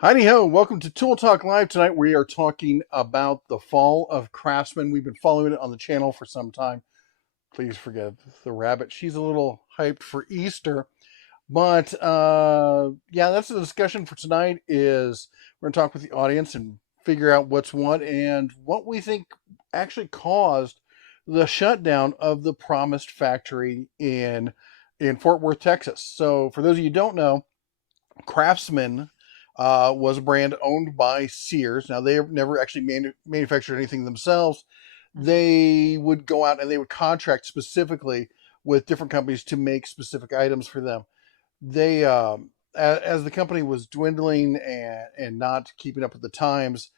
Heidi ho, welcome to Tool Talk Live. Tonight we are talking about the fall of Craftsman. We've been following it on the channel for some time. Please forgive the rabbit. She's a little hyped for Easter. But yeah, that's the discussion for tonight. Is we're going to talk with the audience and figure out what's what and what we think actually caused the shutdown of the promised factory in Fort Worth, Texas. So for those of you who don't know, Craftsman was a brand owned by Sears. Now, they never actually manufactured anything themselves. They would go out and they would contract specifically with different companies to make specific items for them. They, as the company was dwindling and not keeping up with the times,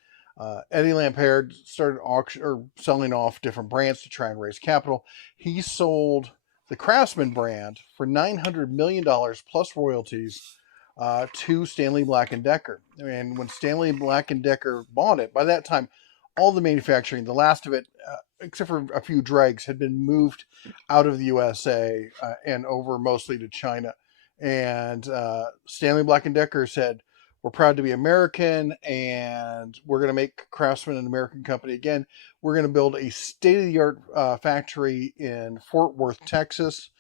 Eddie Lampard started selling off different brands to try and raise capital. He sold the Craftsman brand for $900 million plus royalties to Stanley Black & Decker. And when Stanley Black & Decker bought it, by that time, all the manufacturing, the last of it, except for a few dregs, had been moved out of the USA and over mostly to China. And Stanley Black & Decker said, we're proud to be American, and we're going to make Craftsman an American company again. We're going to build a state-of-the-art factory in Fort Worth, Texas.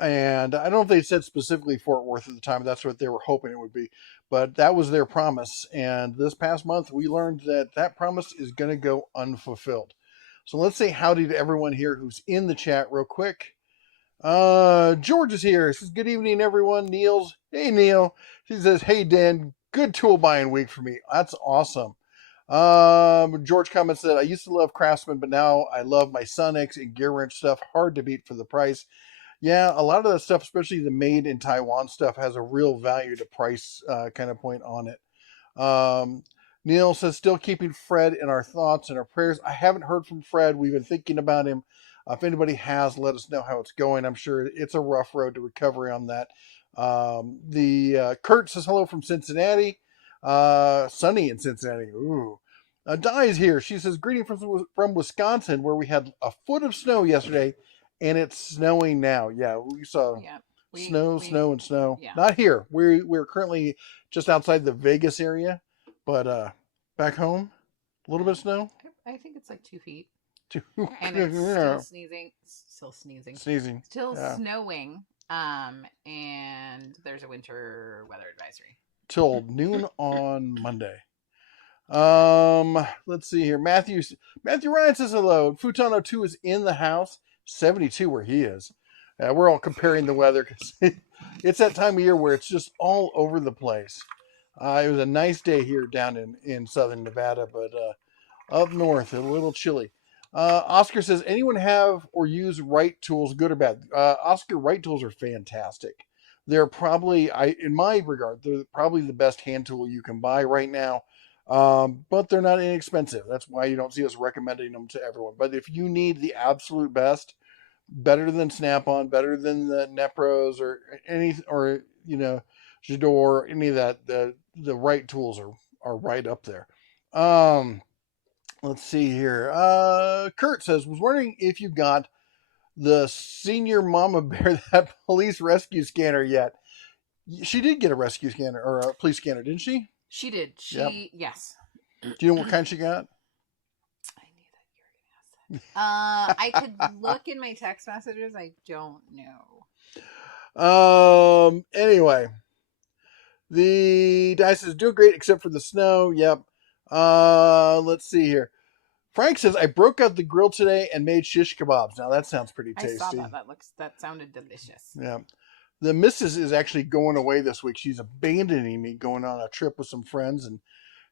And I don't know if they said specifically Fort Worth at the time. That's what they were hoping it would be. But that was their promise. And this past month, we learned that that promise is going to go unfulfilled. So let's say howdy to everyone here who's in the chat real quick. George is here. He says, good evening, everyone. Neil's. Hey, Neil. She says, hey, Dan. Good tool buying week for me. That's awesome. George comments that I used to love Craftsman, but now I love my Sonex and Gear Wrench stuff. Hard to beat for the price. Yeah, a lot of that stuff, especially the made in Taiwan stuff, has a real value to price kind of point on it. Neil says, still keeping Fred in our thoughts and our prayers. I haven't heard from Fred. We've been thinking about him. If anybody has, let us know how it's going. I'm sure it's a rough road to recovery on that. Kurt says, hello from Cincinnati. Sunny in Cincinnati. Ooh. Di is here. She says, greeting from Wisconsin, where we had a foot of snow yesterday. And it's snowing now. Yeah, we saw snow. Yeah. Not here. We're currently just outside the Vegas area, but back home, a little bit of snow. I think it's like 2 feet. And it's still sneezing. Still yeah. Snowing. And there's a winter weather advisory till noon on Monday. Let's see here. Matthew Ryan says hello. Futano 2 is in the house. 72 where he is. We're all comparing the weather because it's that time of year where it's just all over the place. It was a nice day here down in southern Nevada, but up north, a little chilly. Oscar says, anyone have or use Wright tools, good or bad? Oscar, Wright tools are fantastic. They're probably, in my regard, they're probably the best hand tool you can buy right now. But they're not inexpensive. That's why you don't see us recommending them to everyone. But if you need the absolute best, better than Snap-on, better than the Nepros or Jador, any of that, the Wright tools are right up there. Let's see here. Kurt says, was wondering if you got the senior mama bear that police rescue scanner yet. She did get a rescue scanner or a police scanner, didn't she? She did. Yes. Do you know what kind she got? I knew that you were going to ask that. I could look in my text messages. I don't know. Anyway, the dice is doing great except for the snow. Yep. Let's see here. Frank says, I broke out the grill today and made shish kebabs. Now that sounds pretty tasty. I saw that. That sounded delicious. Yeah. The missus is actually going away this week. She's abandoning me, going on a trip with some friends and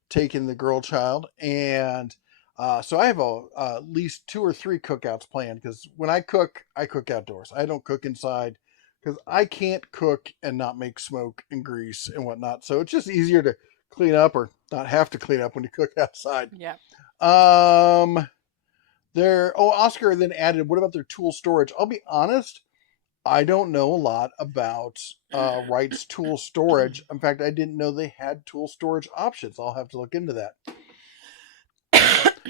taking the girl child. And so I have at least 2 or 3 cookouts planned because when I cook outdoors. I don't cook inside because I can't cook and not make smoke and grease and whatnot. So it's just easier to clean up or not have to clean up when you cook outside. Yeah. Oscar then added, what about their tool storage? I'll be honest. I don't know a lot about Wright's tool storage. In fact, I didn't know they had tool storage options. I'll have to look into that.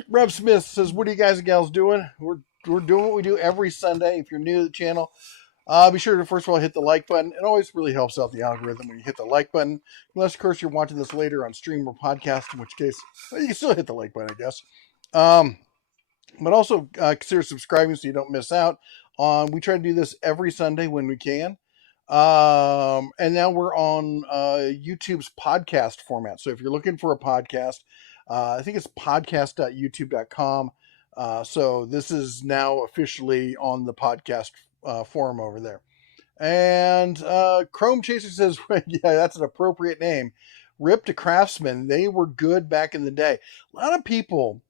Rev Smith says, what are you guys and gals doing? We're doing what we do every Sunday. If you're new to the channel, Be sure to first of all hit the like button. It always really helps out the algorithm when you hit the like button. Unless, of course, you're watching this later on stream or podcast, in which case well, you can still hit the like button, I guess. But also consider subscribing so you don't miss out. We try to do this every Sunday when we can. And now we're on YouTube's podcast format. So if you're looking for a podcast, I think it's podcast.youtube.com. So this is now officially on the podcast forum over there. And Chrome Chaser says, yeah, that's an appropriate name. Rip to Craftsman. They were good back in the day. A lot of people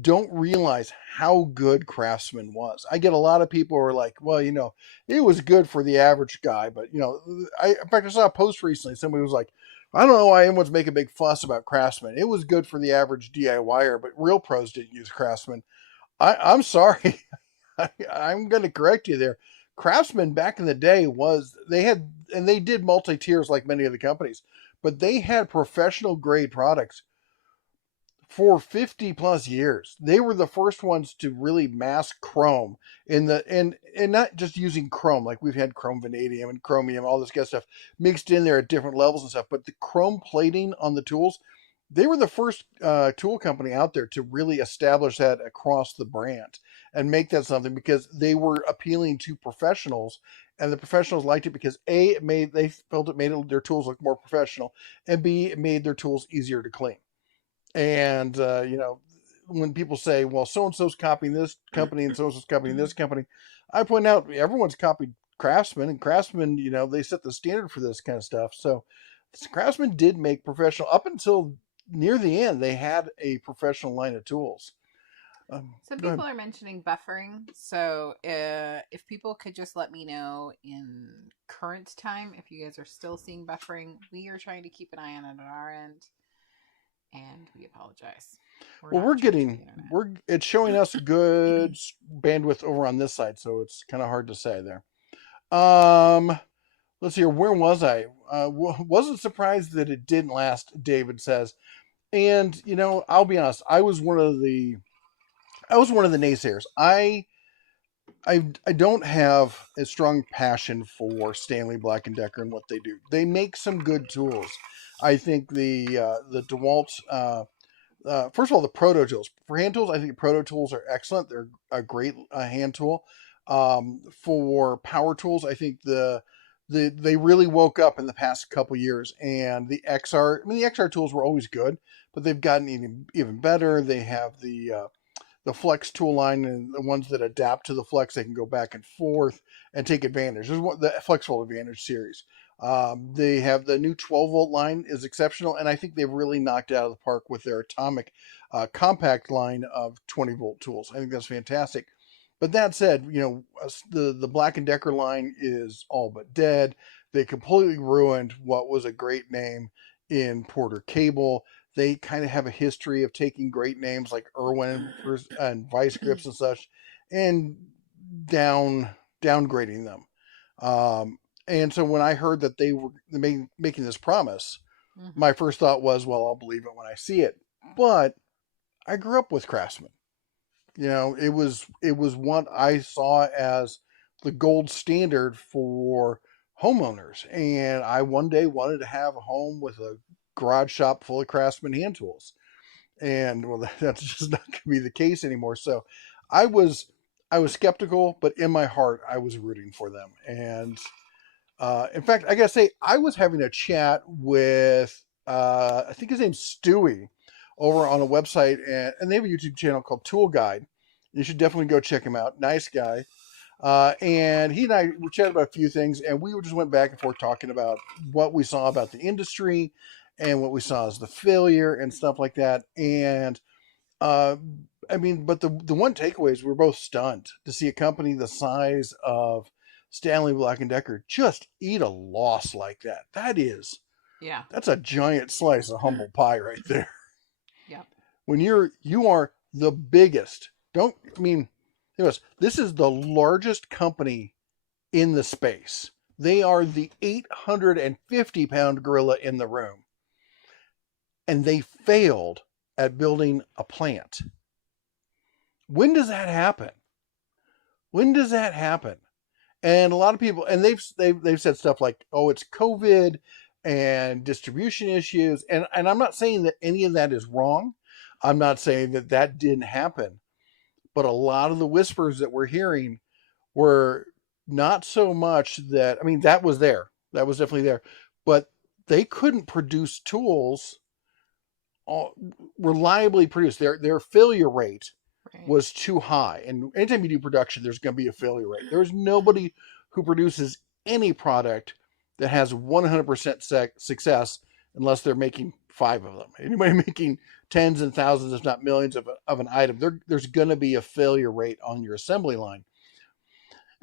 don't realize how good Craftsman was. I get a lot of people who are like, well, it was good for the average guy. But, in fact, I saw a post recently. Somebody was like, I don't know why everyone's making a big fuss about Craftsman. It was good for the average DIYer, but real pros didn't use Craftsman. I'm sorry. I'm going to correct you there. Craftsman back in the day they did multi-tiers like many of the companies, but they had professional grade products for 50 plus years. They were the first ones to really mass chrome and not just using chrome, like we've had chrome vanadium and chromium, all this kind of stuff mixed in there at different levels and stuff, but the chrome plating on the tools, they were the first tool company out there to really establish that across the brand and make that something, because they were appealing to professionals, and the professionals liked it because A, they felt it made their tools look more professional, and B, it made their tools easier to clean. And when people say, well, so and so's copying this company and so and so's copying this company, I point out everyone's copied Craftsman, and Craftsman, they set the standard for this kind of stuff. So Craftsman did make professional, up until near the end, they had a professional line of tools. Some people are mentioning buffering. So if people could just let me know in current time, if you guys are still seeing buffering, we are trying to keep an eye on it on our end. And we apologize. It's showing us good bandwidth over on this side, so it's kind of hard to say there. Let's see here. Where was I? Wasn't surprised that it didn't last, David says. And, I'll be honest, I was one of the naysayers. I don't have a strong passion for Stanley Black & Decker and what they do. They make some good tools. I think the DeWalt, first of all, the Proto tools. For hand tools, I think Proto tools are excellent. They're a great hand tool. For power tools, I think they really woke up in the past couple years. And the XR tools were always good, but they've gotten even better. They have the Flex tool line, and the ones that adapt to the Flex, they can go back and forth and take advantage. There's the Flexible Advantage series. They have the new 12-volt line is exceptional, and I think they've really knocked it out of the park with their Atomic compact line of 20-volt tools. I think that's fantastic. But that said, the Black & Decker line is all but dead. They completely ruined what was a great name in Porter Cable. They kind of have a history of taking great names like Irwin and Vice Grips and such, and downgrading them. And so when I heard that they were making this promise, my first thought was, well, I'll believe it when I see it. But I grew up with Craftsman. It was what I saw as the gold standard for homeowners. And I one day wanted to have a home with a garage shop full of Craftsman hand tools. And well, that's just not going to be the case anymore. So I was skeptical, but in my heart, I was rooting for them. And in fact, I gotta say, I was having a chat with I think his name's Stewie over on a website, and they have a YouTube channel called Tool Guide. You should definitely go check him out. Nice guy. And he and I were chatting about a few things, and we just went back and forth talking about what we saw about the industry and what we saw as the failure and stuff like that. And but the one takeaway is we were both stunned to see a company the size of Stanley Black & Decker just eat a loss like that. That's a giant slice of humble pie right there. Yep. When you are the biggest, this is the largest company in the space. They are the 850-pound gorilla in the room. And they failed at building a plant. When does that happen? And a lot of people, and they've said stuff like, "Oh, it's COVID and distribution issues," and I'm not saying that any of that is wrong. I'm not saying that that didn't happen, but a lot of the whispers that we're hearing were not so much that, I mean, that was there, that was definitely there, but they couldn't produce tools reliably produce. Their failure rate was too high. And anytime you do production, there's going to be a failure rate. There's nobody who produces any product that has 100% success unless they're making 5 of them. Anybody making tens and thousands, if not millions of an item, there's going to be a failure rate on your assembly line.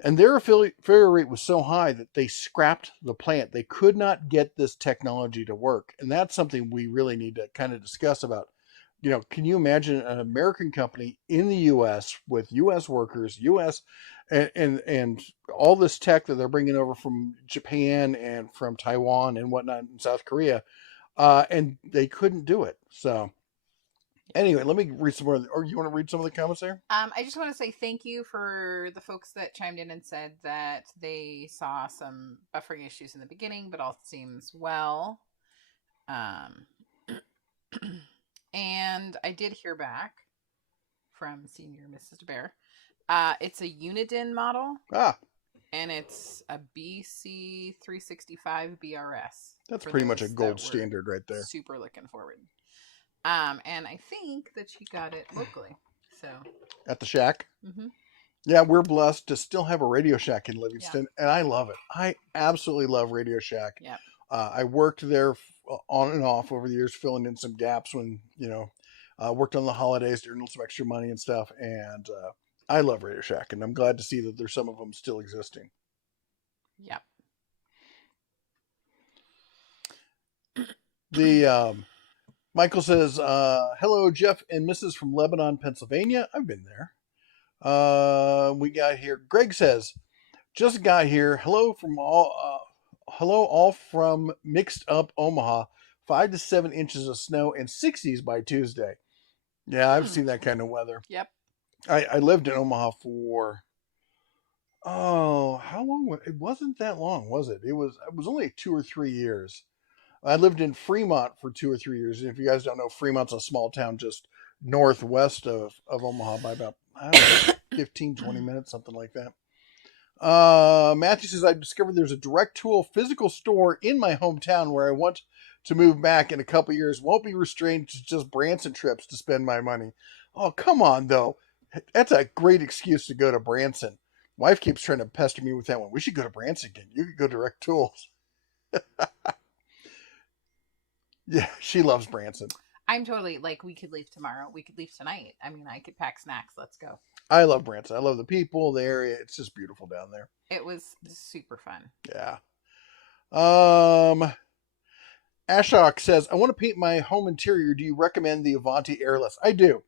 And their failure rate was so high that they scrapped the plant. They could not get this technology to work. And that's something we really need to kind of discuss about. You know, can you imagine an American company in the U.S. with U.S. workers, U.S. and all this tech that they're bringing over from Japan and from Taiwan and whatnot in South Korea, and they couldn't do it. So anyway, let me read some more. Or you want to read some of the comments there? I just want to say thank you for the folks that chimed in and said that they saw some buffering issues in the beginning, but all seems well. And I did hear back from Senior Mrs. Bear. It's a Uniden model. And it's a BC 365 BRS. That's pretty much a gold standard right there. Super looking forward. And I think that she got it locally. So at the shack. Mm-hmm. Yeah, we're blessed to still have a Radio Shack in Livingston, and I love it. I absolutely love Radio Shack. Yeah. I worked there on and off over the years, filling in some gaps when, worked on the holidays, earning some extra money and stuff. And I love Radio Shack, and I'm glad to see that there's some of them still existing. Yep. The Michael says, hello, Jeff and Mrs. from Lebanon, Pennsylvania. I've been there. We got here. Greg says, just got here. Hello all from mixed up Omaha. 5 to 7 inches of snow and 60s by Tuesday. Yeah, I've seen that kind of weather. Yep. I lived in Omaha for, how long? It wasn't that long, was it? It was only 2 or 3 years. I lived in Fremont for 2 or 3 years. And if you guys don't know, Fremont's a small town just northwest of Omaha by about, 15, 20 minutes, something like that. Matthew says, I discovered there's a direct tool physical store in my hometown where I want to move back in a couple years. Won't be restrained to just Branson trips to spend my money. Oh, come on, though. That's a great excuse to go to Branson. Wife keeps trying to pester me with that one. We should go to Branson again. You could go direct tools. Yeah, she loves Branson. I'm totally, we could leave tomorrow. We could leave tonight. I mean, I could pack snacks. Let's go. I love Branson. I love the people, the area. It's just beautiful down there. It was super fun. Yeah. Ashok says, I want to paint my home interior. Do you recommend the Avanti Airless? I do.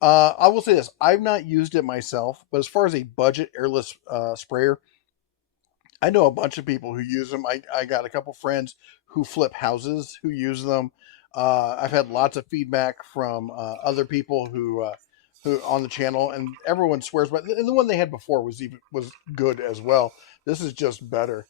I will say this. I've not used it myself, but as far as a budget airless sprayer, I know a bunch of people who use them. I got a couple friends who flip houses who use them. I've had lots of feedback from other people who on the channel, and everyone swears by. And the one they had before was good as well. This is just better.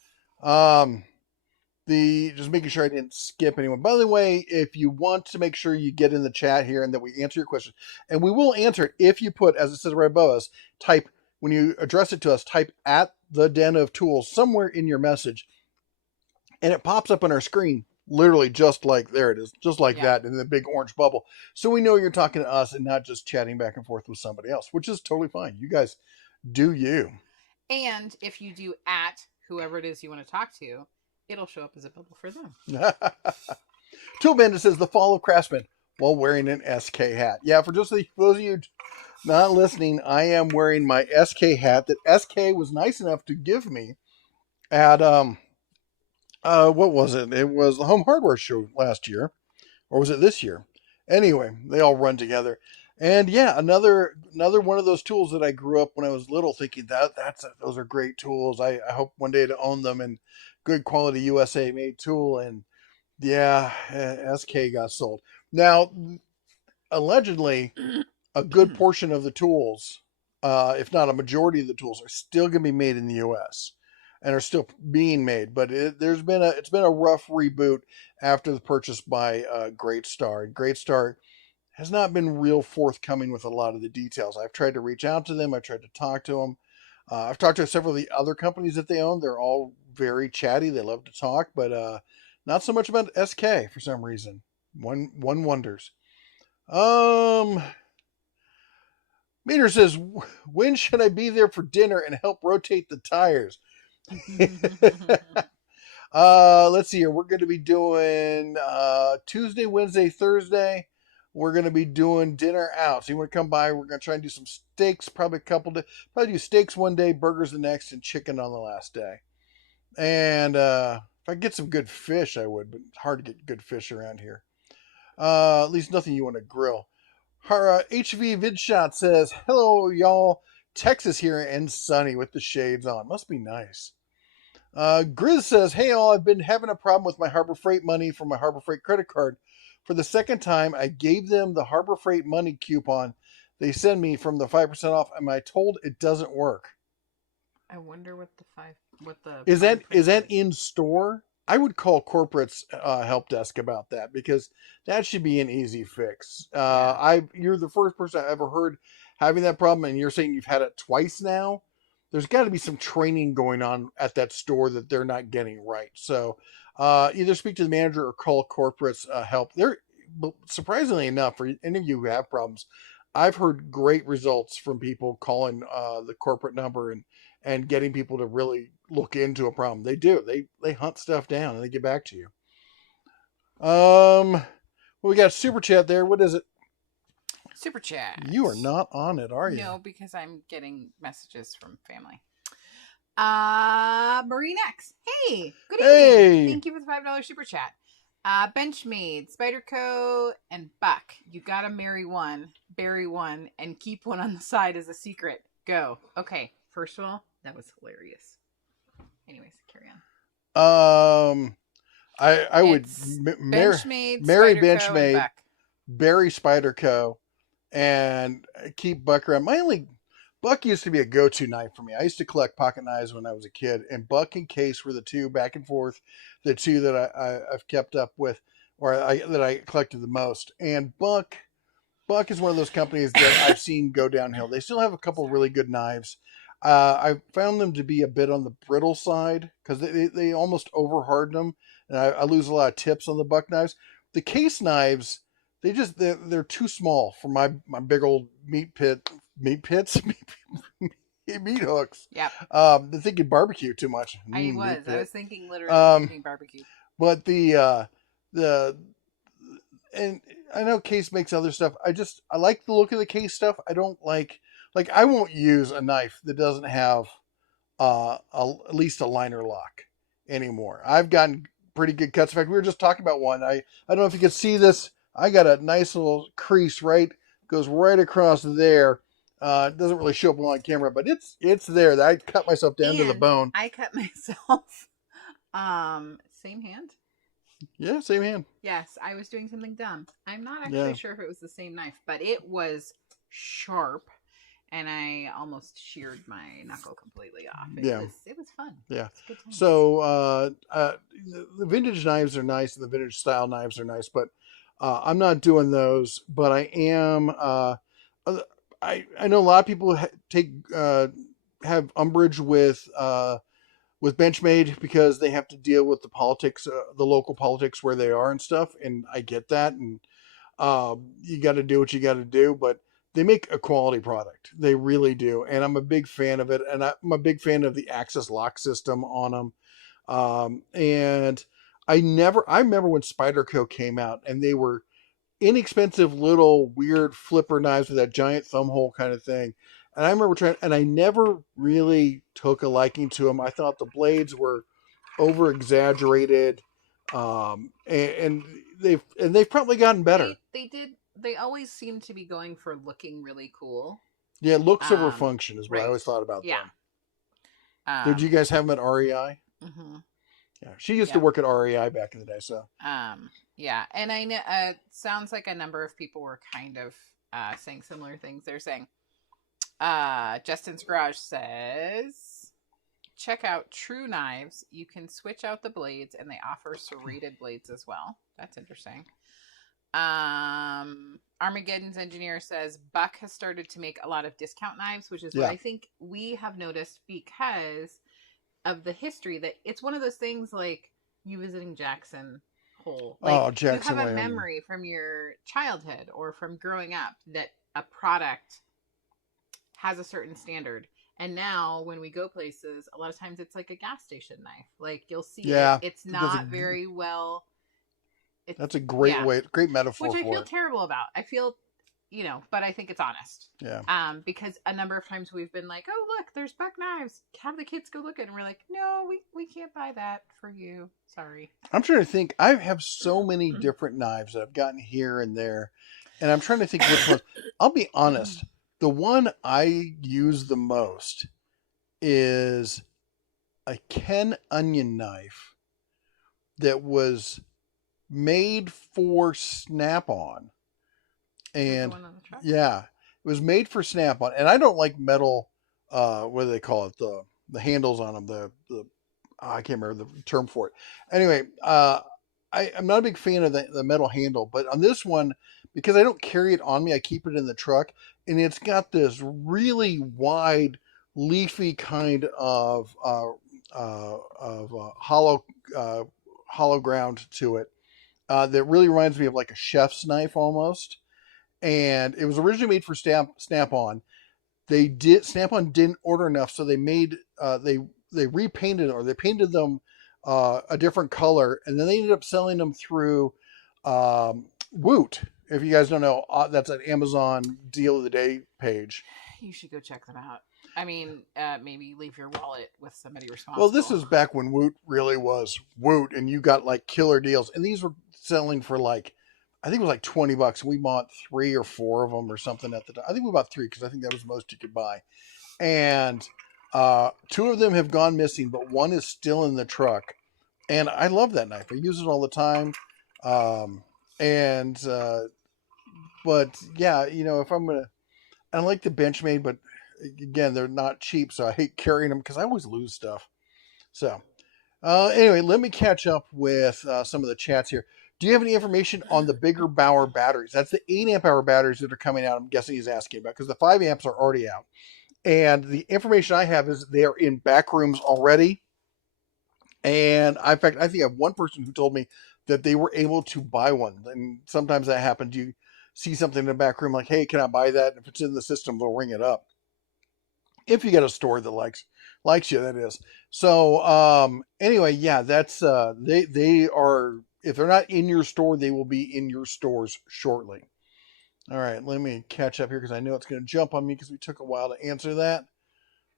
Just making sure I didn't skip anyone. By the way, if you want to make sure you get in the chat here and that we answer your question, and we will answer it if you put, as it says right above us, type, when you address it to us, type at the Den of Tools somewhere in your message, and it pops up on our screen, literally just like, there it is, just like that in the big orange bubble. So we know you're talking to us and not just chatting back and forth with somebody else, which is totally fine. You guys do you. And if you do at whoever it is you want to talk to, it'll show up as a bubble for them. Tool Bandit says, the fall of Craftsman while wearing an SK hat. Yeah, for just those of you not listening, I am wearing my SK hat that SK was nice enough to give me at, what was it? It was the Home Hardware Show last year. Or was it this year? Anyway, they all run together. And yeah, another one of those tools that I grew up when I was little thinking those are great tools. I hope one day to own them, and good quality USA made tool. And yeah, SK got sold. Now, allegedly, a good portion of the tools, if not a majority of the tools, are still going to be made in the US. and are still being made. But it's been a rough reboot after the purchase by Great Star. Great Star has not been real forthcoming with a lot of the details. I've tried to reach out to them. I've tried to talk to them. I've talked to several of the other companies that they own. They're all very chatty. They love to talk, but not so much about SK for some reason. One wonders. Meter says, when should I be there for dinner and help rotate the tires? Let's see here. We're going to be doing Tuesday, Wednesday, Thursday. We're going to be doing dinner out. So you want to come by? We're going to try and do some steaks, probably a couple days. Probably do steaks one day, burgers the next, and chicken on the last day. And if I get some good fish, I would, but it's hard to get good fish around here. At least nothing you want to grill. Our HV Vidshot says, hello, y'all. Texas here and sunny with the shades on. Must be nice. Grizz says, hey, all, I've been having a problem with my Harbor Freight money from my Harbor Freight credit card. For the second time, I gave them the Harbor Freight money coupon they send me from the 5% off, and I told it doesn't work. I wonder what the is that in store? I would call corporate's help desk about that, because that should be an easy fix. You're the first person I ever heard having that problem, and you're saying you've had it twice now. There's got to be some training going on at that store that they're not getting right. So either speak to the manager or call corporate's help. They're, surprisingly enough, for any of you who have problems, I've heard great results from people calling the corporate number and getting people to really look into a problem. They do. They hunt stuff down and they get back to you. Well, we got super chat there. What is it? Super chat. You are not on it, are you? No, because I'm getting messages from family. Marine X. Hey, good evening. Thank you for the $5 super chat. Benchmade, Spyderco, and Buck. You gotta marry one, bury one, and keep one on the side as a secret. Go. Okay. First of all, that was hilarious. Anyways, carry on. I would marry Benchmade, bury Spyderco, and keep Buck around. Buck used to be a go-to knife for me. I used to collect pocket knives when I was a kid, and Buck and Case were the two back and forth, the two that I've kept up with, or that I collected the most. And Buck is one of those companies that I've seen go downhill. They still have a couple of really good knives. I found them to be a bit on the brittle side because they almost over-harden them, and I lose a lot of tips on the Buck knives. The Case knives, they're too small for my big old meat hooks. Yep. I'm thinking barbecue too much. I was thinking literally thinking barbecue. But and I know Case makes other stuff. I like the look of the Case stuff. I don't like I won't use a knife that doesn't have at least a liner lock anymore. I've gotten pretty good cuts. In fact, we were just talking about one. I don't know if you can see this. I got a nice little crease goes right across there. It doesn't really show up on camera, but it's there. I cut myself down to the bone. I cut myself. Same hand. Yeah, same hand. Yes, I was doing something dumb. I'm not actually sure if it was the same knife, but it was sharp, and I almost sheared my knuckle completely off. It was fun. Yeah. So the vintage knives are nice, and the vintage style knives are nice, but I'm not doing those. But I am. I know a lot of people have umbrage with Benchmade because they have to deal with the politics, the local politics where they are and stuff. And I get that. And you got to do what you got to do. But they make a quality product. They really do. And I'm a big fan of it. And I'm a big fan of the Axis lock system on them. And I remember when Spyderco came out and they were inexpensive little weird flipper knives with that giant thumb hole kind of thing. And I remember and I never really took a liking to them. I thought the blades were over exaggerated. And they've probably gotten better. They always seem to be going for looking really cool. Yeah, looks over function is what I always thought about them. Did you guys have them at REI? Mm-hmm. Yeah, she used to work at REI back in the day. So yeah, and I know sounds like a number of people were kind of saying similar things. They're saying Justin's Garage says check out True Knives. You can switch out the blades, and they offer serrated blades as well. That's interesting. Armageddon's engineer says Buck has started to make a lot of discount knives, which is what I think we have noticed because of the history that it's one of those things like you visiting Jackson Hole. Like Jackson, you have a memory from your childhood or from growing up that a product has a certain standard. And now when we go places, a lot of times it's like a gas station knife. Like you'll see it. It's not very well. That's a great way, great metaphor. Which I feel terrible about. I feel, but I think it's honest. Yeah. Because a number of times we've been like, oh, look, there's Buck knives. Have the kids go look at it. And we're like, no, we can't buy that for you. Sorry. I'm trying to think. I have so many different knives that I've gotten here and there. And I'm trying to think which one. I'll be honest. The one I use the most is a Ken onion knife that was made for Snap-on. And yeah, it was made for Snap-on. And I don't like metal, what do they call it? The handles on them, I can't remember the term for it. Anyway, I'm not a big fan of the metal handle, but on this one, because I don't carry it on me, I keep it in the truck, and it's got this really wide, leafy kind of hollow ground to it that really reminds me of like a chef's knife almost. And it was originally made for Snap-on. Snap-on didn't order enough, so they made they repainted or they painted them a different color, and then they ended up selling them through Woot. If you guys don't know, that's an Amazon deal of the day page. You should go check them out. I mean, maybe leave your wallet with somebody responsible. Well, this is back when Woot really was Woot, and you got like killer deals, and these were selling for like, I think it was like $20. We bought 3 or 4 of them or something at the time. I think we bought 3 because I think that was the most you could buy. And 2 of them have gone missing, but 1 is still in the truck. And I love that knife. I use it all the time. But yeah, if I'm going to, I like the Benchmade, but again, they're not cheap. So I hate carrying them because I always lose stuff. So anyway, let me catch up with some of the chats here. Do you have any information on the bigger Bauer batteries? That's the 8 amp hour batteries that are coming out. I'm guessing he's asking about because the 5 amps are already out. And the information I have is they are in back rooms already. And in fact, I think I have one person who told me that they were able to buy one. And sometimes that happens. You see something in the back room like, hey, can I buy that? And if it's in the system, they'll ring it up. If you get a store that likes you, that is. So anyway, yeah, that's they are. If they're not in your store, they will be in your stores shortly. All right, let me catch up here because I know it's going to jump on me because we took a while to answer that.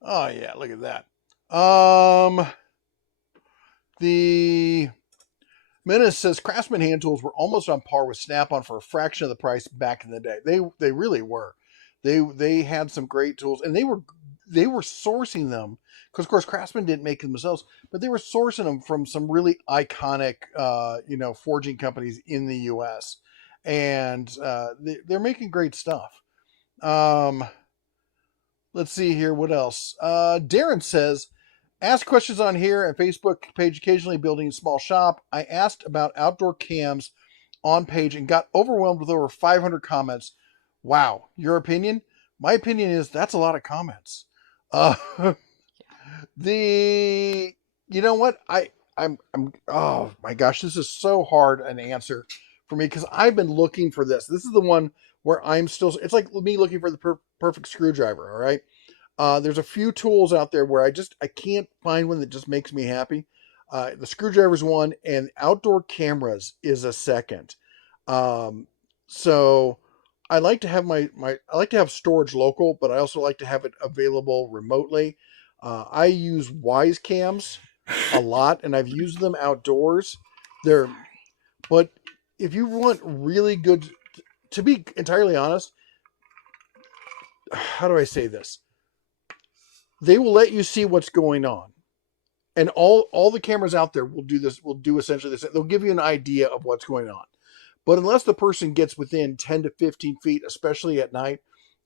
Oh, yeah, look at that. The Menace says Craftsman hand tools were almost on par with Snap-on for a fraction of the price back in the day. They really were. They had some great tools, and they were sourcing them because, of course, Craftsman didn't make them themselves, but they were sourcing them from some really iconic, forging companies in the U.S. And they're making great stuff. Let's see here. What else? Darren says, ask questions on here and Facebook page, occasionally building a small shop. I asked about outdoor cams on page and got overwhelmed with over 500 comments. Wow. Your opinion? My opinion is that's a lot of comments. You know what? I'm oh my gosh, this is so hard an answer for me because I've been looking for this. This is the one where it's like me looking for the perfect screwdriver. All right. There's a few tools out there where I can't find one that just makes me happy. The screwdriver's one and outdoor cameras is a second. So I like to have I like to have storage local, but I also like to have it available remotely. I use Wise cams a lot, and I've used them outdoors. But if you want really good, to be entirely honest, how do I say this? They will let you see what's going on, and all the cameras out there will do this. Will do essentially this. They'll give you an idea of what's going on. But unless the person gets within 10 to 15 feet, especially at night,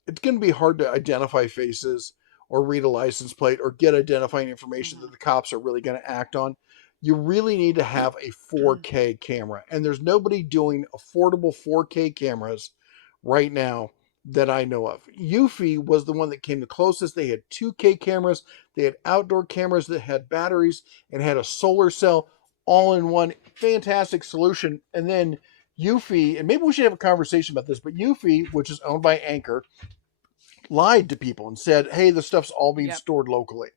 it's going to be hard to identify faces or read a license plate or get identifying information that the cops are really going to act on. You really need to have a 4K camera. And there's nobody doing affordable 4K cameras right now that I know of. Eufy was the one that came the closest. They had 2K cameras. They had outdoor cameras that had batteries and had a solar cell all in one. Fantastic solution. And then Eufy, and maybe we should have a conversation about this, but Eufy, which is owned by Anchor, lied to people and said, hey, the stuff's all being stored locally.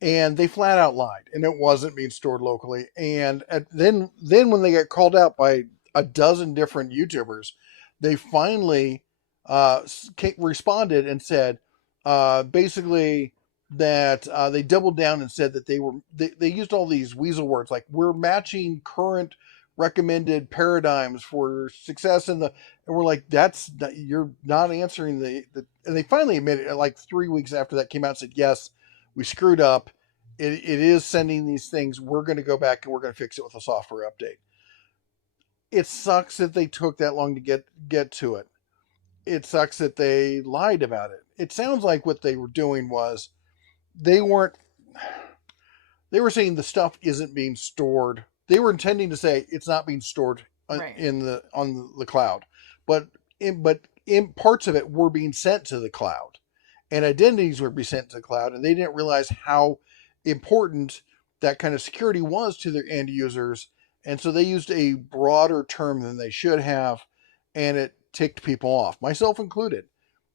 And they flat out lied, and it wasn't being stored locally. And then when they got called out by a dozen different YouTubers, they finally responded and said basically that they doubled down and said that they used all these weasel words like, we're matching current recommended paradigms for success and we're like, you're not answering the and they finally admitted, like 3 weeks after that came out, and said, yes, we screwed up. It is sending these things. We're going to go back and we're going to fix it with a software update. It sucks that they took that long to get to it. It sucks that they lied about it. It sounds like what they were doing was they were saying the stuff isn't being stored. They were intending to say it's not being stored on the cloud, but in parts of it were being sent to the cloud, and identities were being sent to the cloud, and they didn't realize how important that kind of security was to their end users, and so they used a broader term than they should have, and it ticked people off, myself included.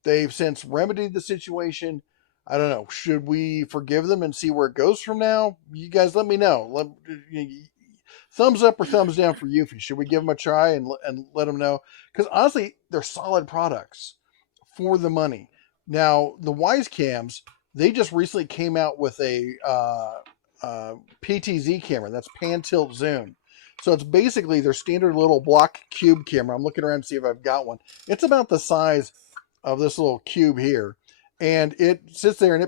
They've since remedied the situation. I don't know. Should we forgive them and see where it goes from now? You guys let me know. Thumbs up or thumbs down for Eufy. Should we give them a try and let them know? Because honestly, they're solid products for the money. Now, the Wise Cams, they just recently came out with a PTZ camera. That's pan tilt zoom. So it's basically their standard little block cube camera. I'm looking around to see if I've got one. It's about the size of this little cube here. And it sits there and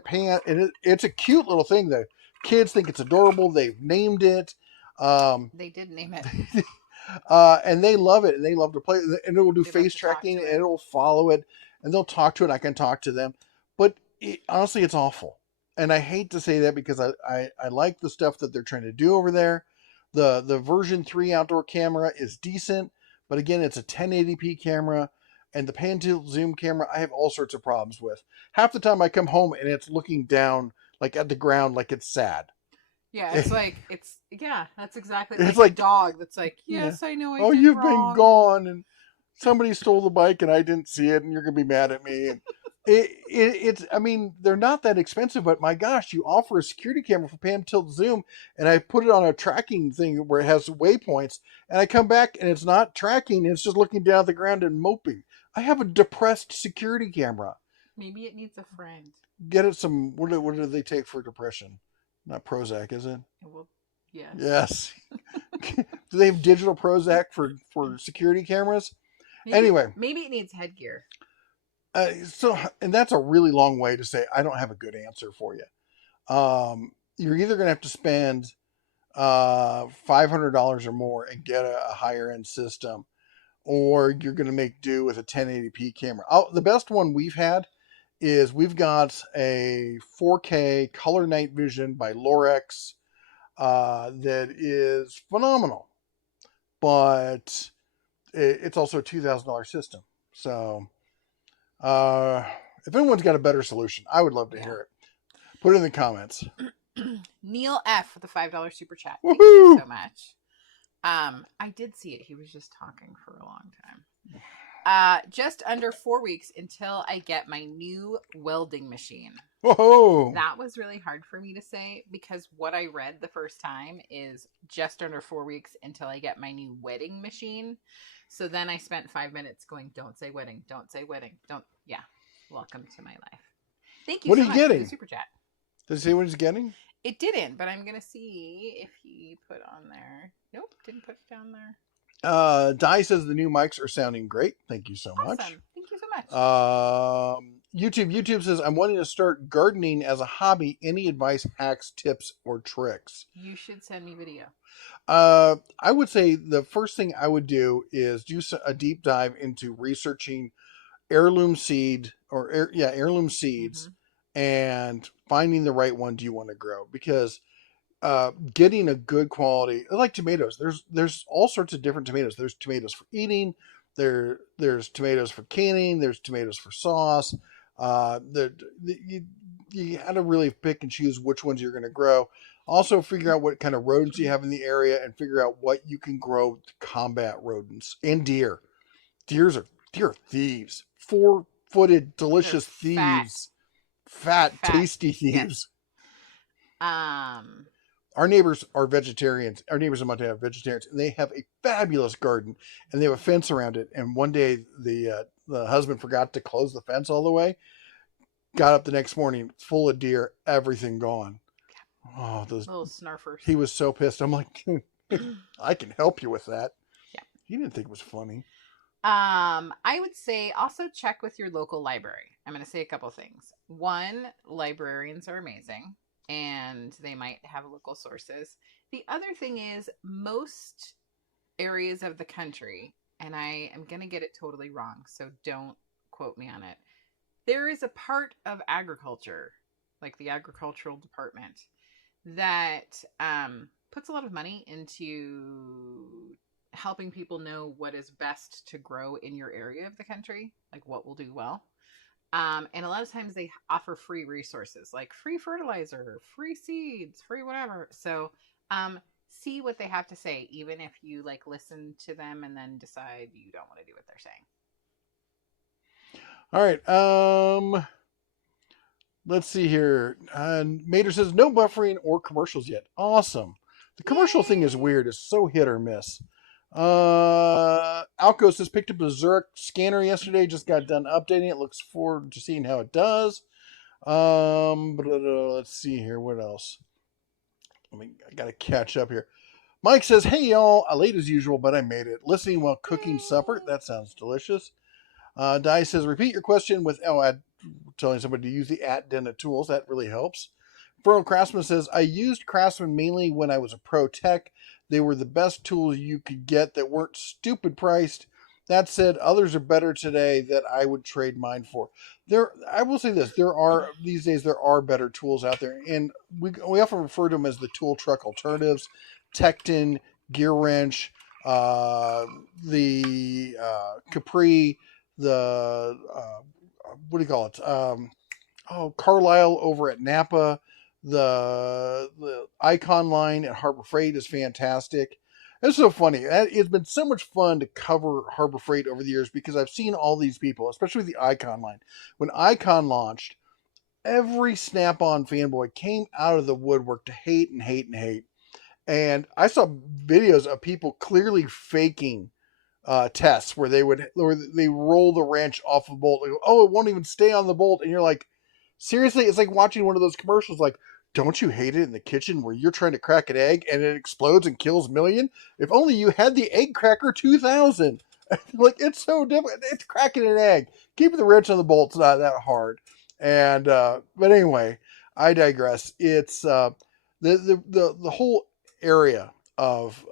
it's a cute little thing. The kids think it's adorable. They've named it. They did name it. And they love it, and they love to play, and it will do face tracking, and it will follow it, and they'll talk to it. I can talk to them, but honestly, it's awful. And I hate to say that because I like the stuff that they're trying to do over there. The version 3 outdoor camera is decent, but again, it's a 1080p camera, and the pan tilt zoom camera I have all sorts of problems with. Half the time I come home and it's looking down like at the ground, like it's sad. Yeah, it's like that's exactly it's like a dog that's like, yes, I know. You've been gone, and somebody stole the bike, and I didn't see it, and you're gonna be mad at me. And it's I mean, they're not that expensive, but my gosh, you offer a security camera for pan tilt zoom, and I put it on a tracking thing where it has waypoints, and I come back and it's not tracking; it's just looking down at the ground and moping. I have a depressed security camera. Maybe it needs a friend. Get it some. What do they take for depression? Not Prozac, is it? Well, yes. Yes. Do they have digital Prozac for security cameras? Anyway. Maybe it needs headgear. And that's a really long way to say I don't have a good answer for you. You're either going to have to spend $500 or more and get a higher end system, or you're going to make do with a 1080p camera. The best one we've had is we've got a 4K color night vision by Lorex that is phenomenal, but it's also a $2,000 system. So if anyone's got a better solution, I would love to hear it. Put it in the comments. Neil F with the $5 super chat. Woo-hoo! Thank you so much. I did see it. He was just talking for a long time. Just under 4 weeks until I get my new welding machine. Whoa! That was really hard for me to say because what I read the first time is just under 4 weeks until I get my new wedding machine. So then I spent 5 minutes going, don't say wedding, don't say wedding, yeah. Welcome to my life. Thank you so much for the the super chat. Does he say what he's getting? It didn't, but I'm going to see if he put on there. Nope, didn't put it down there. Di says the new mics are sounding great. Thank you so much. Awesome. Thank you so much. YouTube says, I'm wanting to start gardening as a hobby. Any advice, hacks, tips, or tricks? You should send me video. I would say the first thing I would do is do a deep dive into researching heirloom seeds and finding the right ones you want to grow, because getting a good quality, like tomatoes, there's all sorts of different tomatoes. There's tomatoes for eating, there's tomatoes for canning, there's tomatoes for sauce. You had to really pick and choose which ones you're going to grow. Also, figure out what kind of rodents you have in the area, and figure out what you can grow to combat rodents and deer. Deer are thieves, 4-footed, delicious thieves, fat, tasty thieves. Yes. Our neighbors are vegetarians. Our neighbors in Montana are vegetarians, and they have a fabulous garden, and they have a fence around it. And one day, the husband forgot to close the fence all the way. Got up the next morning, full of deer, everything gone. Oh, those little snarfers. He was so pissed. I'm like, I can help you with that. Yeah. He didn't think it was funny. I would say also check with your local library. I'm going to say a couple things. One, librarians are amazing, and they might have local sources. The other thing is, most areas of the country, and I am going to get it totally wrong, so don't quote me on it. There is a part of agriculture, like the agricultural department, that puts a lot of money into helping people know what is best to grow in your area of the country, like what will do well. And a lot of times they offer free resources, like free fertilizer, free seeds, free whatever. So see what they have to say, even if you like listen to them and then decide you don't want to do what they're saying. All right. Let's see here. Mater says no buffering or commercials yet. Awesome. The commercial thing is weird. It's so hit or miss. Alco says picked up a Zurich scanner yesterday. Just got done updating it. Looks forward to seeing how it does. Let's see here. What else? I gotta catch up here. Mike says, hey y'all, I late as usual, but I made it. Listening while cooking supper. That sounds delicious. Di says, repeat your question with telling somebody to use the @Den of Tools. That really helps. Fertile Craftsman says, I used Craftsman mainly when I was a pro tech. They were the best tools you could get that weren't stupid priced. That said, others are better today that I would trade mine for. I will say this: these days there are better tools out there, and we often refer to them as the tool truck alternatives. Tecton, Gear Wrench, the Capri, the what do you call it? Carlisle over at Napa. The Icon line at Harbor Freight is fantastic. It's so funny. It's been so much fun to cover Harbor Freight over the years, because I've seen all these people, especially the Icon line. When Icon launched, every Snap-on fanboy came out of the woodwork to hate and hate and hate. And I saw videos of people clearly faking tests where they roll the wrench off a bolt. They go, oh, it won't even stay on the bolt. And you're like, seriously? It's like watching one of those commercials like, don't you hate it in the kitchen where you're trying to crack an egg and it explodes and kills a million? If only you had the Egg Cracker 2000. Like, it's so different. It's cracking an egg. Keeping the wrench on the bolt's not that hard. And but anyway, I digress. It's the whole area of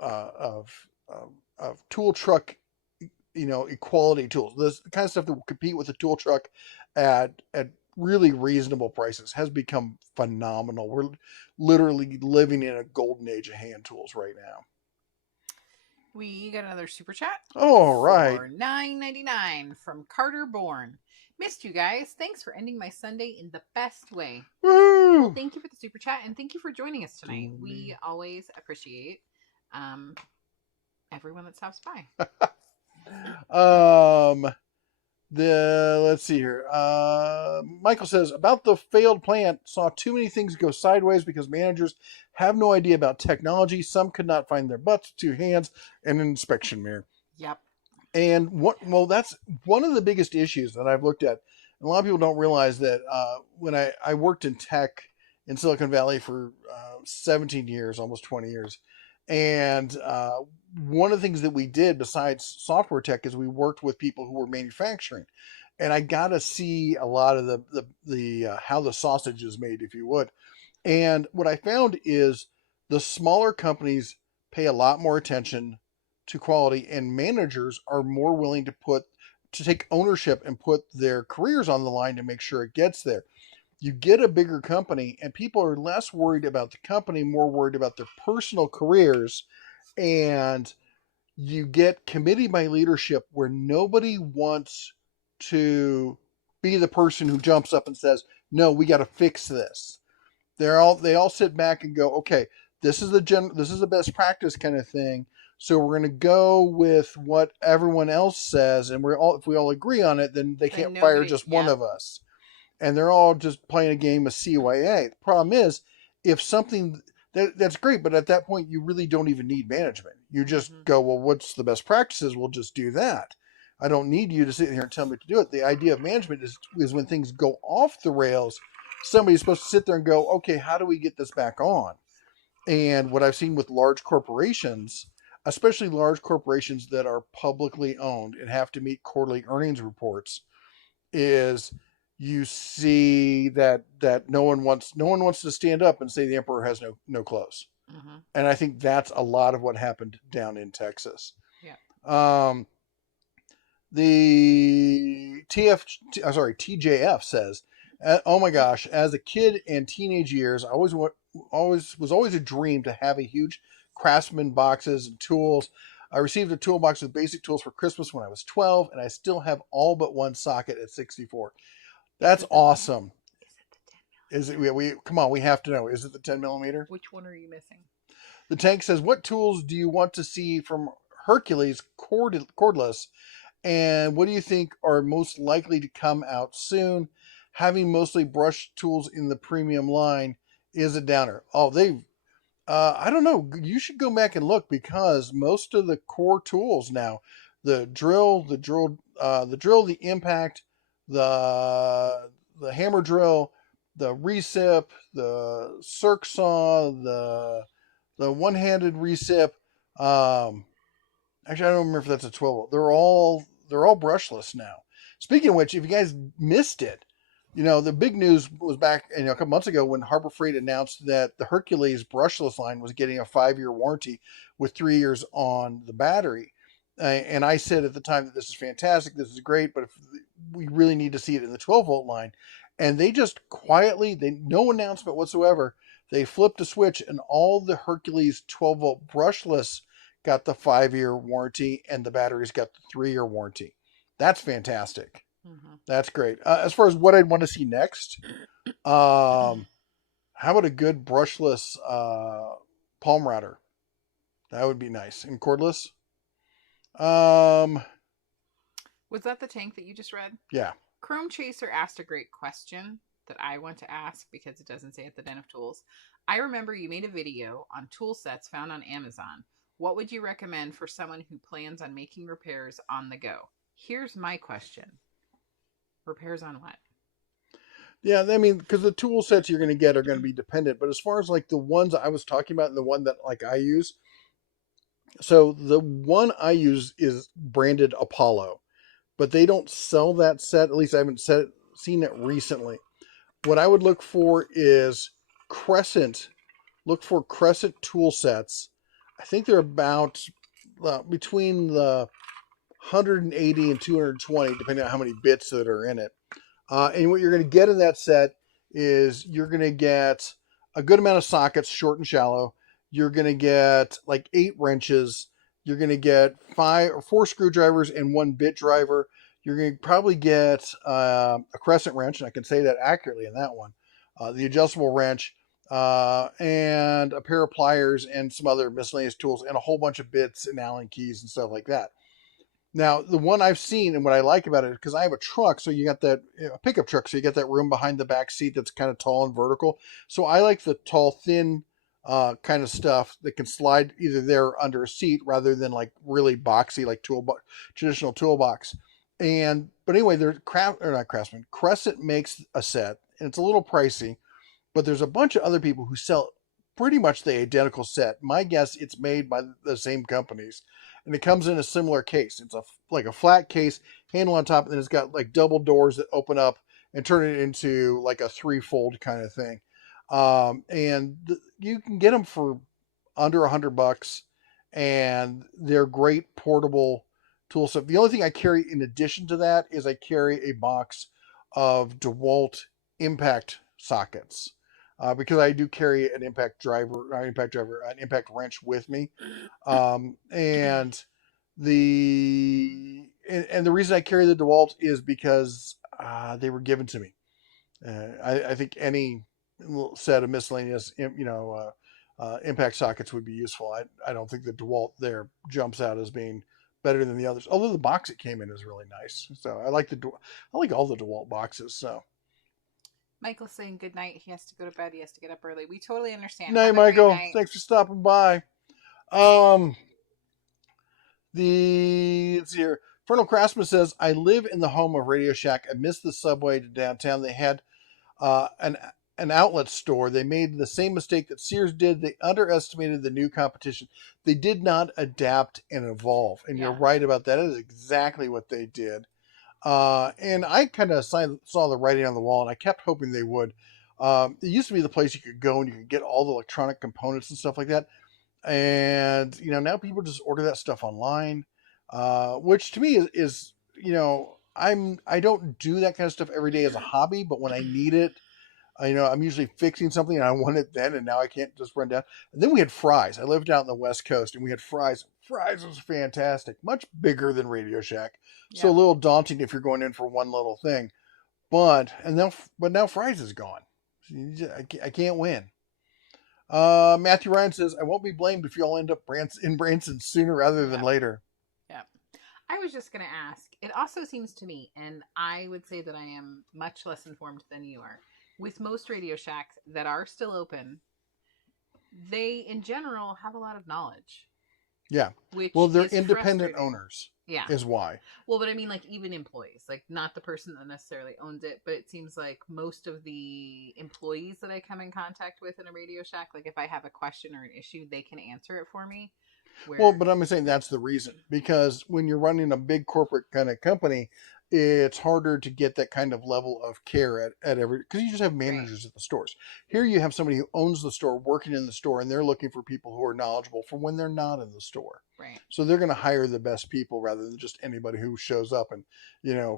tool truck, equality tools. This kind of stuff that will compete with the tool truck at really reasonable prices has become phenomenal. We're literally living in a golden age of hand tools right now. We got another super chat. All right. For $9.99 from Carter Bourne. Missed you guys. Thanks for ending my Sunday in the best way. Woo! Well, thank you for the super chat, and thank you for joining us tonight. We always appreciate everyone that stops by. Let's see here. Michael says, about the failed plant, saw too many things go sideways because managers have no idea about technology. Some could not find their butts, 2 hands, and an inspection mirror. Yep. And that's one of the biggest issues that I've looked at. And a lot of people don't realize that when I worked in tech in Silicon Valley for 17 years, almost 20 years. And one of the things that we did besides software tech is we worked with people who were manufacturing. And I got to see a lot of the how the sausage is made, if you would. And what I found is the smaller companies pay a lot more attention to quality, and managers are more willing to take ownership and put their careers on the line to make sure it gets there. you get a bigger company and people are less worried about the company, more worried about their personal careers. And you get committee by leadership where nobody wants to be the person who jumps up and says, no, we got to fix this. They all sit back and go, okay, this is the best practice kind of thing. So we're going to go with what everyone else says, and if we all agree on it, then they can't fire just one of us. And they're all just playing a game of CYA. The problem is, if something that's great, but at that point you really don't even need management. You just go, well, what's the best practices? We'll just do that. I don't need you to sit here and tell me to do it. The idea of management is when things go off the rails, somebody's supposed to sit there and go, okay, how do we get this back on? And what I've seen with large corporations, especially large corporations that are publicly owned and have to meet quarterly earnings reports, is you see that no one wants to stand up and say the emperor has no clothes. And I think that's a lot of what happened down in Texas. Yeah. The TJF says, oh my gosh, as a kid and teenage years, I was always a dream to have a huge Craftsman boxes and tools. I received a toolbox with basic tools for Christmas when I was 12, and I still have all but one socket at 64. That's awesome. Is it? Come on, we have to know. Is it the 10 millimeter? Which one are you missing? The tank says, what tools do you want to see from Hercules cordless? And what do you think are most likely to come out soon? Having mostly brushed tools in the premium line is a downer. Oh, I don't know. You should go back and look, because most of the core tools now, the drill, the impact, the hammer drill, the recip, the circ saw, the one-handed recip. Actually, I don't remember if that's a 12. They're all brushless now. Speaking of which, if you guys missed it, the big news was back a couple months ago when Harbor Freight announced that the Hercules brushless line was getting a 5-year warranty with 3 years on the battery. And I said at the time that this is fantastic, this is great, but if we really need to see it in the 12-volt line. And they just quietly, no announcement whatsoever, they flipped a switch and all the Hercules 12-volt brushless got the 5-year warranty and the batteries got the 3-year warranty. That's fantastic. That's great. As far as what I'd want to see next, how about a good brushless palm router? That would be nice. And cordless. Was that the tank that you just read? Yeah. Chrome Chaser asked a great question that I want to ask because it doesn't say at the Den of Tools. I remember you made a video on tool sets found on Amazon. What would you recommend for someone who plans on making repairs on the go? Here's my question. Repairs on what? Yeah, I mean, because the tool sets you're going to get are going to be dependent. But as far as like the ones I was talking about and the one that like I use, so the one I use is branded Apollo, but they don't sell that set. At least I haven't seen it recently. What I would look for is Crescent. Look for Crescent tool sets. I think they're about between the 180 and 220, depending on how many bits that are in it. And what you're going to get in that set is you're going to get a good amount of sockets, short and shallow. You're going to get like 8 wrenches. You're going to get 5 or 4 screwdrivers and 1 bit driver. You're going to probably get a crescent wrench, and I can say that accurately in that one. The adjustable wrench, and a pair of pliers and some other miscellaneous tools and a whole bunch of bits and Allen keys and stuff like that. Now, the one I've seen and what I like about it, because I have a truck, so you got that pickup truck, so you get that room behind the back seat that's kind of tall and vertical. So I like the tall, thin kind of stuff that can slide either there or under a seat rather than like really boxy, like traditional toolbox. But anyway, Crescent makes a set, and it's a little pricey, but there's a bunch of other people who sell pretty much the identical set. My guess, it's made by the same companies. And it comes in a similar case. It's like a flat case, handle on top, and then it's got like double doors that open up and turn it into like a 3-fold kind of thing. You can get them for under $100, and they're great portable tool stuff. The only thing I carry in addition to that is I carry a box of DeWalt impact sockets. Because I do carry an impact wrench with me. And the reason I carry the DeWalt is because they were given to me. I think any set of miscellaneous, impact sockets would be useful. I don't think the DeWalt there jumps out as being better than the others. Although the box it came in is really nice, so I like all the DeWalt boxes. So Michael's saying good night. He has to go to bed. He has to get up early. We totally understand. night, Have a great Michael. night. Thanks for stopping by. Let's see here. Fernal Craftsman says, I live in the home of Radio Shack. I miss the subway to downtown. They had an outlet store. They made the same mistake that Sears did. They underestimated the new competition. They did not adapt and evolve. And you're right about that. That is exactly what they did. And I kind of saw the writing on the wall, and I kept hoping they would. It used to be the place you could go and you could get all the electronic components and stuff like that. And now people just order that stuff online, which to me is I don't do that kind of stuff every day as a hobby, but when I need it, I'm usually fixing something and I want it then, and now I can't just run down. And then we had Fry's. I lived out in the West Coast, and we had Fry's. Fry's was fantastic, much bigger than Radio Shack, so a little daunting if you're going in for one little thing. But now Fry's is gone. I can't win. Matthew Ryan says, I won't be blamed if you all end up in Branson sooner rather than later. Yeah. I was just going to ask, it also seems to me, and I would say that I am much less informed than you are, with most Radio Shacks that are still open, they in general have a lot of knowledge. Yeah. Well, they're independent owners. Yeah. Is why. Well, but I mean, like, even employees, like, not the person that necessarily owns it, but it seems like most of the employees that I come in contact with in a Radio Shack, like, if I have a question or an issue, they can answer it for me. Well, but I'm saying that's the reason, because when you're running a big corporate kind of company, it's harder to get that kind of level of care at every, because you just have managers at the stores. Here you have somebody who owns the store, working in the store, and they're looking for people who are knowledgeable for when they're not in the store. Right. So they're going to hire the best people rather than just anybody who shows up and,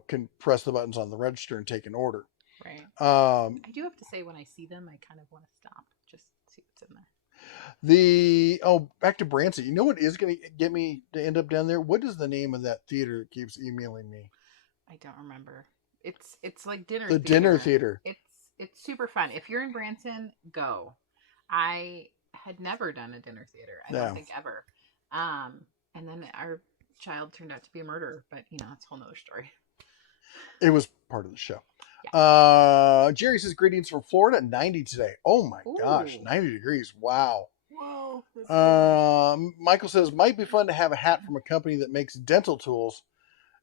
can press the buttons on the register and take an order. Right. I do have to say, when I see them, I kind of want to stop, just see what's in there. Back to Branson. You know what is going to get me to end up down there? What is the name of that theater that keeps emailing me? I don't remember. It's like dinner. The dinner theater. It's super fun. If you're in Branson, go. I had never done a dinner theater. I don't think ever. And then our child turned out to be a murderer, but it's a whole nother story. It was part of the show. Yeah. Jerry says, greetings from Florida, 90 today. Oh my gosh, 90 degrees. Wow. Whoa. Michael says, might be fun to have a hat from a company that makes dental tools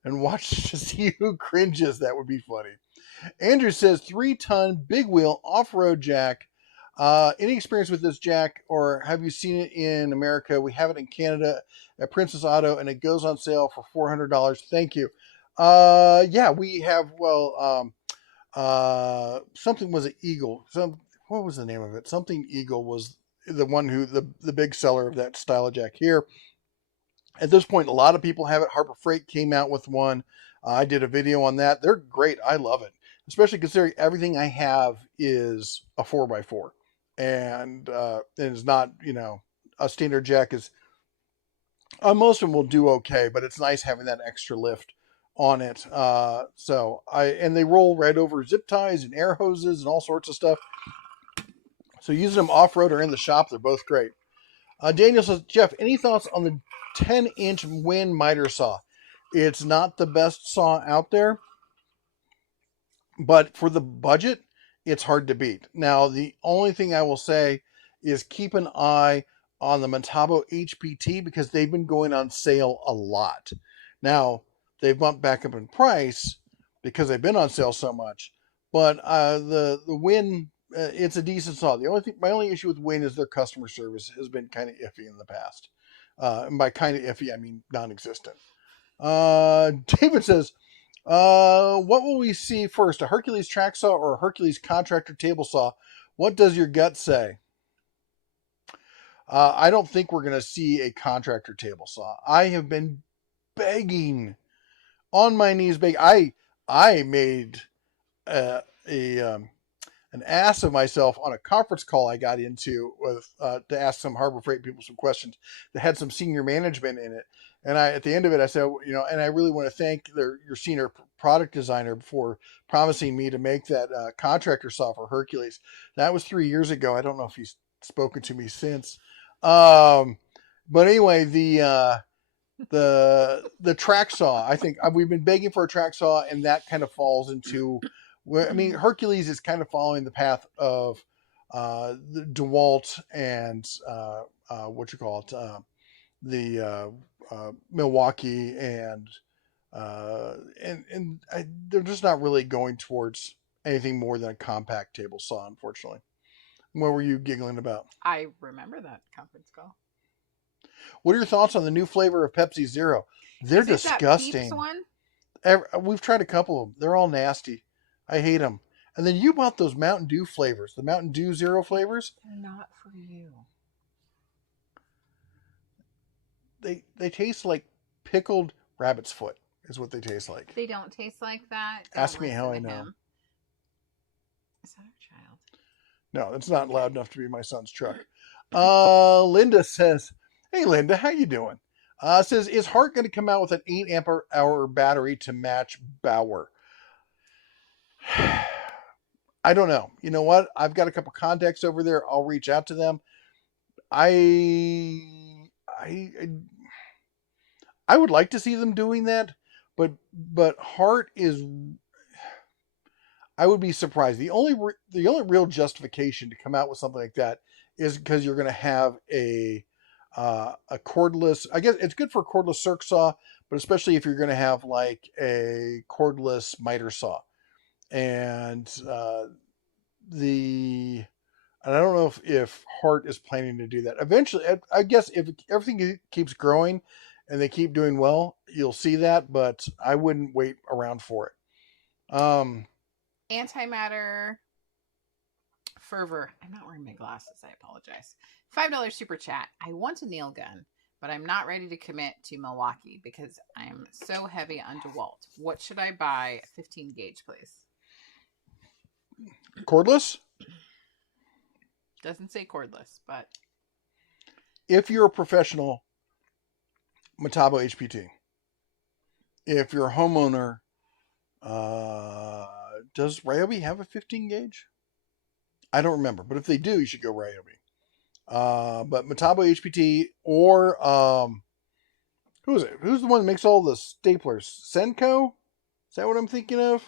and watch to see who cringes. That would be funny. Andrew says, 3-ton big wheel off-road jack. Any experience with this jack, or have you seen it in America? We have it in Canada at Princess Auto, and it goes on sale for $400. Thank you. Yeah, we have. Well, something was an Eagle. What was the name of it? Something Eagle was the one who the big seller of that style of jack here. At this point, a lot of people have it. Harbor Freight came out with one. I did a video on that. They're great. I love it, especially considering everything I have is a 4x4, and it's not, a standard jack is. Most of them will do okay, but it's nice having that extra lift on it. And they roll right over zip ties and air hoses and all sorts of stuff. So using them off-road or in the shop, they're both great. Daniel says, Jeff, any thoughts on the 10-inch Win miter saw? It's not the best saw out there, but for the budget, it's hard to beat. Now, the only thing I will say is keep an eye on the Metabo HPT, because they've been going on sale a lot. Now, they've bumped back up in price because they've been on sale so much, but the Win, it's a decent saw. My only issue with Win is their customer service has been kind of iffy in the past. And by kind of iffy, I mean non-existent. David says, what will we see first, a Hercules track saw or a Hercules contractor table saw? What does your gut say? I don't think we're going to see a contractor table saw. I have been begging on my knees. I made a an ass of myself on a conference call I got into with to ask some Harbor Freight people some questions that had some senior management in it. And at the end of it, I said, and I really want to thank your senior product designer for promising me to make that contractor saw for Hercules. That was 3 years ago. I don't know if he's spoken to me since. But anyway, the track saw, I think we've been begging for a track saw, and that kind of falls into where, I mean, Hercules is kind of following the path of the DeWalt and the Milwaukee, and they're just not really going towards anything more than a compact table saw, unfortunately. What were you giggling about? I remember that conference call. What are your thoughts on the new flavor of Pepsi Zero? They're disgusting. That Peeps one? We've tried a couple of them. They're all nasty. I hate them. And then you bought those Mountain Dew flavors, the Mountain Dew Zero flavors. They're not for you. They taste like pickled rabbit's foot is what they taste like. They don't taste like that. Ask me how I know. Is that our child? No, it's not loud enough to be my son's truck. Linda says, hey, Linda, how you doing? Says, is Hart going to come out with an 8 amp hour battery to match Bauer? I don't know. You know what? I've got a couple contacts over there. I'll reach out to them. I would like to see them doing that, but Hart is. I would be surprised. The only real justification to come out with something like that is because you're going to have a cordless. I guess it's good for a cordless circ saw, but especially if you're going to have like a cordless miter saw, and I don't know if Hart is planning to do that. Eventually, I guess if everything keeps growing and they keep doing well, you'll see that, but I wouldn't wait around for it. Antimatter Fervor. I'm not wearing my glasses. I apologize. $5 super chat. I want a nail gun, but I'm not ready to commit to Milwaukee because I'm so heavy on DeWalt. What should I buy? 15 gauge, please. Cordless? Doesn't say cordless, but if you're a professional, Metabo HPT. If you're a homeowner, does Ryobi have a 15 gauge? I don't remember, but if they do, you should go Ryobi. But Metabo HPT or who is it? Who's the one that makes all the staplers? Senko? Is that what I'm thinking of? I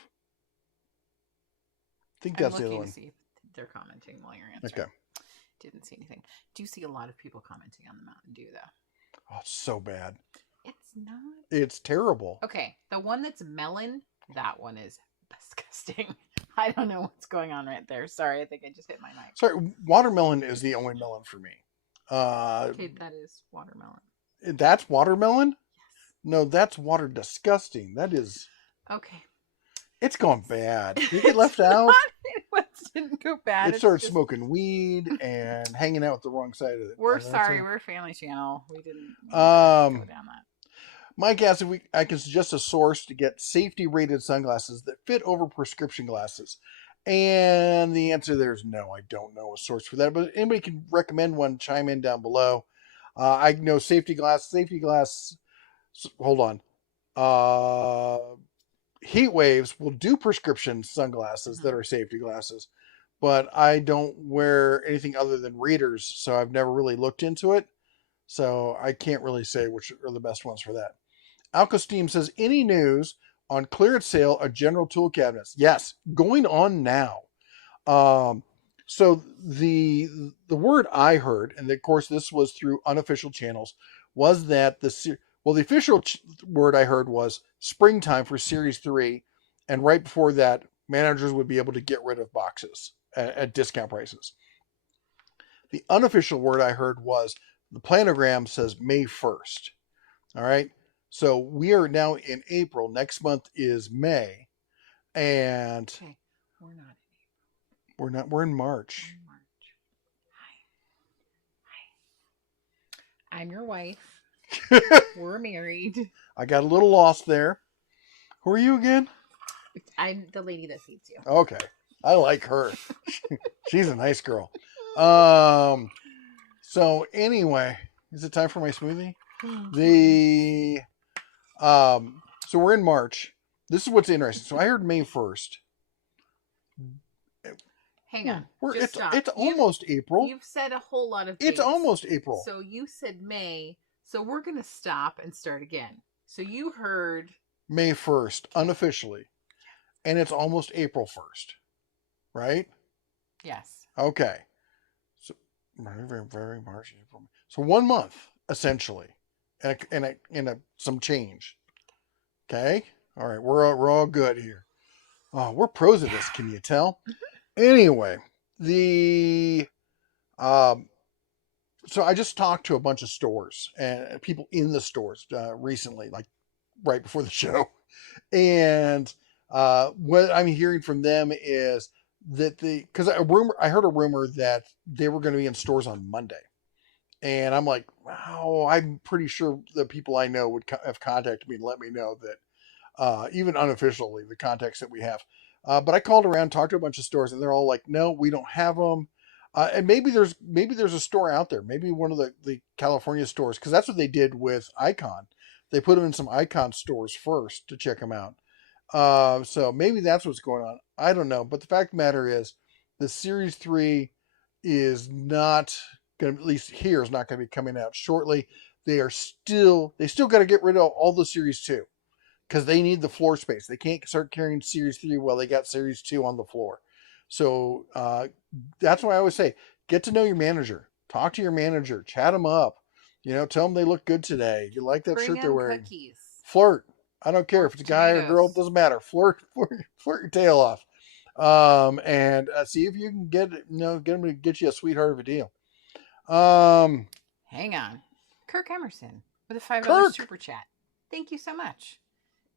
think that's the other one. See if they're commenting while you're answering. Okay. Didn't see anything. Do see a lot of people commenting on the Mountain Dew though. Oh, it's so bad. It's not. It's terrible. Okay, the one that's melon, that one is disgusting. I don't know what's going on right there. Sorry, I think I just hit my mic. Sorry, watermelon is the only melon for me. Okay, that is watermelon. That's watermelon? Yes. No, that's water disgusting. That is. Okay. It's gone bad. Did it get left out? It didn't go bad. It started smoking weed and hanging out with the wrong side of it. We're sorry. We're a family channel. We didn't go down that. Mike asks if I can suggest a source to get safety-rated sunglasses that fit over prescription glasses. And the answer there is no. I don't know a source for that. But anybody can recommend one, chime in down below. I know safety glass. Hold on. Heat Waves will do prescription sunglasses that are safety glasses. But I don't wear anything other than readers, so I've never really looked into it. So I can't really say which are the best ones for that. Alco Steam says, any news on clearance sale of general tool cabinets? Yes, going on now. So the word I heard, and of course this was through unofficial channels, was that the official word I heard was springtime for Series 3, and right before that, managers would be able to get rid of boxes at discount prices. The unofficial word I heard was the planogram says May 1st. All right. So we are now in April. Next month is May. And okay. We're not in April. We're not. We're in March. We're in March. Hi. I'm your wife. We're married. I got a little lost there. Who are you again? I'm the lady that feeds you. Okay. I like her. She's a nice girl. So anyway, is it time for my smoothie? The so we're in March. This is what's interesting. So I heard May 1st. Hang on. It's stop. almost April. You've said a whole lot of dates. It's almost April. So you said May. So we're going to stop and start again. So you heard May 1st unofficially. And it's almost April 1st. Right? Yes. Okay. So very March, April. So 1 month essentially. And some change. Okay? All right, we're all good here. Oh, we're pros at this, can you tell? Anyway, so I just talked to a bunch of stores and people in the stores recently, like right before the show. And what I'm hearing from them is that because I heard a rumor that they were going to be in stores on Monday. And I'm like, wow, I'm pretty sure the people I know would have contacted me and let me know that even unofficially, the contacts that we have. But I called around, talked to a bunch of stores, and they're all like, no, we don't have them. And maybe there's a store out there, maybe one of the California stores, because that's what they did with Icon. They put them in some Icon stores first to check them out. So maybe that's what's going on. I don't know. But the fact of the matter is, the Series 3 is not going to, at least here, is not going to be coming out shortly. They still got to get rid of all the Series 2 because they need the floor space. They can't start carrying Series 3 while they got Series 2 on the floor. So that's why I always say, get to know your manager. Talk to your manager. Chat them up. Tell them they look good today. You like that shirt they're wearing. Cookies. Flirt. I don't care if it's a guy or a girl. It doesn't matter. Flirt your tail off. And see if you can get them to get you a sweetheart of a deal. Hang on. Kirk Emerson with a $5 super chat. Thank you so much.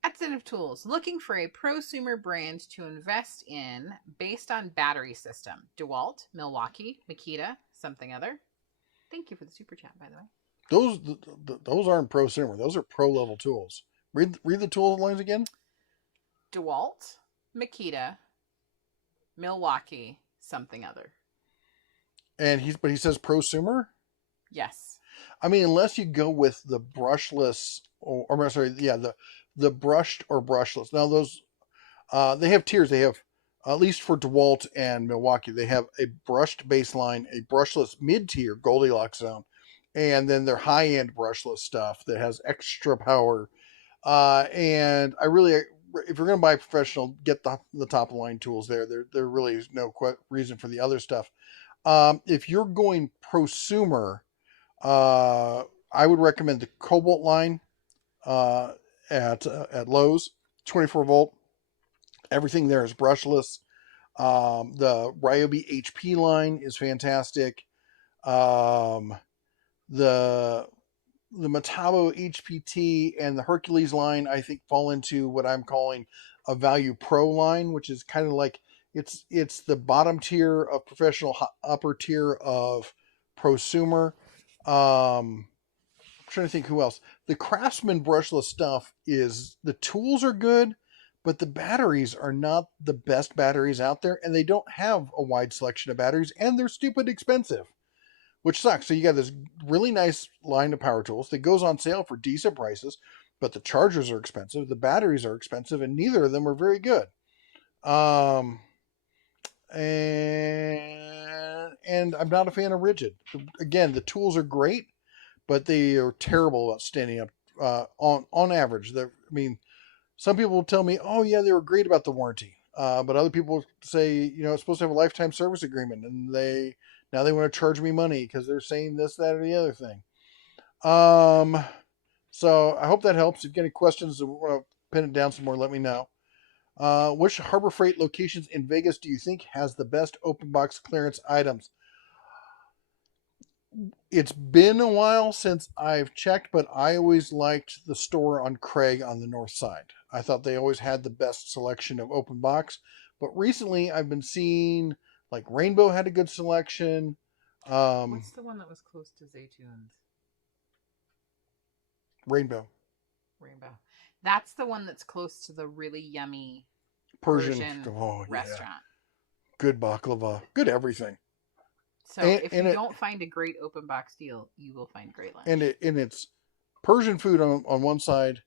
At Zen of Tools, looking for a prosumer brand to invest in based on battery system. DeWalt, Milwaukee, Makita, something other. Thank you for the super chat, by the way. Those aren't prosumer. Those are pro level tools. Read the tool lines again. DeWalt, Makita, Milwaukee, something other. And he says prosumer? Yes. I mean, unless you go with the brushless the brushed or brushless. Now those they have tiers. They have, at least for DeWalt and Milwaukee, they have a brushed baseline, a brushless mid-tier Goldilocks zone, and then their high-end brushless stuff that has extra power. And if you're going to buy professional, get the top line tools there. There really is no reason for the other stuff. If you're going prosumer, I would recommend the Cobalt line at Lowe's, 24 volt. Everything there is brushless. The Ryobi HP line is fantastic. The Metabo HPT and the Hercules line, I think, fall into what I'm calling a Value Pro line, which is kind of like it's the bottom tier of professional, upper tier of prosumer. I'm trying to think who else. The Craftsman brushless stuff the tools are good, but the batteries are not the best batteries out there, and they don't have a wide selection of batteries, and they're stupid expensive, which sucks. So you got this really nice line of power tools that goes on sale for decent prices, but the chargers are expensive, the batteries are expensive, and neither of them are very good. And I'm not a fan of Rigid. Again, the tools are great, but they are terrible about standing up on average. Some people will tell me, oh yeah, they were great about the warranty. But other people say, it's supposed to have a lifetime service agreement, and now they want to charge me money because they're saying this, that, or the other thing. So I hope that helps. If you get any questions or want to pin it down some more, let me know. Which Harbor Freight locations in Vegas do you think has the best open box clearance items? It's been a while since I've checked, but I always liked the store on Craig on the north side. I thought they always had the best selection of open box. But recently I've been seeing, like, Rainbow had a good selection. What's the one that was close to Zaytoons? Rainbow. That's the one that's close to the really yummy Persian restaurant. good baklava, good everything. So if you don't find a great open box deal, you will find great lunch. And it's Persian food on one side,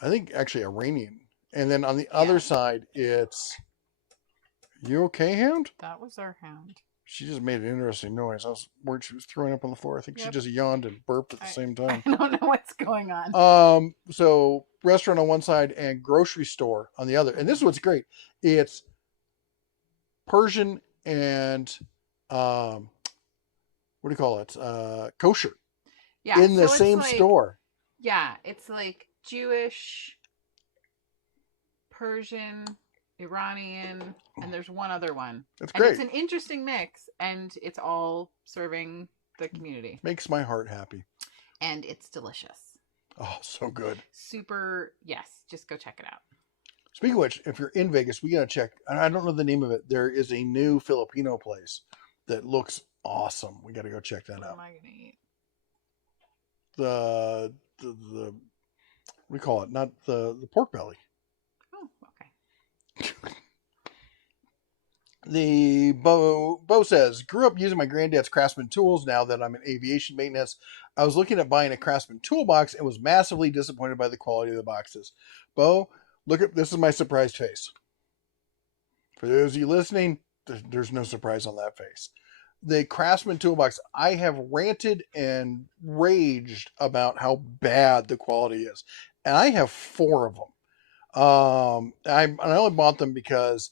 I think actually Iranian, and then on the other side it's. You okay, Hound? That was our Hound. She just made an interesting noise. I was worried she was throwing up on the floor. I think she just yawned and burped at the same time. I don't know what's going on. So restaurant on one side and grocery store on the other. And this is what's great. It's Persian and what do you call it? Kosher. Yeah. In the same store. Yeah, it's like Jewish, Persian, Iranian, and there's one other one. That's great. It's an interesting mix, and it's all serving the community. Makes my heart happy. And it's delicious. Oh, so good. Super, yes. Just go check it out. Speaking of which, if you're in Vegas, we got to check. I don't know the name of it. There is a new Filipino place that looks awesome. We got to go check that out. What am I going to eat? The what do we call it? Not the pork belly. Oh, okay. The Bo says, grew up using my granddad's Craftsman tools. Now that I'm in aviation maintenance, I was looking at buying a Craftsman toolbox and was massively disappointed by the quality of the boxes. Bo, look at this is my surprised face. For those of you listening, there's no surprise on that face. The Craftsman toolbox, I have ranted and raged about how bad the quality is, and I have 4 of them. I only bought them because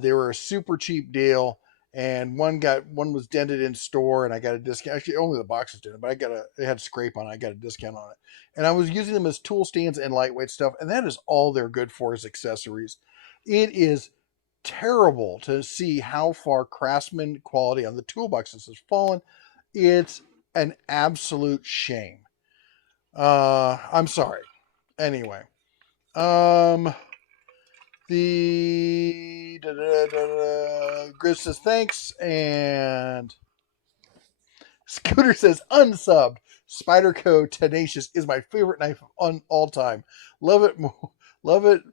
they were a super cheap deal, and one was dented in store, and I got a discount. Actually, only the box was dented, but it had a scrape on it. I got a discount on it, and I was using them as tool stands and lightweight stuff, and that is all they're good for is accessories. It is terrible to see how far Craftsman quality on the toolboxes has fallen. It's an absolute shame. I'm sorry. Anyway, the Grizz says thanks, and Scooter says unsubbed. Spyderco Tenacious is my favorite knife on all time. Love it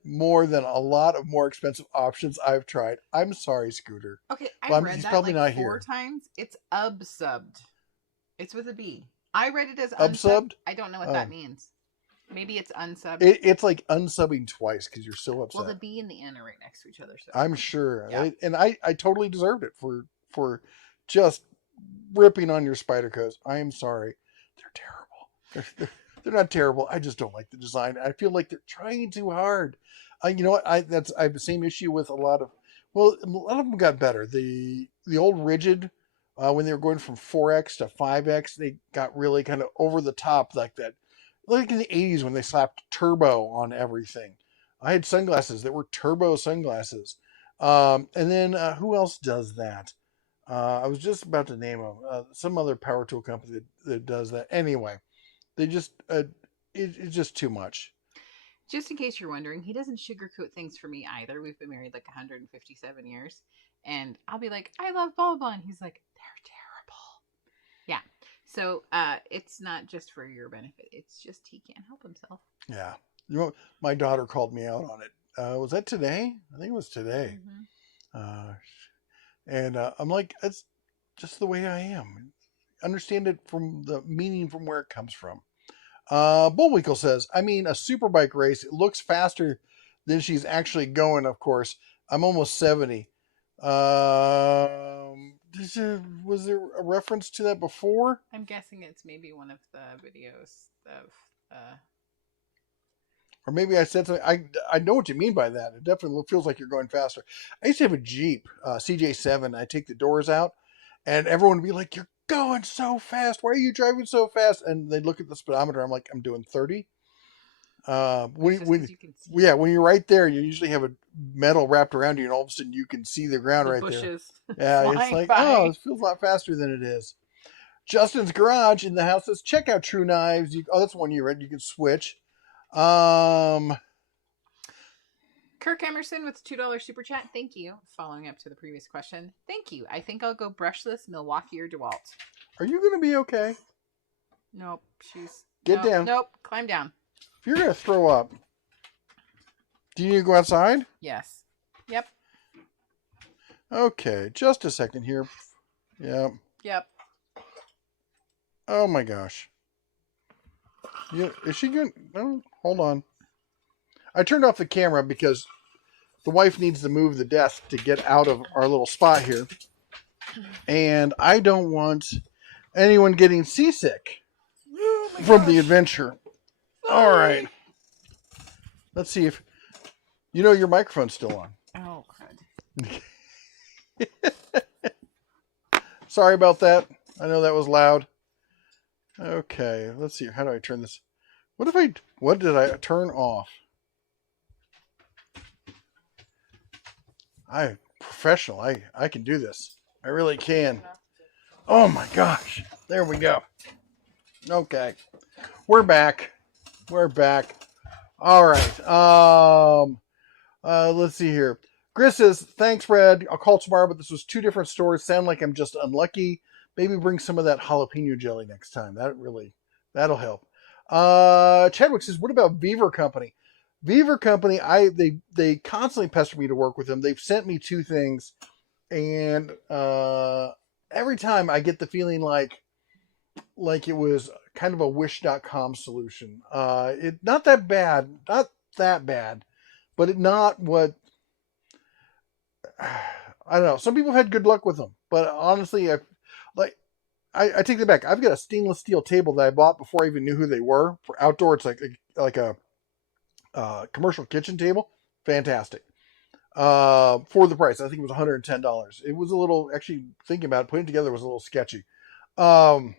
more than a lot of more expensive options I've tried. I'm sorry, Scooter. Okay, I read that probably like 4 times. It's ubsubbed. It's with a B. I read it as unsubbed. I don't know what that means. Maybe it's unsubbed. It's like unsubbing twice because you're so upset. Well, the B and the N are right next to each other. So. I'm sure. Yeah. I totally deserved it for just ripping on your Spydercos. I am sorry. They're terrible. They're not terrible. I just don't like the design. I feel like they're trying too hard. You know what? I have the same issue with a lot of them got better. The old rigid, when they were going from 4X to 5X, they got really kind of over the top like that. Like in the 80s when they slapped turbo on everything. I had sunglasses that were turbo sunglasses. And then who else does that? I was just about to name them. Some other power tool company that does that. Anyway, they just it's just too much. Just in case you're wondering, he doesn't sugarcoat things for me either. We've been married like 157 years. And I'll be like, I love blah, blah. And he's like, they're terrible. Yeah. So it's not just for your benefit. It's just he can't help himself. Yeah. You know, my daughter called me out on it. Was that today? I think it was today. Mm-hmm. And I'm like, it's just the way I am. Understand it from the meaning from where it comes from. Bullwinkle says, I mean, a superbike race, it looks faster than she's actually going, of course. I'm almost 70. Was there a reference to that before? I'm guessing it's maybe one of the videos of... Or maybe I said something. I know what you mean by that. It definitely feels like you're going faster. I used to have a Jeep, CJ7. I take the doors out, and everyone would be like, you're going so fast. Why are you driving so fast? And they'd look at the speedometer. I'm like, I'm doing 30. When you're right there, you usually have a metal wrapped around you, and all of a sudden you can see the ground right bushes there. Yeah, it's like, oh, it feels a lot faster than it is. Justin's Garage in the house says, check out True Knives. That's one you read. You can switch. Kirk Emerson with $2 super chat. Thank you. Following up to the previous question. Thank you. I think I'll go brushless Milwaukee or DeWalt. Are you going to be okay? Nope. Get down. Nope. Climb down. If you're going to throw up, do you need to go outside? Yes. Yep. Okay, just a second here. Yeah. Yep. Oh my gosh. Yeah, is she good? No, hold on. I turned off the camera because the wife needs to move the desk to get out of our little spot here. And I don't want anyone getting seasick from the adventure. All right. Let's see if your microphone's still on. Oh, crud. Sorry about that. I know that was loud. Okay, let's see. How do I turn this? What did I turn off? I'm professional. I can do this. I really can. Oh my gosh. There we go. Okay. We're back. We're back. All right. Let's see here. Gris says, thanks, Red. I'll call tomorrow, but this was 2 different stores. Sound like I'm just unlucky. Maybe bring some of that jalapeno jelly next time. That'll help. Chadwick says, what about Beaver Company? Beaver Company, they constantly pester me to work with them. They've sent me 2 things, and every time I get the feeling like it was kind of a wish.com solution. It not that bad, but it not what I don't know. Some people have had good luck with them, but honestly, I take that back. I've got a stainless steel table that I bought before I even knew who they were for outdoor. It's like a commercial kitchen table. Fantastic. For the price, I think it was $110. It was a little, actually thinking about it, putting it together was a little sketchy. I'm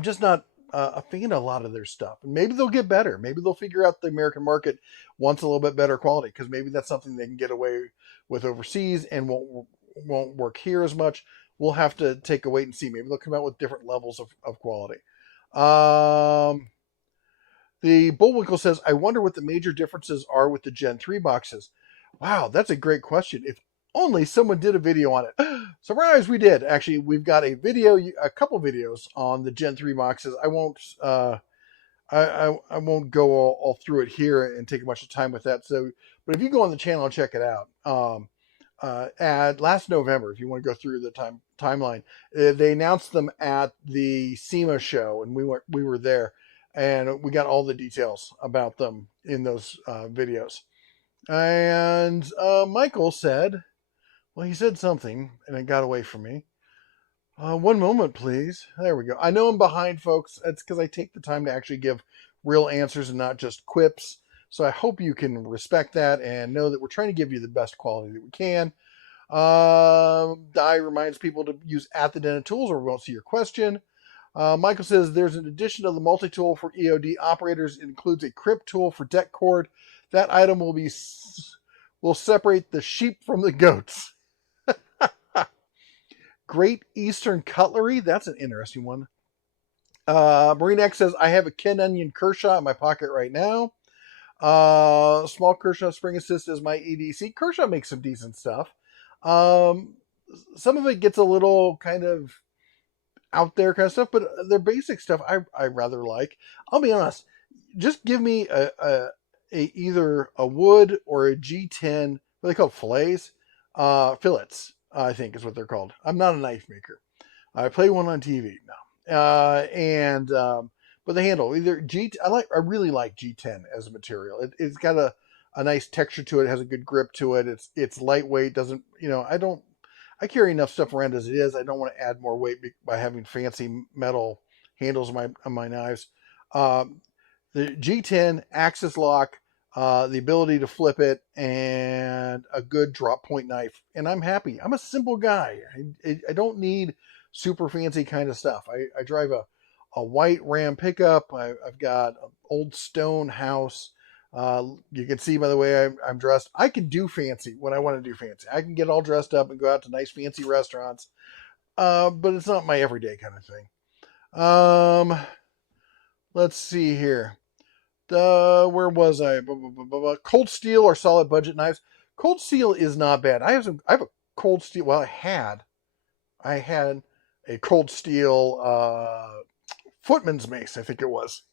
just not a fan of a lot of their stuff. And maybe they'll get better. Maybe they'll figure out the American market wants a little bit better quality, because maybe that's something they can get away with overseas and won't work here as much. We'll have to take a wait and see. Maybe they'll come out with different levels of quality. The Bullwinkle says, I wonder what the major differences are with the Gen 3 boxes. Wow, that's a great question. If only someone did a video on it. Surprise, we did. Actually, we've got a couple videos on the Gen 3 boxes. I won't I won't go all through it here and take much time with that. So, but if you go on the channel and check it out, at last November, if you want to go through the timeline, they announced them at the SEMA show, and we were there, and we got all the details about them in those videos. And Michael said, well, he said something, and it got away from me. One moment, please. There we go. I know I'm behind, folks. It's because I take the time to actually give real answers and not just quips. So I hope you can respect that and know that we're trying to give you the best quality that we can. Di reminds people to use @TheDenTools or we won't see your question. Michael says there's an addition to the multi-tool for EOD operators. It includes a crimp tool for deck cord. That item will separate the sheep from the goats. Great Eastern Cutlery. That's an interesting one. Marine X says, I have a Ken Onion Kershaw in my pocket right now. Small Kershaw Spring Assist is my EDC. Kershaw makes some decent stuff. Some of it gets a little kind of out there kind of stuff, but their basic stuff I rather like. I'll be honest. Just give me either a wood or a G10. What are they called? Fillets? Fillets, I think is what they're called. I'm not a knife maker. I play one on TV now. But the handle, either I really like G10 as a material. It's got a nice texture to it. It has a good grip to it. It's lightweight. Doesn't, I carry enough stuff around as it is. I don't want to add more weight by having fancy metal handles on my knives. The G10 axis lock, the ability to flip it, and a good drop point knife, and I'm happy. I'm a simple guy. I don't need super fancy kind of stuff. I drive a white Ram pickup. I've got an old stone house. You can see by the way I'm dressed. I can do fancy when I want to do fancy. I can get all dressed up and go out to nice fancy restaurants, but it's not my everyday kind of thing. Let's see here. Where was I? Cold steel or solid budget knives. Cold steel is not bad. I have a cold steel. Well, I had a cold steel footman's mace, I think it was,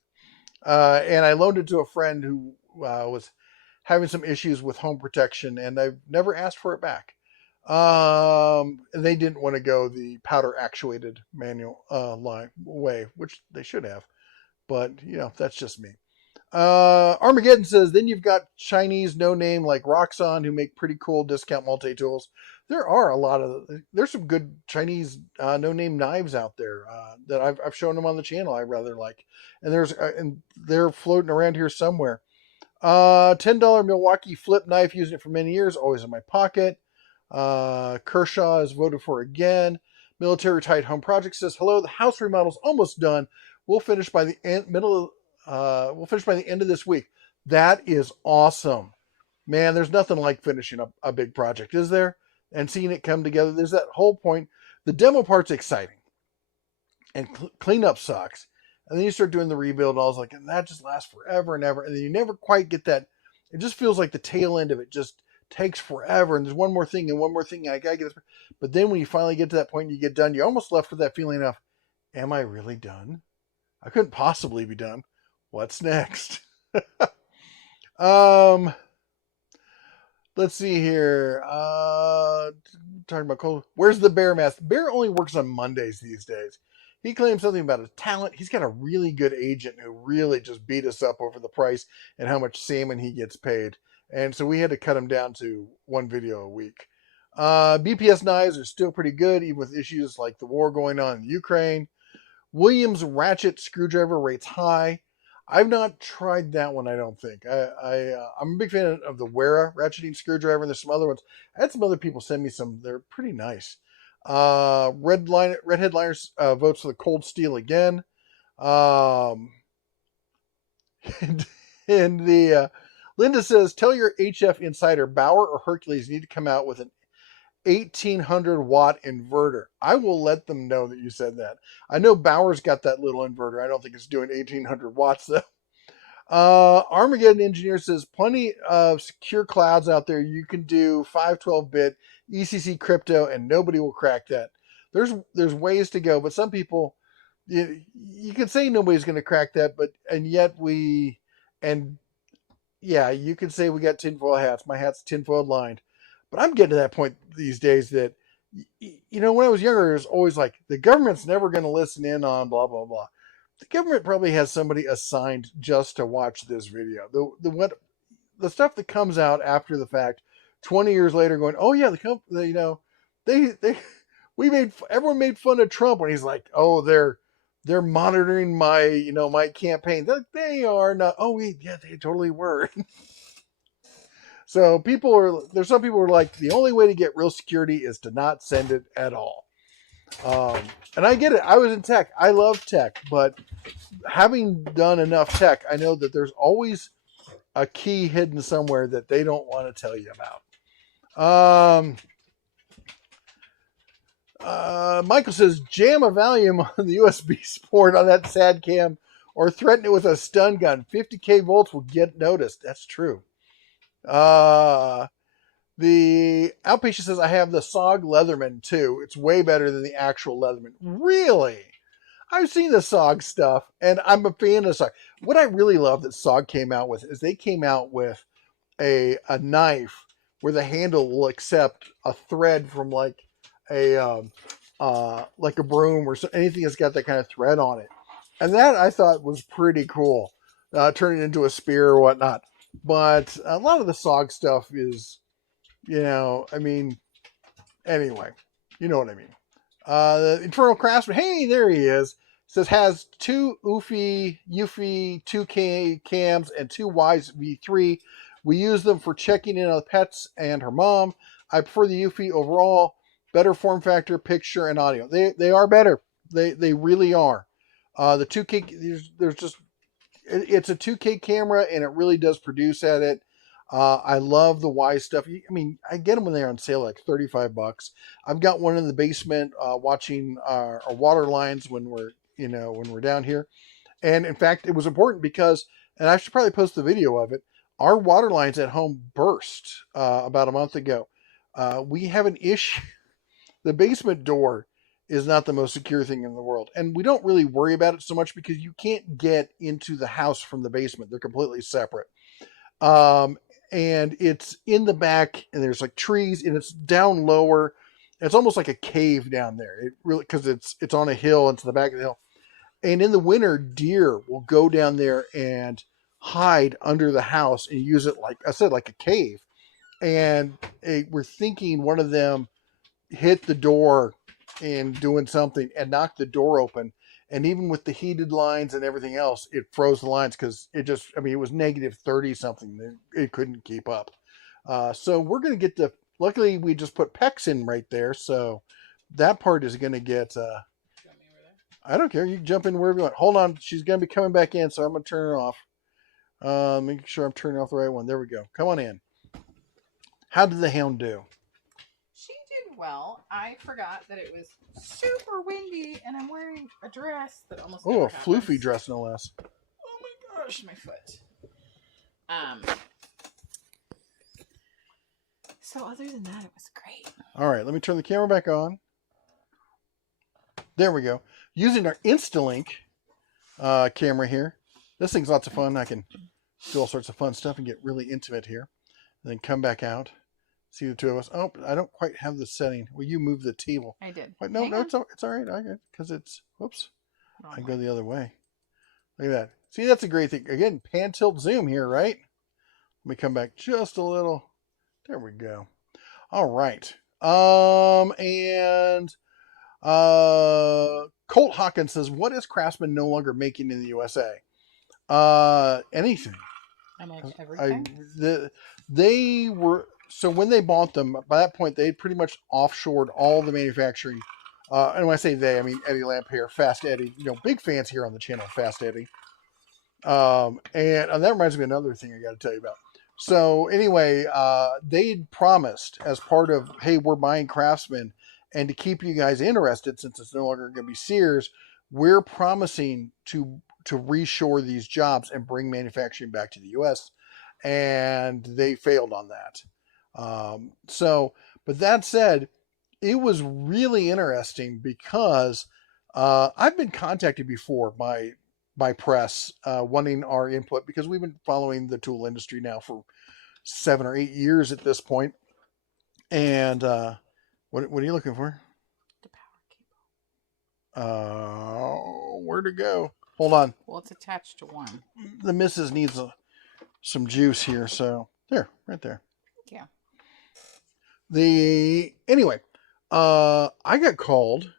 and I loaned it to a friend who was having some issues with home protection, and I've never asked for it back. And they didn't want to go the powder actuated manual way, which they should have. But that's just me. Armageddon says, then you've got Chinese no name like Roxxon who make pretty cool discount multi tools. There's some good Chinese no name knives out there that I've shown them on the channel. I rather like, and they're floating around here somewhere. $10 Milwaukee flip knife, using it for many years, always in my pocket. Kershaw is voted for again. Military Tight Home Project says, hello, the house remodel's almost done. We'll finish by the end of this week. That is awesome. Man, there's nothing like finishing a big project, is there? And seeing it come together. There's that whole point. The demo part's exciting. And cleanup sucks. And then you start doing the rebuild, and I was like, and that just lasts forever and ever. And then you never quite get that. It just feels like the tail end of it just takes forever. And there's one more thing and one more thing. And I got to get this. But then when you finally get to that point and you get done, you're almost left with that feeling of, am I really done? I couldn't possibly be done. What's next? Let's see here. Talking about cold. Where's the bear mask? Bear only works on Mondays these days. He claims something about his talent. He's got a really good agent who really just beat us up over the price and how much salmon he gets paid. And so we had to cut him down to one video a week. BPS knives are still pretty good, even with issues like the war going on in Ukraine. Williams ratchet screwdriver rates high. I've not tried that one, I don't think. I'm a big fan of the Wera ratcheting screwdriver, and there's some other ones. I had some other people send me some. They're pretty nice. Red Headliners votes for the cold steel again. And Linda says, tell your HF insider Bauer or Hercules need to come out with an 1800 watt inverter. I will let them know that you said that. I know Bauer's got that little inverter. I don't think it's doing 1800 watts though. Armageddon Engineer says, plenty of secure clouds out there. You can do 512-bit ECC crypto and nobody will crack that. There's ways to go, but some people, you can say nobody's going to crack that, you can say we got tinfoil hats. My hat's tinfoil lined. But I'm getting to that point these days that, when I was younger, it was always like, the government's never going to listen in on blah, blah, blah. The government probably has somebody assigned just to watch this video. The stuff that comes out after the fact, 20 years later, going, oh yeah, everyone made fun of Trump when he's like, oh, they're monitoring my campaign. They are not. Oh, yeah, they totally were. So there's some people who are like, the only way to get real security is to not send it at all. And I get it. I was in tech. I love tech, but having done enough tech, I know that there's always a key hidden somewhere that they don't want to tell you about. Michael says, jam a Valium on the USB port on that SAD cam or threaten it with a stun gun. 50K volts will get noticed. That's true. The outpatient says, I have the SOG Leatherman too. It's way better than the actual Leatherman. Really? I've seen the SOG stuff and I'm a fan of SOG. What I really love that SOG came out with is they came out with a knife where the handle will accept a thread from like a broom or anything that's got that kind of thread on it. And that I thought was pretty cool. Turn it into a spear or whatnot. But a lot of the SOG stuff is, anyway, you know what I mean. The Infernal Craftsman, hey, there he is. Says has two Eufy 2K cams and two Wise V3. We use them for checking in on the pets and her mom. I prefer the Eufy overall. Better form factor, picture, and audio. They are better. They really are. The 2K, it's a 2K camera and it really does produce at it. I love the Wise stuff. I get them when they're on sale, like $35. I've got one in the basement watching our water lines when we're down here. And in fact, it was important because, and I should probably post the video of it, our water lines at home burst about a month ago. We have an issue. The basement door is not the most secure thing in the world. And we don't really worry about it so much because you can't get into the house from the basement. They're completely separate. and it's in the back, and there's like trees, and it's down lower. It's almost like a cave down there. It really, because it's on a hill, it's the back of the hill. And in the winter, deer will go down there and hide under the house and use it, like I said, like a cave. And we're thinking one of them hit the door and doing something and knocked the door open. And even with the heated lines and everything else, it froze the lines because it was negative 30 something. It couldn't keep up. So we're going to get luckily we just put PEX in right there. So that part is going to get, I don't care. You can jump in wherever you want. Hold on. She's going to be coming back in. So I'm going to turn her off. Make sure I'm turning off the right one. There we go. Come on in. How did the hound do? She did well. I forgot that it was super windy, and I'm wearing a dress that almost never happens. Floofy dress, no less. Oh my gosh, my foot. So other than that, it was great. All right, let me turn the camera back on. There we go. Using our Instalink camera here. This thing's lots of fun. I can do all sorts of fun stuff and get really intimate here. And then come back out. See the two of us. Oh, I don't quite have the setting. Will you move the table? I did. But no, it's all right. I get because it's whoops. I go the other way. Look at that. See, that's a great thing. Again, pan tilt zoom here, right? Let me come back just a little. There we go. All right. Colt Hawkins says, "What is Craftsman no longer making in the USA?" Anything. Almost everything. They were. So when they bought them, by that point, they had pretty much offshored all the manufacturing. And when I say they, I mean Eddie Lampere, Fast Eddie. Big fans here on the channel, Fast Eddie. And that reminds me of another thing I got to tell you about. So anyway, they'd promised as part of, hey, we're buying Craftsman, and to keep you guys interested, since it's no longer going to be Sears, we're promising to reshore these jobs and bring manufacturing back to the U.S. And they failed on that. But that said, it was really interesting because I've been contacted before by press wanting our input because we've been following the tool industry now for 7 or 8 years at this point. And what are you looking for? The power cable. Where'd it go? Hold on. Well, it's attached to one. The missus needs some juice here, so there, right there. Yeah. Anyway, I got called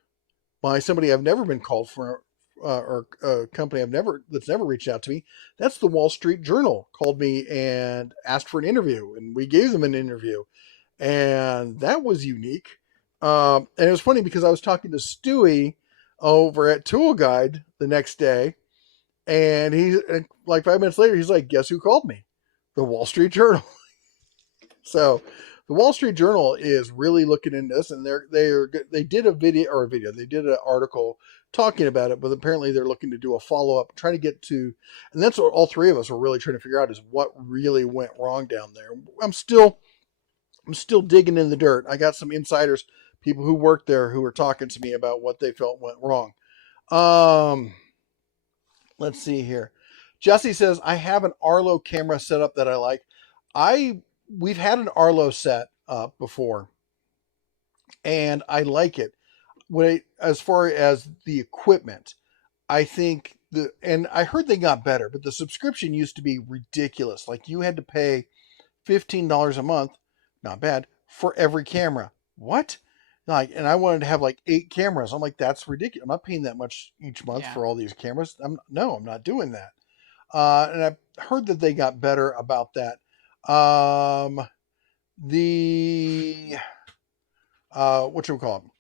by somebody I've never been called for, or a company that's never reached out to me. That's the Wall Street Journal called me and asked for an interview, and we gave them an interview, and that was unique. And it was funny because I was talking to Stewie over at Tool Guide the next day, and like 5 minutes later, he's like, "Guess who called me? The Wall Street Journal." So the Wall Street Journal is really looking into this, and they did a video. They did an article talking about it, but apparently they're looking to do a follow-up, trying to get to, and that's what all three of us were really trying to figure out is what really went wrong down there. I'm still digging in the dirt. I got some insiders, people who worked there, who were talking to me about what they felt went wrong. Let's see here. Jesse says, "I have an Arlo camera set up that I like." We've had an Arlo set up before, and I like it. As far as the equipment, I think and I heard they got better, but the subscription used to be ridiculous. Like you had to pay $15 a month, not bad, for every camera. What? And I wanted to have like 8 cameras. I'm like, that's ridiculous. I'm not paying that much each month for all these cameras. I'm not doing that. And I've heard that they got better about that. What should we call them?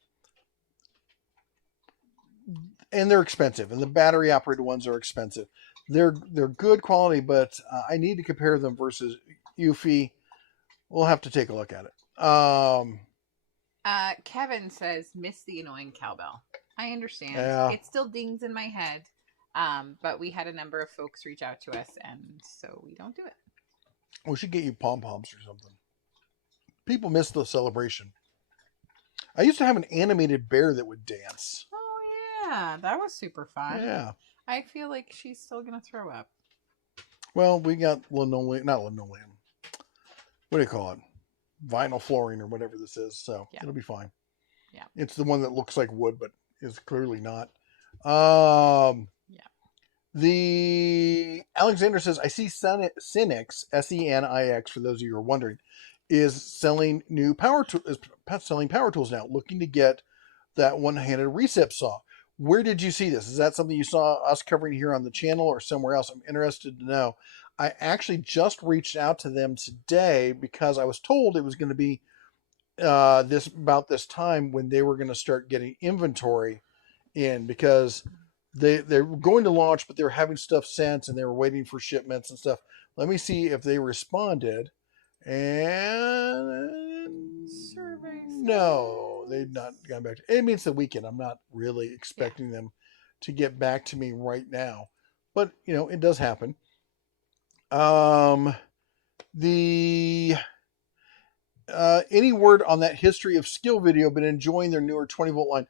And they're expensive, and the battery operated ones are expensive. They're good quality, but I need to compare them versus Eufy. We'll have to take a look at it. Kevin says, "Miss the annoying cowbell." I understand. Yeah. It still dings in my head. But we had a number of folks reach out to us, and so we don't do it. We should get you pom-poms or something. People miss the celebration. I used to have an animated bear that would dance. Oh, yeah. That was super fun. Yeah. I feel like she's still going to throw up. Well, we got not linoleum. what do you call it? Vinyl flooring or whatever this is. So it'll be fine. Yeah. It's the one that looks like wood, but is clearly not. Yeah. The Alexander says, I see Senix, Senix, for those of you who are wondering, is selling power tools now, looking to get that one-handed recip saw. Where did you see this? Is that something you saw us covering here on the channel or somewhere else? I'm interested to know. I actually just reached out to them today because I was told it was going to be about this time when they were going to start getting inventory in, because they were going to launch, but they were having stuff sent and they were waiting for shipments and stuff. Let me see if they responded. And no, they've not gone back. It means the weekend. I'm not really expecting them to get back to me right now, but it does happen. Any word on that history of skill video? Been enjoying their newer 20-volt line.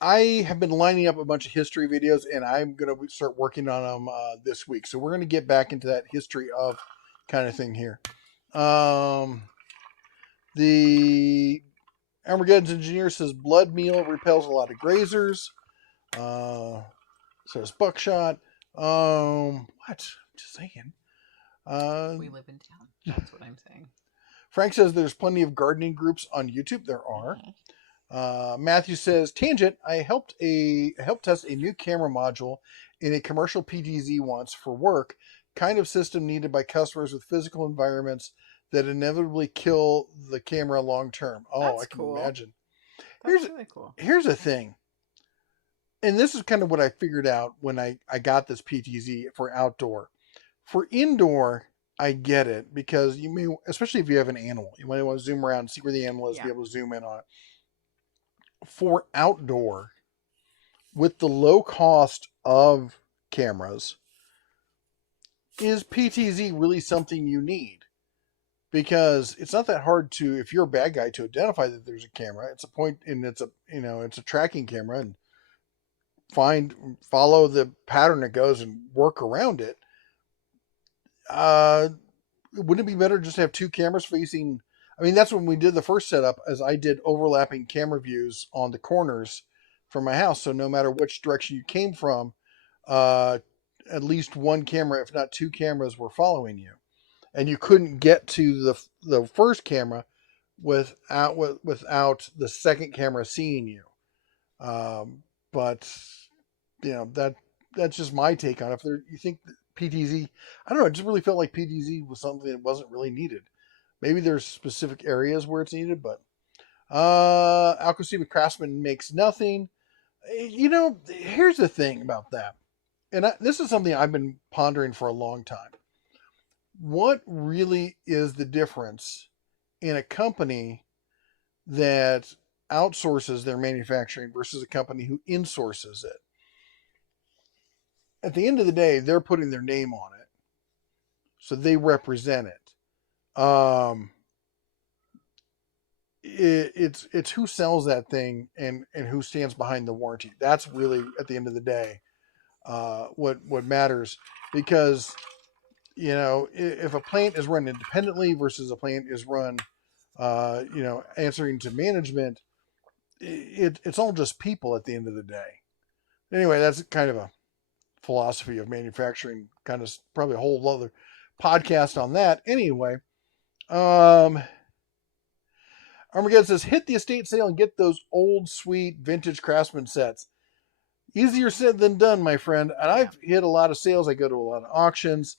I have been lining up a bunch of history videos, and I'm going to start working on them this week. So we're going to get back into that history of kind of thing here. The Armageddon's engineer says blood meal repels a lot of grazers. Says buckshot. What? Just saying. We live in town. That's what I'm saying. Frank says there's plenty of gardening groups on YouTube. There are. Matthew says, tangent, I helped test a new camera module in a commercial PTZ once for work, kind of system needed by customers with physical environments that inevitably kill the camera long term. Oh, that's I can imagine. That's really cool. Here's the thing. And this is kind of what I figured out when I got this PTZ for outdoor. For indoor, I get it, because you may, especially if you have an animal, you might want to zoom around and see where the animal is, be able to zoom in on it. For outdoor, with the low cost of cameras, is PTZ really something you need? Because it's not that hard to, if you're a bad guy, to identify that there's a camera. It's a point, and it's a tracking camera, and follow the pattern it goes and work around it. Wouldn't it be better just to have two cameras facing? I mean, that's when we did the first setup, as I did overlapping camera views on the corners from my house. So no matter which direction you came from, at least one camera, if not two cameras, were following you. And you couldn't get to the first camera without the second camera seeing you. But that's just my take on it. You think PTZ, I don't know, it just really felt like PTZ was something that wasn't really needed. Maybe there's specific areas where it's needed, but Alcosima Craftsman makes nothing. Here's the thing about that. And this is something I've been pondering for a long time. What really is the difference in a company that outsources their manufacturing versus a company who insources it? At the end of the day, they're putting their name on it, so they represent it. It's who sells that thing and who stands behind the warranty. That's really, at the end of the day, what matters. Because if a plant is run independently versus a plant is run answering to management, it's all just people at the end of the day. Anyway, that's kind of a philosophy of manufacturing, kind of probably a whole other podcast on that. Anyway, Armageddon says, hit the estate sale and get those old sweet vintage Craftsman sets. Easier said than done, my friend. And I've hit a lot of sales. I go to a lot of auctions,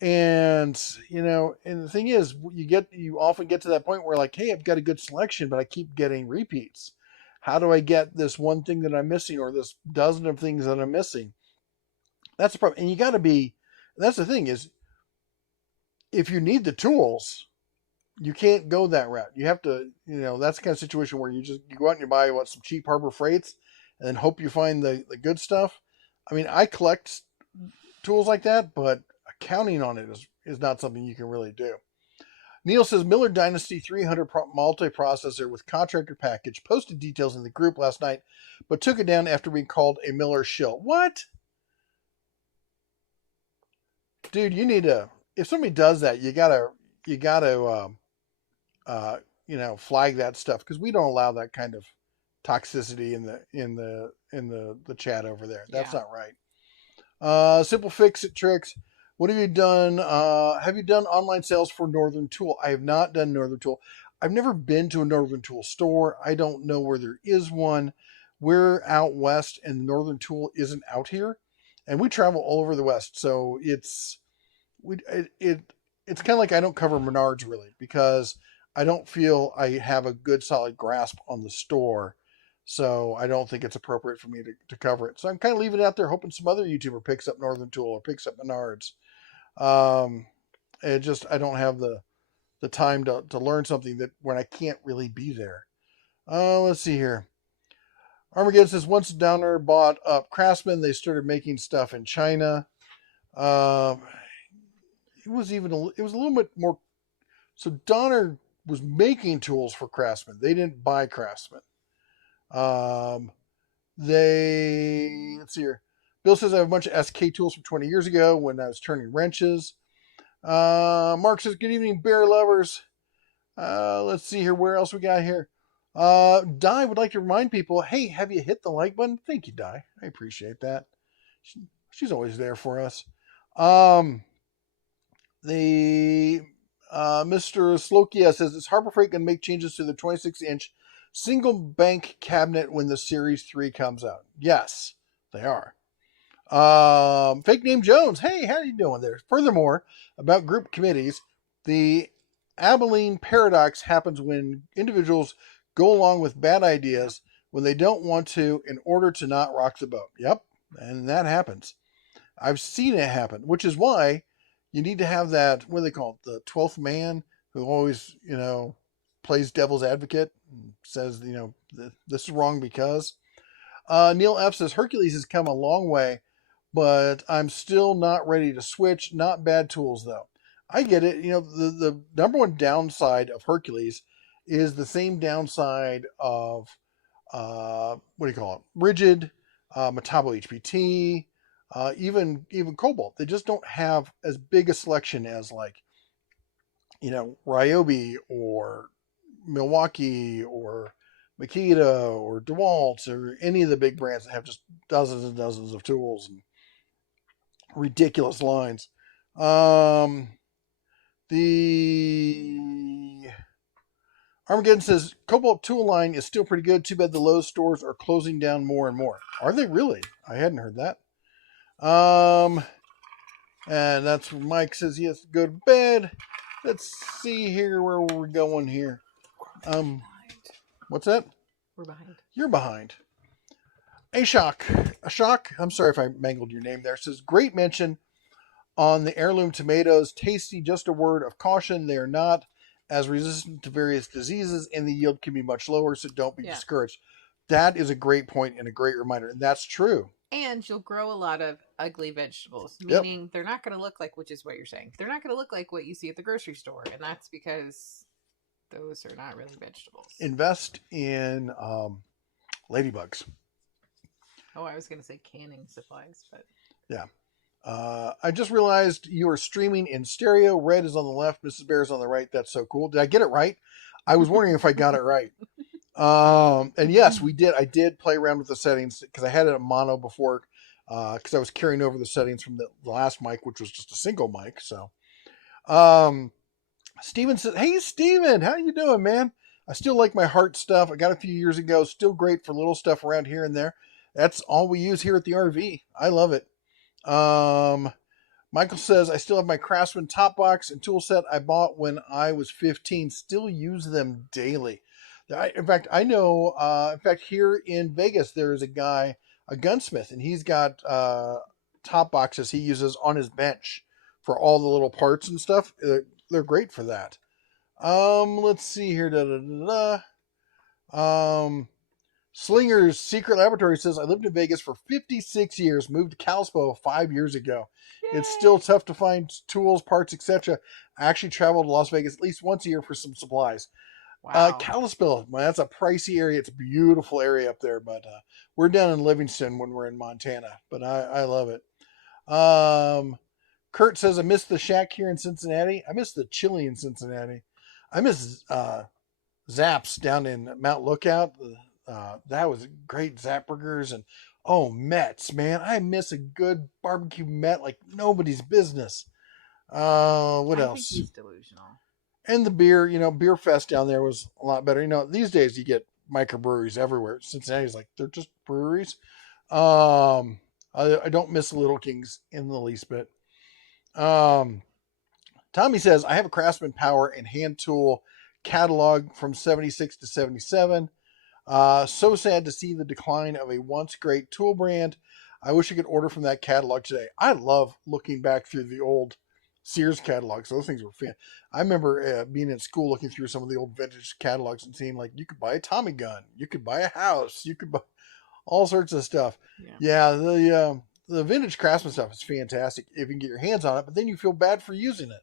and and the thing is, you often get to that point where, like, hey, I've got a good selection, but I keep getting repeats. How do I get this one thing that I'm missing, or this dozen of things that I'm missing? That's the problem. And you got to be, that's the thing is, if you need the tools, you can't go that route. You have to, that's the kind of situation where you go out and you buy some cheap Harbor Freights and then hope you find the good stuff. I mean, I collect tools like that, but counting on it is not something you can really do. Neil says, Miller Dynasty 300 multiprocessor with contractor package. Posted details in the group last night, but took it down after being called a Miller shill. What? Dude, you need to, if somebody does that, you gotta flag that stuff, because we don't allow that kind of toxicity in the chat over there. That's not right. Simple fix it tricks. What have you done? Have you done online sales for Northern Tool? I have not done Northern Tool. I've never been to a Northern Tool store. I don't know where there is one. We're out west, and Northern Tool isn't out here, and we travel all over the West. So it's kind of like I don't cover Menards really, because I don't feel I have a good solid grasp on the store. So I don't think it's appropriate for me to cover it. So I'm kind of leaving it out there, hoping some other YouTuber picks up Northern Tool or picks up Menards. I don't have the time to learn something that when I can't really be there. Let's see here. Armageddon says, once Downer bought up Craftsman, they started making stuff in China. It was a little bit more. So Donner was making tools for Craftsman. They didn't buy Craftsman. Let's see here. Bill says, I have a bunch of SK tools from 20 years ago when I was turning wrenches. Mark says, good evening, bear lovers. Let's see here. Where else we got here? Di would like to remind people, hey, have you hit the like button? Thank you, Di. I appreciate that. She's always there for us. Mr. Slokia says, is Harbor Freight going to make changes to the 26-inch single bank cabinet when the Series 3 comes out? Yes, they are. Fake name Jones, hey, how are you doing there? Furthermore, about group committees, the Abilene paradox happens when individuals go along with bad ideas when they don't want to in order to not rock the boat. Yep, and that happens. I've seen it happen, which is why you need to have that, what do they call it, the 12th man who always, plays devil's advocate and says, this is wrong because. Neil F. says, Hercules has come a long way, but I'm still not ready to switch. Not bad tools, though. I get it. The number one downside of Hercules is the same downside of, Rigid, Metabo HPT, even Cobalt. They just don't have as big a selection as Ryobi or Milwaukee or Makita or DeWalt or any of the big brands that have just dozens and dozens of tools and ridiculous lines. The Armageddon says, Cobalt tool line is still pretty good. Too bad the Lowe's stores are closing down more and more. Are they really? I hadn't heard that. And that's where Mike says he has to go to bed. Let's see here where we're going here. What's that? We're behind. You're behind. Ashok, I'm sorry if I mangled your name there, says, great mention on the heirloom tomatoes. Tasty, just a word of caution. They are not as resistant to various diseases and the yield can be much lower, so don't be discouraged. That is a great point and a great reminder, and that's true. And you'll grow a lot of ugly vegetables, meaning they're not going to look like, which is what you're saying, they're not going to look like what you see at the grocery store, and that's because those are not really vegetables. Invest in ladybugs. Oh, I was going to say canning supplies, but... Yeah. I just realized you are streaming in stereo. Red is on the left, Mrs. Bear is on the right. That's so cool. Did I get it right? I was wondering if I got it right. And yes, we did. I did play around with the settings because I had it at mono before because I was carrying over the settings from the last mic, which was just a single mic. So, Steven says, hey, Steven, how you doing, man? I still like my heart stuff. I got a few years ago. Still great for little stuff around here and there. That's all we use here at the RV. I love it. Michael says, I still have my Craftsman top box and tool set I bought when I was 15. Still use them daily. In fact, I know, here in Vegas, there is a guy, a gunsmith, and he's got top boxes he uses on his bench for all the little parts and stuff. They're great for that. Let's see here. Slinger's Secret Laboratory says, I lived in Vegas for 56 years, moved to Kalispell 5 years ago. Yay. It's still tough to find tools, parts, etc. I actually travel to Las Vegas at least once a year for some supplies. Wow. Kalispell, man, that's a pricey area. It's a beautiful area up there, but we're down in Livingston when we're in Montana, but I love it. Kurt says, I miss the shack here in Cincinnati. I miss the chili in Cincinnati. I miss Zaps down in Mount Lookout. That was great. Zap burgers and Mets, man. I miss a good barbecue Met like nobody's business. What I think else? he's delusional. And the beer, Beer Fest down there was a lot better. These days you get microbreweries everywhere. Cincinnati's like they're just breweries. I don't miss Little Kings in the least bit. Tommy says I have a Craftsman Power and hand tool catalog from 76 to 77. So sad to see the decline of a once great tool brand. I wish I could order from that catalog today. I love looking back through the old Sears catalogs. Those things were fan. I remember being in school looking through some of the old vintage catalogs and seeing like you could buy a Tommy gun, you could buy a house, you could buy all sorts of stuff. Yeah, the vintage Craftsman stuff is fantastic if you can get your hands on it, but then you feel bad for using it.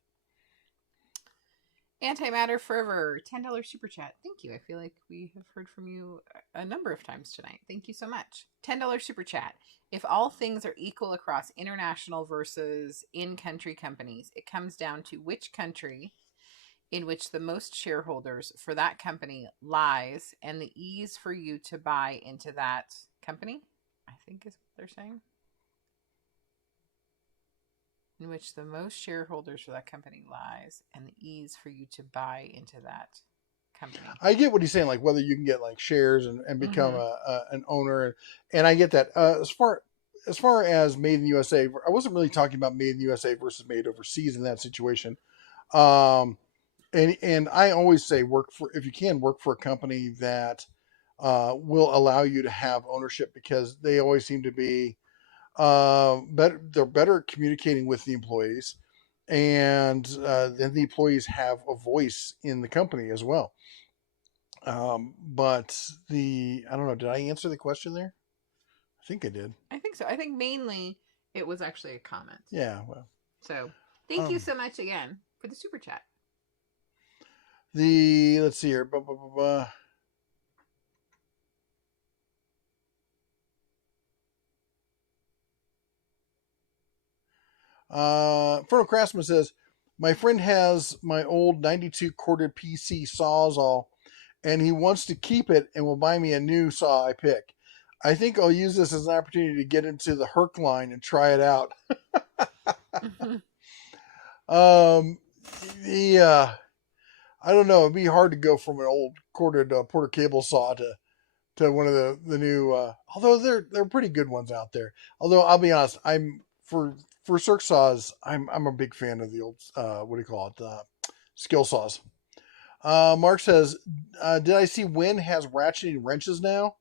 Antimatter Forever, $10 super chat. Thank you. I feel like we have heard from you a number of times tonight. Thank you so much. $10 super chat. If all things are equal across international versus in-country companies, it comes down to which country in which the most shareholders for that company lies and the ease for you to buy into that company, I think is what they're saying. In which the most shareholders for that company lies and the ease for you to buy into that company. I get what he's saying, like whether you can get like shares and become an owner, and I get that. As far as made in the USA, I wasn't really talking about made in the USA versus made overseas in that situation. And I always say if you can work for a company that will allow you to have ownership, because they always seem to be better. They're better at communicating with the employees, and then the employees have a voice in the company as well. But I don't know, did I answer the question there? I think I did. I think so. I think mainly it was actually a comment. Yeah, well. So thank you so much again for the super chat. Let's see here. Fertile Craftsman says, my friend has my old 92 corded PC Sawzall, and he wants to keep it and will buy me a new saw I pick. I think I'll use this as an opportunity to get into the Herc line and try it out. I don't know. It'd be hard to go from an old corded Porter cable saw to one of the new. Although they're pretty good ones out there. Although I'll be honest, for circ saws, I'm a big fan of the old what do you call it? Skill saws. Mark says, did I see Win has ratcheting wrenches now?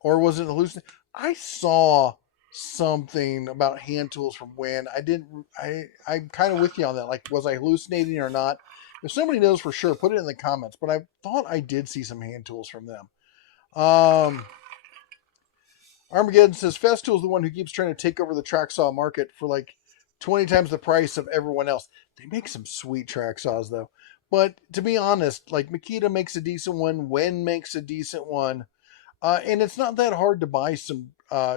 Or was it hallucinating? I saw something about hand tools from Win. I'm kind of with you on that. Like, was I hallucinating or not? If somebody knows for sure, put it in the comments. But I thought I did see some hand tools from them. Armageddon says, Festool is the one who keeps trying to take over the track saw market for like 20 times the price of everyone else. They make some sweet track saws, though. But to be honest, like Makita makes a decent one. Wen makes a decent one. And it's not that hard to buy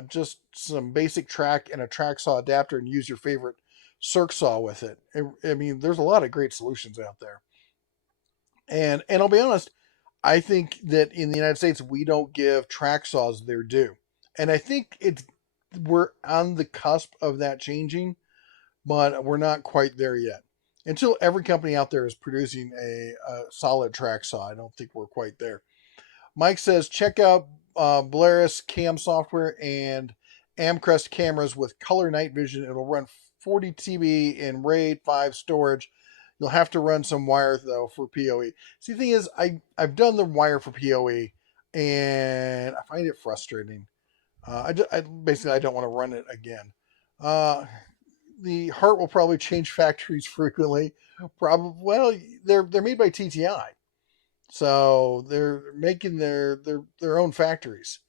just some basic track and a track saw adapter and use your favorite circ saw with it. I mean, there's a lot of great solutions out there. And I'll be honest, I think that in the United States, we don't give track saws their due. And I think we're on the cusp of that changing, but we're not quite there yet. Until every company out there is producing a solid track saw, I don't think we're quite there. Mike says, check out Polaris cam software and Amcrest cameras with color night vision. It'll run 40 TB in RAID 5 storage. You'll have to run some wire, though, for PoE. See, the thing is, I've done the wire for PoE, and I find it frustrating. I don't want to run it again. The Heart will probably change factories frequently. Well, they're made by TTI. So they're making their own factories.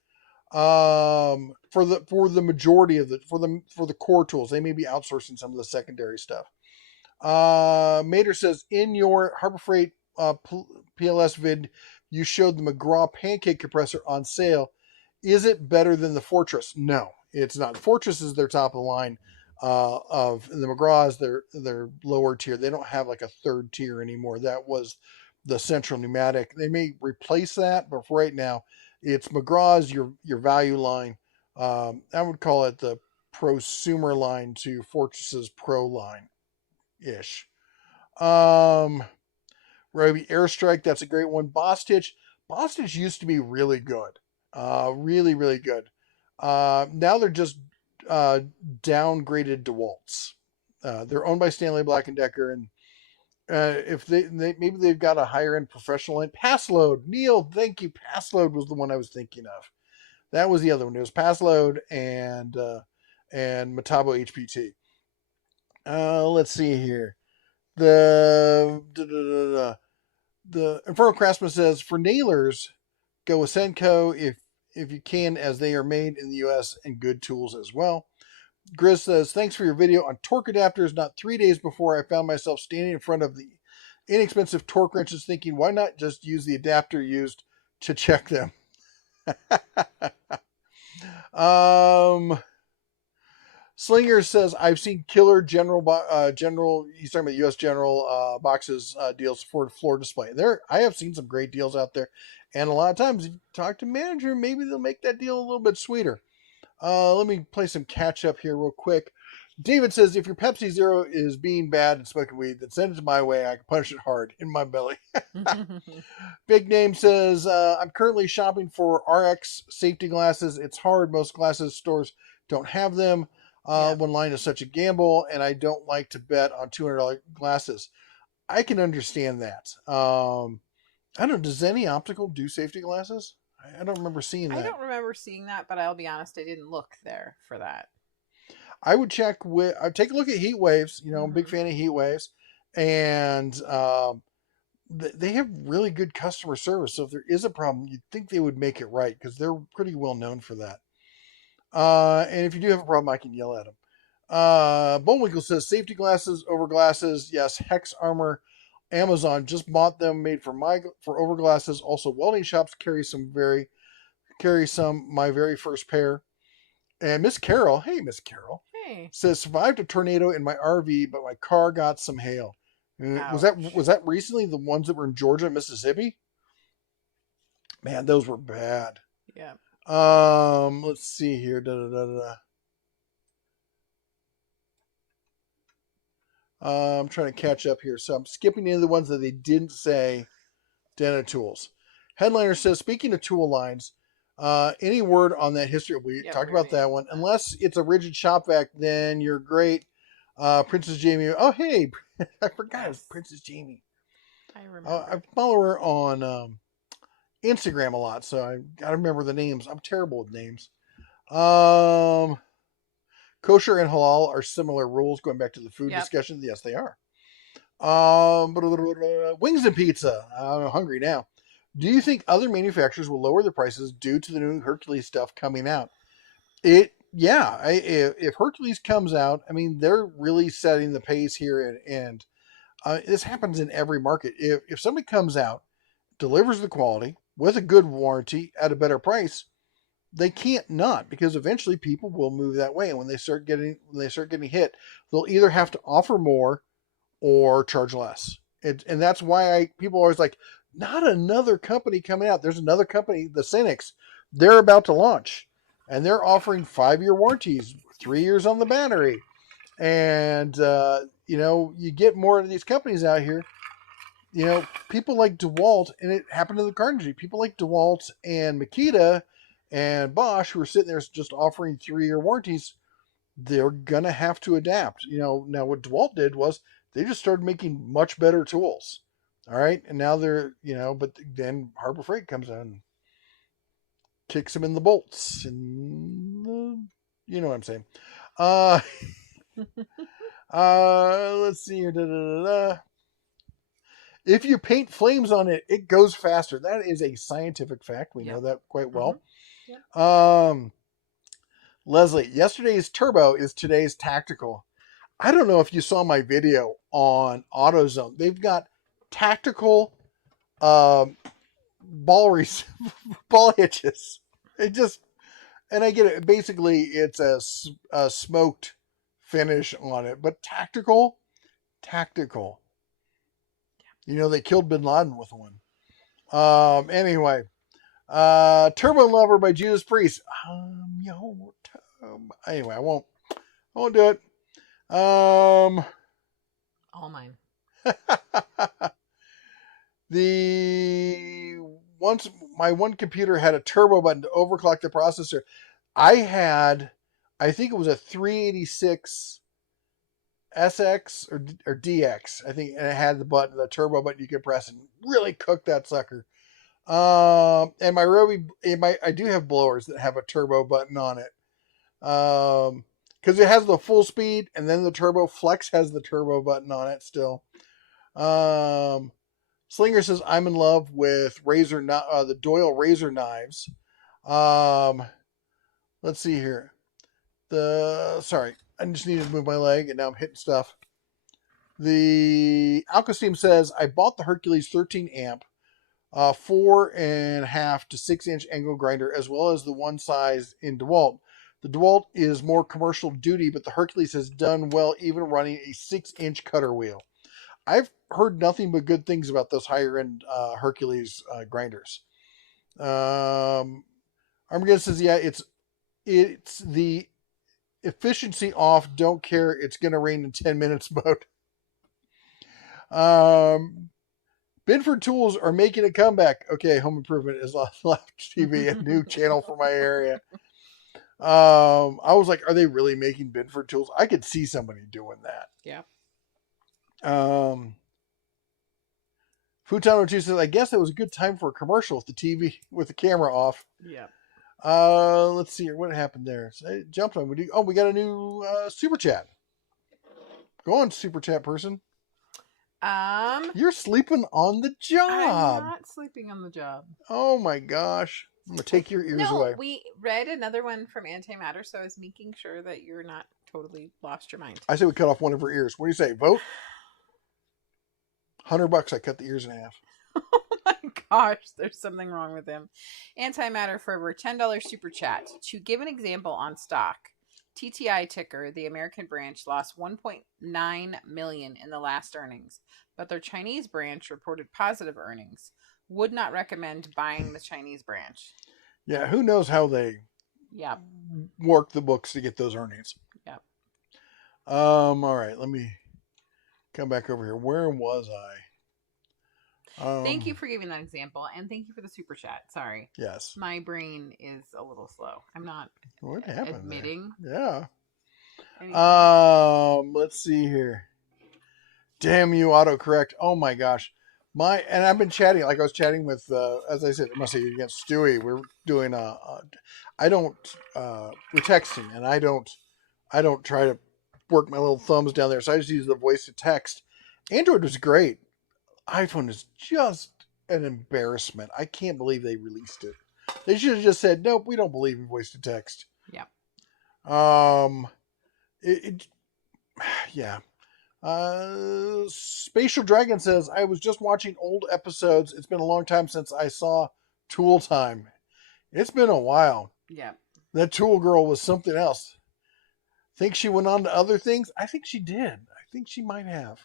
For the majority of for the core tools, they may be outsourcing some of the secondary stuff. Mater says, in your Harbor Freight PLS vid, you showed the McGraw pancake compressor on sale. Is it better than the Fortress? No, it's not. Fortress is their top of the line. Of the McGraws, their lower tier. They don't have like a third tier anymore. That was the central pneumatic. They may replace that, but for right now, it's McGraw's your value line. I would call it the prosumer line to Fortress's pro line ish. Ryobi Airstrike, that's a great one. Boss Stitch used to be really good, really really good. Now they're just downgraded DeWalt's. They're owned by Stanley Black and Decker, and if they maybe they've got a higher end professional line. Passload, Neil, thank you. Passload was the one I was thinking of. That was the other one. It was Passload and Metabo HPT. Let's see here. The Infernal Craftsman says for nailers, go with Senko if you can, as they are made in the U.S. and good tools as well. Grizz says, thanks for your video on torque adapters. Not 3 days before I found myself standing in front of the inexpensive torque wrenches thinking, why not just use the adapter used to check them? Slinger says, I've seen killer general, he's talking about U.S. General boxes deals for floor display. I have seen some great deals out there. And a lot of times, if you talk to manager, maybe they'll make that deal a little bit sweeter. Let me play some catch up here real quick. David says, if your Pepsi Zero is being bad and smoking weed, then send it to my way. I can punish it hard in my belly. Big Name says, I'm currently shopping for RX safety glasses. It's hard. Most glasses stores don't have them. One line is such a gamble, and I don't like to bet on $200 glasses. I can understand that. I don't know. Does any optical do safety glasses? I don't remember seeing that. I don't remember seeing that, but I'll be honest, I didn't look there for that. I would check with. I'd take a look at heat waves. You know, I'm a big fan of heat waves, and they have really good customer service. So if there is a problem, you'd think they would make it right because they're pretty well known for that. And if you do have a problem, I can yell at them. Bullwinkle says safety glasses over glasses. Yes, Hex Armor. Amazon just bought them, made for over glasses. Also, welding shops carry my very first pair. And Miss Carol, hey Miss Carol, says survived a tornado in my RV, but my car got some hail. Was that recently the ones that were in Georgia and Mississippi? Man, those were bad. Yeah. Let's see here. I'm trying to catch up here, so I'm skipping into the ones that they didn't say. Dana Tools. Headliner says, speaking of tool lines, any word on that history? We talked about that one. Unless it's a rigid shop vac, then you're great. Princess Jamie. Oh, hey, I forgot it was Princess Jamie. I remember. I follow her on Instagram a lot, so I gotta remember the names. I'm terrible with names. Kosher and halal are similar rules. Going back to the food discussion, yes, they are. Wings and pizza. I'm hungry now. Do you think other manufacturers will lower their prices due to the new Hercules stuff coming out? If Hercules comes out, I mean, they're really setting the pace here, and this happens in every market. If somebody comes out, delivers the quality with a good warranty at a better price, they can't not, because eventually people will move that way. And when they start getting hit, they'll either have to offer more or charge less. And that's why people are always like, not another company coming out. There's another company, the Cynics, they're about to launch, and they're offering 5-year warranties, 3 years on the battery. And, you get more of these companies out here. People like DeWalt, and it happened to the Carnegie. People like DeWalt and Makita and Bosch, who are sitting there just offering 3-year warranties, they're going to have to adapt. Now what DeWalt did was they just started making much better tools. All right. And now they're, but then Harbor Freight comes in and kicks them in the bolts. And you know what I'm saying? Let's see here. If you paint flames on it, it goes faster. That is a scientific fact. We know that quite well. Leslie, yesterday's turbo is today's tactical. I don't know if you saw my video on AutoZone. They've got tactical ball hitches. And I get it. Basically, it's a smoked finish on it, but tactical. You know, they killed Bin Laden with one. Anyway, Turbo Lover by Judas Priest. Anyway, I won't do it. All mine. Once my one computer had a turbo button to overclock the processor. I think it was a 386 SX or DX, I think, and it had the turbo button you could press and really cook that sucker. And I do have blowers that have a turbo button on it. Because it has the full speed, and then the turbo flex has the turbo button on it still. Slinger says I'm in love with the Doyle razor knives. Let's see here. Sorry, I just needed to move my leg, and now I'm hitting stuff. The Alcosteam says I bought the Hercules 13 amp, 4.5 to 6 inch angle grinder, as well as the one size in DeWalt. The DeWalt is more commercial duty, but the Hercules has done well even running a 6-inch cutter wheel. I've heard nothing but good things about those higher end Hercules grinders. Armageddon says, yeah, it's the efficiency off, don't care, it's going to rain in 10 minutes mode. Binford Tools are making a comeback. Okay, Home Improvement is on Live TV, a new channel for my area. I was like, are they really making Binford Tools? I could see somebody doing that. Yeah. Futano 2 says, I guess it was a good time for a commercial with the TV with the camera off. Yeah. Let's see here. What happened there? So I jumped on. We got a new super chat. Go on, super chat person. You're sleeping on the job. I'm not sleeping on the job. Oh my gosh. I'm going to take your ears away. We read another one from Antimatter, so I was making sure that you're not totally lost your mind. I say we cut off one of her ears. What do you say? Vote? $100, I cut the ears in half. Oh my gosh, there's something wrong with him. Antimatter Forever, $10 super chat. To give an example on stock, TTI ticker, the American branch, lost $1.9 million in the last earnings, but their Chinese branch reported positive earnings. Would not recommend buying the Chinese branch. Yeah, who knows how they work the books to get those earnings. Yeah. All right, let me come back over here. Where was I? Thank you for giving that example, and thank you for the super chat. Sorry. Yes. My brain is a little slow. I'm not admitting. There? Yeah. Let's see here. Damn you, autocorrect. Oh my gosh. And I've been chatting, like I was chatting with, as I said, I must say against Stewie. We're doing we're texting, and I don't try to work my little thumbs down there, so I just use the voice to text. Android was great. iPhone is just an embarrassment. I can't believe they released it. They should have just said, nope, we don't believe in voice to text. Yeah. Yeah. Spatial Dragon says, I was just watching old episodes. It's been a long time since I saw Tool Time. It's been a while. Yeah. That Tool girl was something else. Think she went on to other things? I think she did. I think she might have.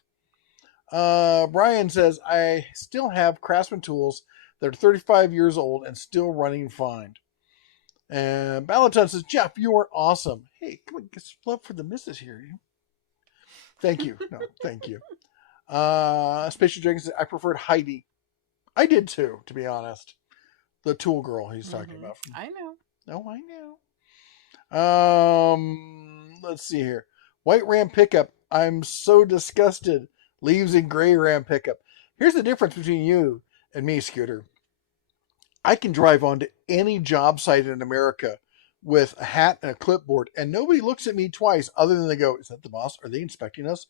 Brian says, I still have Craftsman tools that are 35 years old and still running fine. And Balaton says, Jeff, you are awesome. Hey, come on, get some love for the missus here. Thank you. No, thank you. Spatial Dragon says, I preferred Heidi. I did too, to be honest. The tool girl he's talking about. I know. Oh, I know. Let's see here. White Ram pickup. I'm so disgusted. Leaves in gray Ram pickup. Here's the difference between you and me, Scooter. I can drive onto any job site in America with a hat and a clipboard, and nobody looks at me twice other than they go, is that the boss? Are they inspecting us?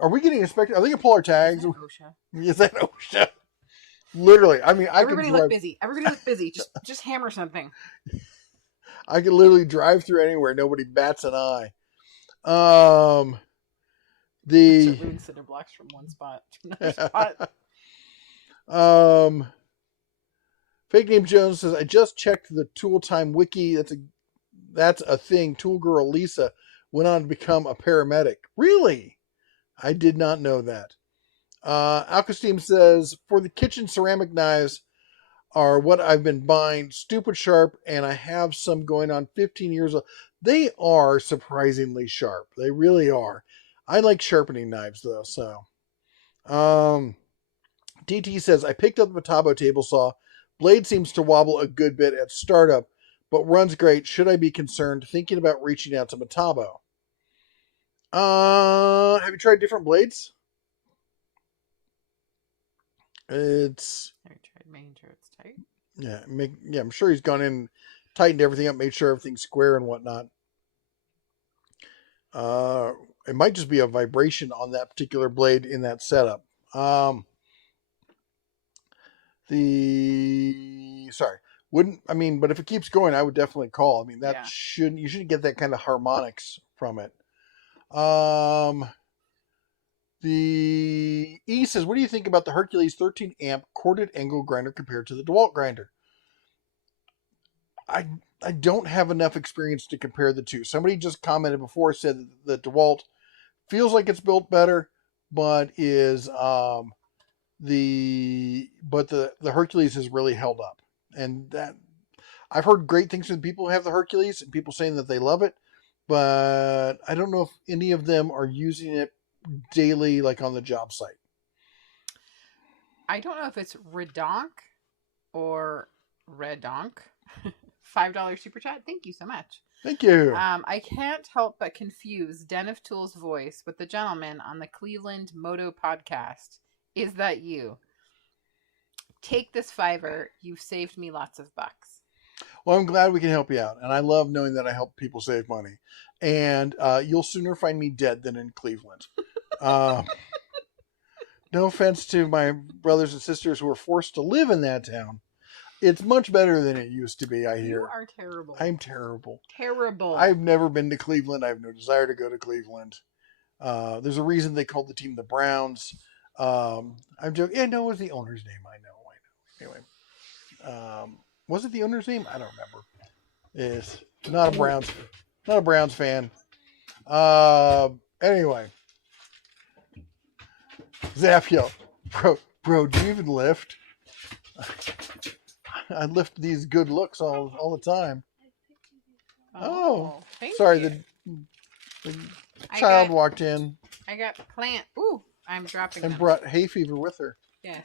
Are we getting inspected? Are they going to pull our tags? Is that OSHA? Literally. I mean, Everybody look busy. Everybody look busy. Just hammer something. I could literally drive through anywhere. Nobody bats an eye. Moving cinder blocks from one spot to another spot. Fake Name Jones says, I just checked the Tool Time wiki. That's a thing. Tool girl Lisa went on to become a paramedic. Really? I did not know that. Alcasteam says, for the kitchen ceramic knives are what I've been buying. Stupid sharp, and I have some going on 15 years old. They are surprisingly sharp. They really are. I like sharpening knives, though, so. DT says, I picked up the Metabo table saw. Blade seems to wobble a good bit at startup, but runs great. Should I be concerned? Thinking about reaching out to Metabo. Have you tried different blades? Have you tried making sure it's tight? Yeah, I'm sure he's gone in, tightened everything up, made sure everything's square and whatnot. It might just be a vibration on that particular blade in that setup. But if it keeps going, I would definitely call. I mean, you shouldn't get that kind of harmonics from it. The E says, what do you think about the Hercules 13 amp corded angle grinder compared to the DeWalt grinder? I don't have enough experience to compare the two. Somebody just commented before, said that the DeWalt feels like it's built better, but the Hercules has really held up. And that I've heard great things from people who have the Hercules and people saying that they love it, but I don't know if any of them are using it daily, like on the job site. I don't know if it's Redonk or Redonk. $5 super chat. Thank you so much. Thank you. I can't help but confuse Den of Tools' voice with the gentleman on the Cleveland Moto podcast. Is that you? Take this $5. You've saved me lots of bucks. Well, I'm glad we can help you out. And I love knowing that I help people save money. And you'll sooner find me dead than in Cleveland. No offense to my brothers and sisters who are forced to live in that town. It's much better than it used to be, I hear. You are terrible. I'm terrible. Terrible. I've never been to Cleveland. I have no desire to go to Cleveland. There's a reason they called the team the Browns. I'm joking. Yeah, no, it was the owner's name. I know. Anyway. Was it the owner's name? I don't remember. It's not a Browns fan. Anyway. Zafio. Bro, do you even lift? I lift these good looks all the time. Sorry, the child walked in. I got plant. Ooh, I'm dropping and them. Brought hay fever with her. Yes.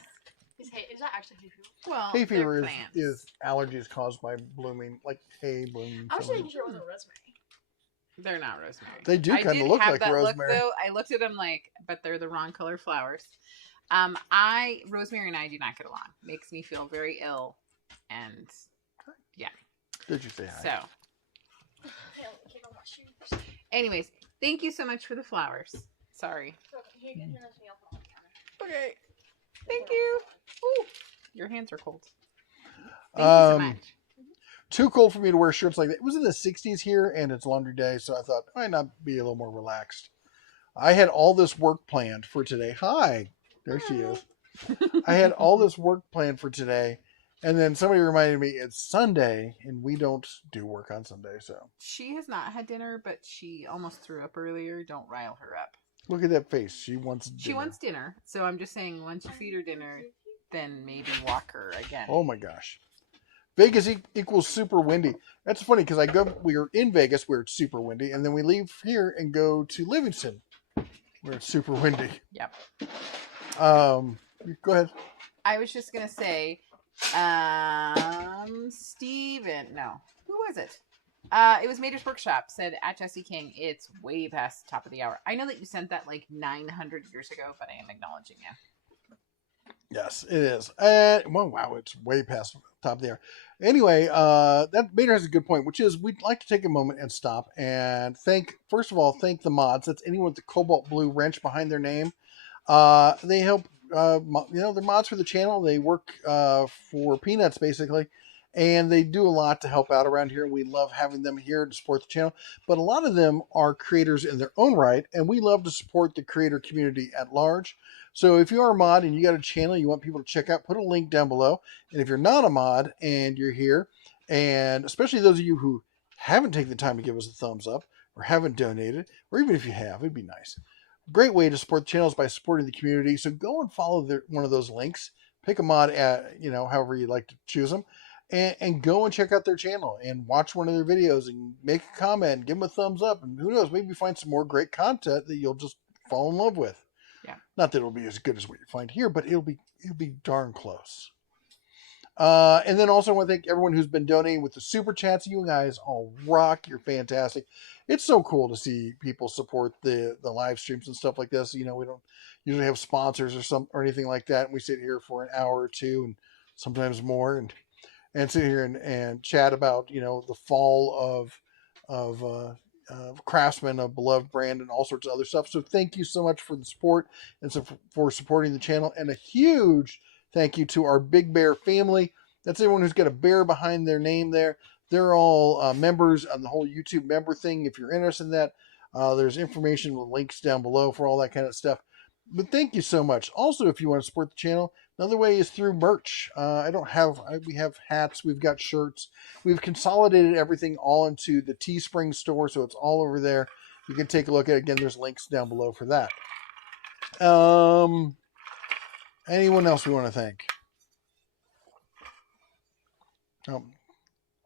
Is that actually hay fever? Well, hay fever is allergies caused by blooming, like hay blooming. I was thinking it wasn't rosemary. They're not rosemary. They do kind of look like rosemary. Look, though. I looked at them but they're the wrong color flowers. Rosemary and I do not get along. Makes me feel very ill. And yeah. Did you say hi? So. Anyways, thank you so much for the flowers. Sorry. Okay. Thank you. Ooh, your hands are cold. Thank you so much. Too cold for me to wear shirts like that. It was in the 60s here, and it's laundry day, so I thought I might not be a little more relaxed. I had all this work planned for today. Hi. There she is. I had all this work planned for today, and then somebody reminded me it's Sunday, and we don't do work on Sunday, so. She has not had dinner, but she almost threw up earlier. Don't rile her up. Look at that face. She wants dinner. She wants dinner, so I'm just saying once you feed her dinner, then maybe walk her again. Oh my gosh. Vegas equals super windy. That's funny because we were in Vegas where it's super windy, and then we leave here and go to Livingston where it's super windy. Yep. Go ahead. I was just gonna say, Steven. No, who was it? It was Mater's Workshop. Said at Jesse King, it's way past the top of the hour. I know that you sent that like 900 years ago, but I am acknowledging you. Yes, it is. Wow, it's way past the top of the hour. Anyway, that Mater has a good point, which is we'd like to take a moment and stop and thank the mods. That's anyone with the cobalt blue wrench behind their name. They help, they're mods for the channel. They work for peanuts, basically. And they do a lot to help out around here. We love having them here to support the channel. But a lot of them are creators in their own right. And we love to support the creator community at large. So if you are a mod and you got a channel you want people to check out, put a link down below. And if you're not a mod and you're here, and especially those of you who haven't taken the time to give us a thumbs up or haven't donated, or even if you have, it'd be nice. Great way to support the channel is by supporting the community. So go and follow one of those links. Pick a mod at, however you like to choose them. And go and check out their channel and watch one of their videos and make a comment, give them a thumbs up, and who knows, maybe find some more great content that you'll just fall in love with. Yeah. Not that it'll be as good as what you find here, but it'll be darn close. And then also I want to thank everyone who's been donating with the super chats. You guys all rock. You're fantastic. It's so cool to see people support the live streams and stuff like this. We don't usually have sponsors or anything like that. And we sit here for an hour or two and sometimes more and sit here and chat about, the fall of Craftsman, a beloved brand, and all sorts of other stuff. So thank you so much for the support and for supporting the channel. And a huge thank you to our Big Bear family. That's everyone who's got a bear behind their name there. They're all members on the whole YouTube member thing. If you're interested in that, there's information with links down below for all that kind of stuff. But thank you so much. Also, if you want to support the channel, another way is through merch. We have hats, we've got shirts. We've consolidated everything all into the Teespring store, so it's all over there. You can take a look at it. Again, there's links down below for that. Anyone else we want to thank?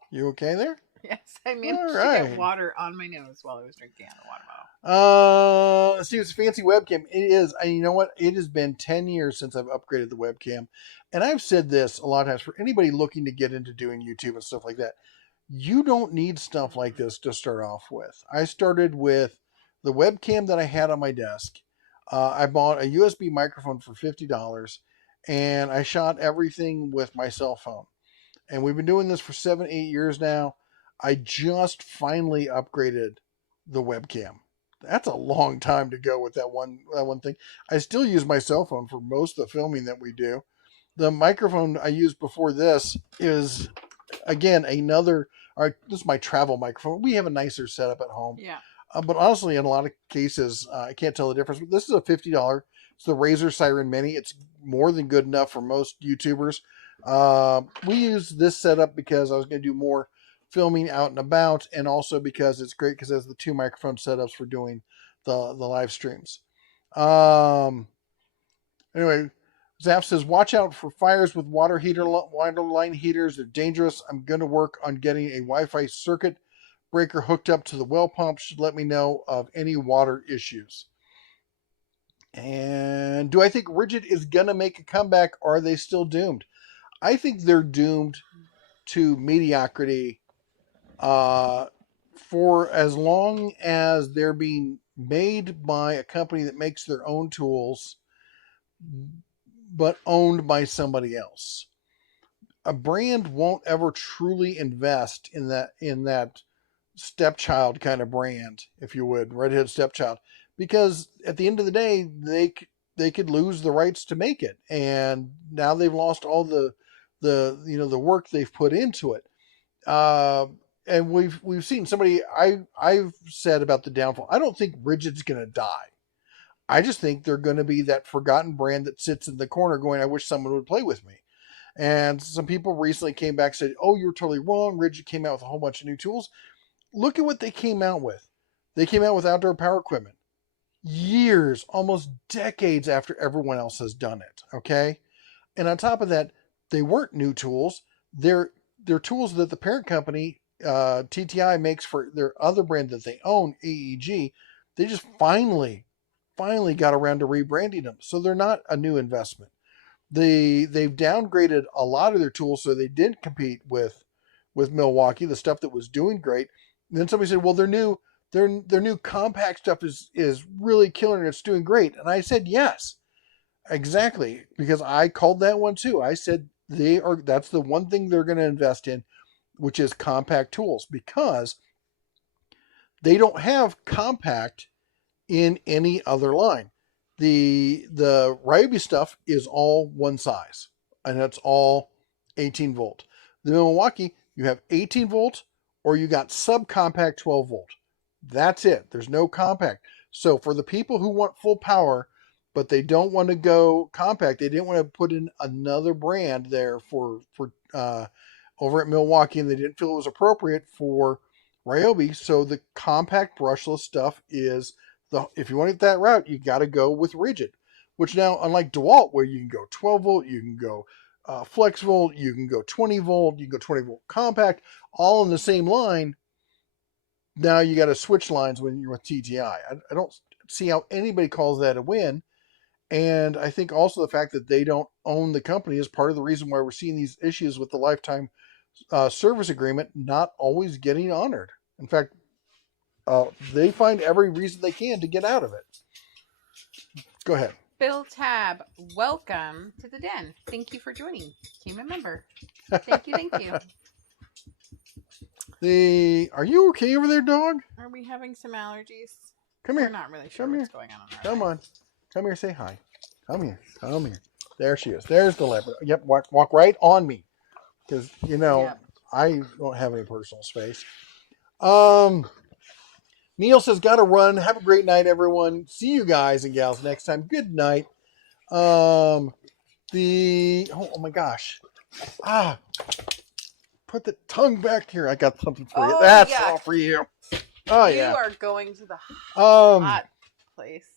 You okay there? Yes, I managed to get water on my nose while I was drinking out of the water bottle. See, it's a fancy webcam. It is. And you know what? It has been 10 years since I've upgraded the webcam. And I've said this a lot of times for anybody looking to get into doing YouTube and stuff like that. You don't need stuff like this to start off with. I started with the webcam that I had on my desk. I bought a USB microphone for $50 and I shot everything with my cell phone. And we've been doing this for 7-8 years now. I just finally upgraded the webcam. That's a long time to go with that one thing. I still use my cell phone for most of the filming that we do. The microphone I used before this is, again, this is my travel microphone. We have a nicer setup at home. Yeah. But honestly, in a lot of cases, I can't tell the difference. But this is a $50. It's the Razer Siren Mini. It's more than good enough for most YouTubers. We use this setup because I was going to do more filming out and about, and also because it's great because it has the 2 microphone setups for doing the live streams. Anyway, Zap says, watch out for fires with water line heaters. They're dangerous. I'm going to work on getting a Wi-Fi circuit breaker hooked up to the well pump. Should let me know of any water issues. And do I think Rigid is going to make a comeback, or are they still doomed? I think they're doomed to mediocrity for as long as they're being made by a company that makes their own tools, but owned by somebody else. A brand won't ever truly invest in that stepchild kind of brand, if you would, redhead stepchild, because at the end of the day, they could lose the rights to make it, and now they've lost all the work they've put into it. And we've seen somebody I've said about the downfall. I don't think Rigid's going to die. I just think they're going to be that forgotten brand that sits in the corner going, I wish someone would play with me. And some people recently came back and said, oh, you're totally wrong. Rigid came out with a whole bunch of new tools. Look at what they came out with. They came out with outdoor power equipment years, almost decades after everyone else has done it. Okay. And on top of that, they weren't new tools. They're tools that the parent company, TTI, makes for their other brand that they own, AEG. They just finally got around to rebranding them. So they're not a new investment. They've downgraded a lot of their tools so they didn't compete with Milwaukee, the stuff that was doing great. And then somebody said, well, their new compact stuff is really killer and it's doing great. And I said, yes, exactly, because I called that one too. I said that's the one thing they're going to invest in, which is compact tools, because they don't have compact in any other line. The Ryobi stuff is all one size, and that's all 18 volt. The Milwaukee, you have 18 volt, or you got subcompact 12 volt. That's it. There's no compact. So for the people who want full power, but they don't want to go compact, they didn't want to put in another brand there for over at Milwaukee, and they didn't feel it was appropriate for Ryobi. So the compact brushless stuff is if you want that route, you got to go with rigid. Which now, unlike DeWalt, where you can go 12 volt, you can go flex volt, you can go 20 volt, you can go 20 volt compact, all in the same line. Now you got to switch lines when you're with TTI. I don't see how anybody calls that a win. And I think also the fact that they don't own the company is part of the reason why we're seeing these issues with the lifetime service agreement not always getting honored. In fact, they find every reason they can to get out of it. Go ahead. Bill Tab, welcome to the den. Thank you for joining. Became a member. Thank you. Are you okay over there, dog? Are we having some allergies? Come here. We're not really sure Come what's here. going on. Come on. Come here, say hi. Come here. There she is. There's the leopard. Yep, walk right on me. Because, Yep. I don't have any personal space. Neil says, gotta run. Have a great night, everyone. See you guys and gals next time. Good night. Oh my gosh. Put the tongue back here. I got something for you. That's all for you. Oh, yeah. You are going to the hot place.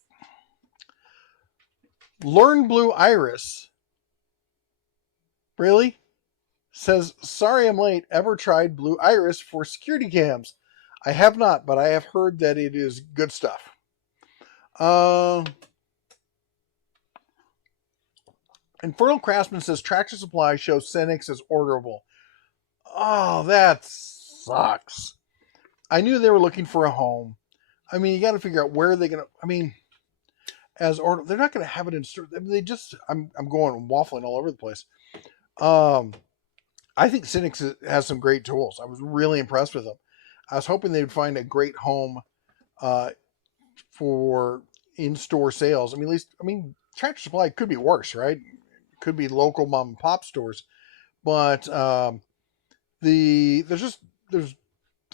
Learn Blue Iris. Really? Says, sorry I'm late. Ever tried Blue Iris for security cams? I have not, but I have heard that it is good stuff. Infernal Craftsman says, Tractor Supply shows Cenix as orderable. Oh, that sucks. I knew they were looking for a home. I mean, you got to figure out where they're going to, they're not going to have it in store. I mean, I'm going waffling all over the place. I think Cenix has some great tools. I was really impressed with them. I was hoping they would find a great home for in-store sales. Tractor Supply could be worse, right? Could be local mom and pop stores, but they're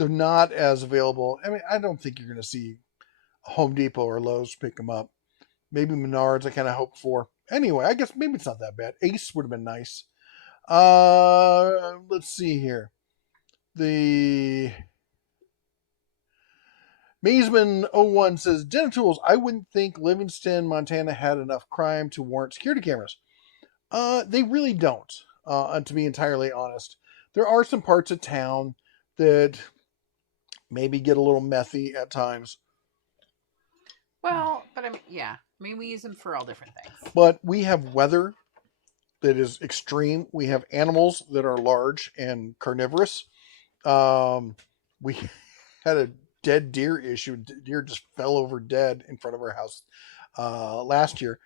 not as available. I mean, I don't think you're going to see Home Depot or Lowe's pick them up. Maybe Menards, I kind of hope for. Anyway, I guess maybe it's not that bad. Ace would have been nice. Let's see here. The Mazeman01 says, Den Tools, I wouldn't think Livingston, Montana had enough crime to warrant security cameras. They really don't, to be entirely honest. There are some parts of town that maybe get a little methy at times. Well, but we use them for all different things. But we have weather that is extreme. We have animals that are large and carnivorous. We had a dead deer issue. Deer just fell over dead in front of our house last year.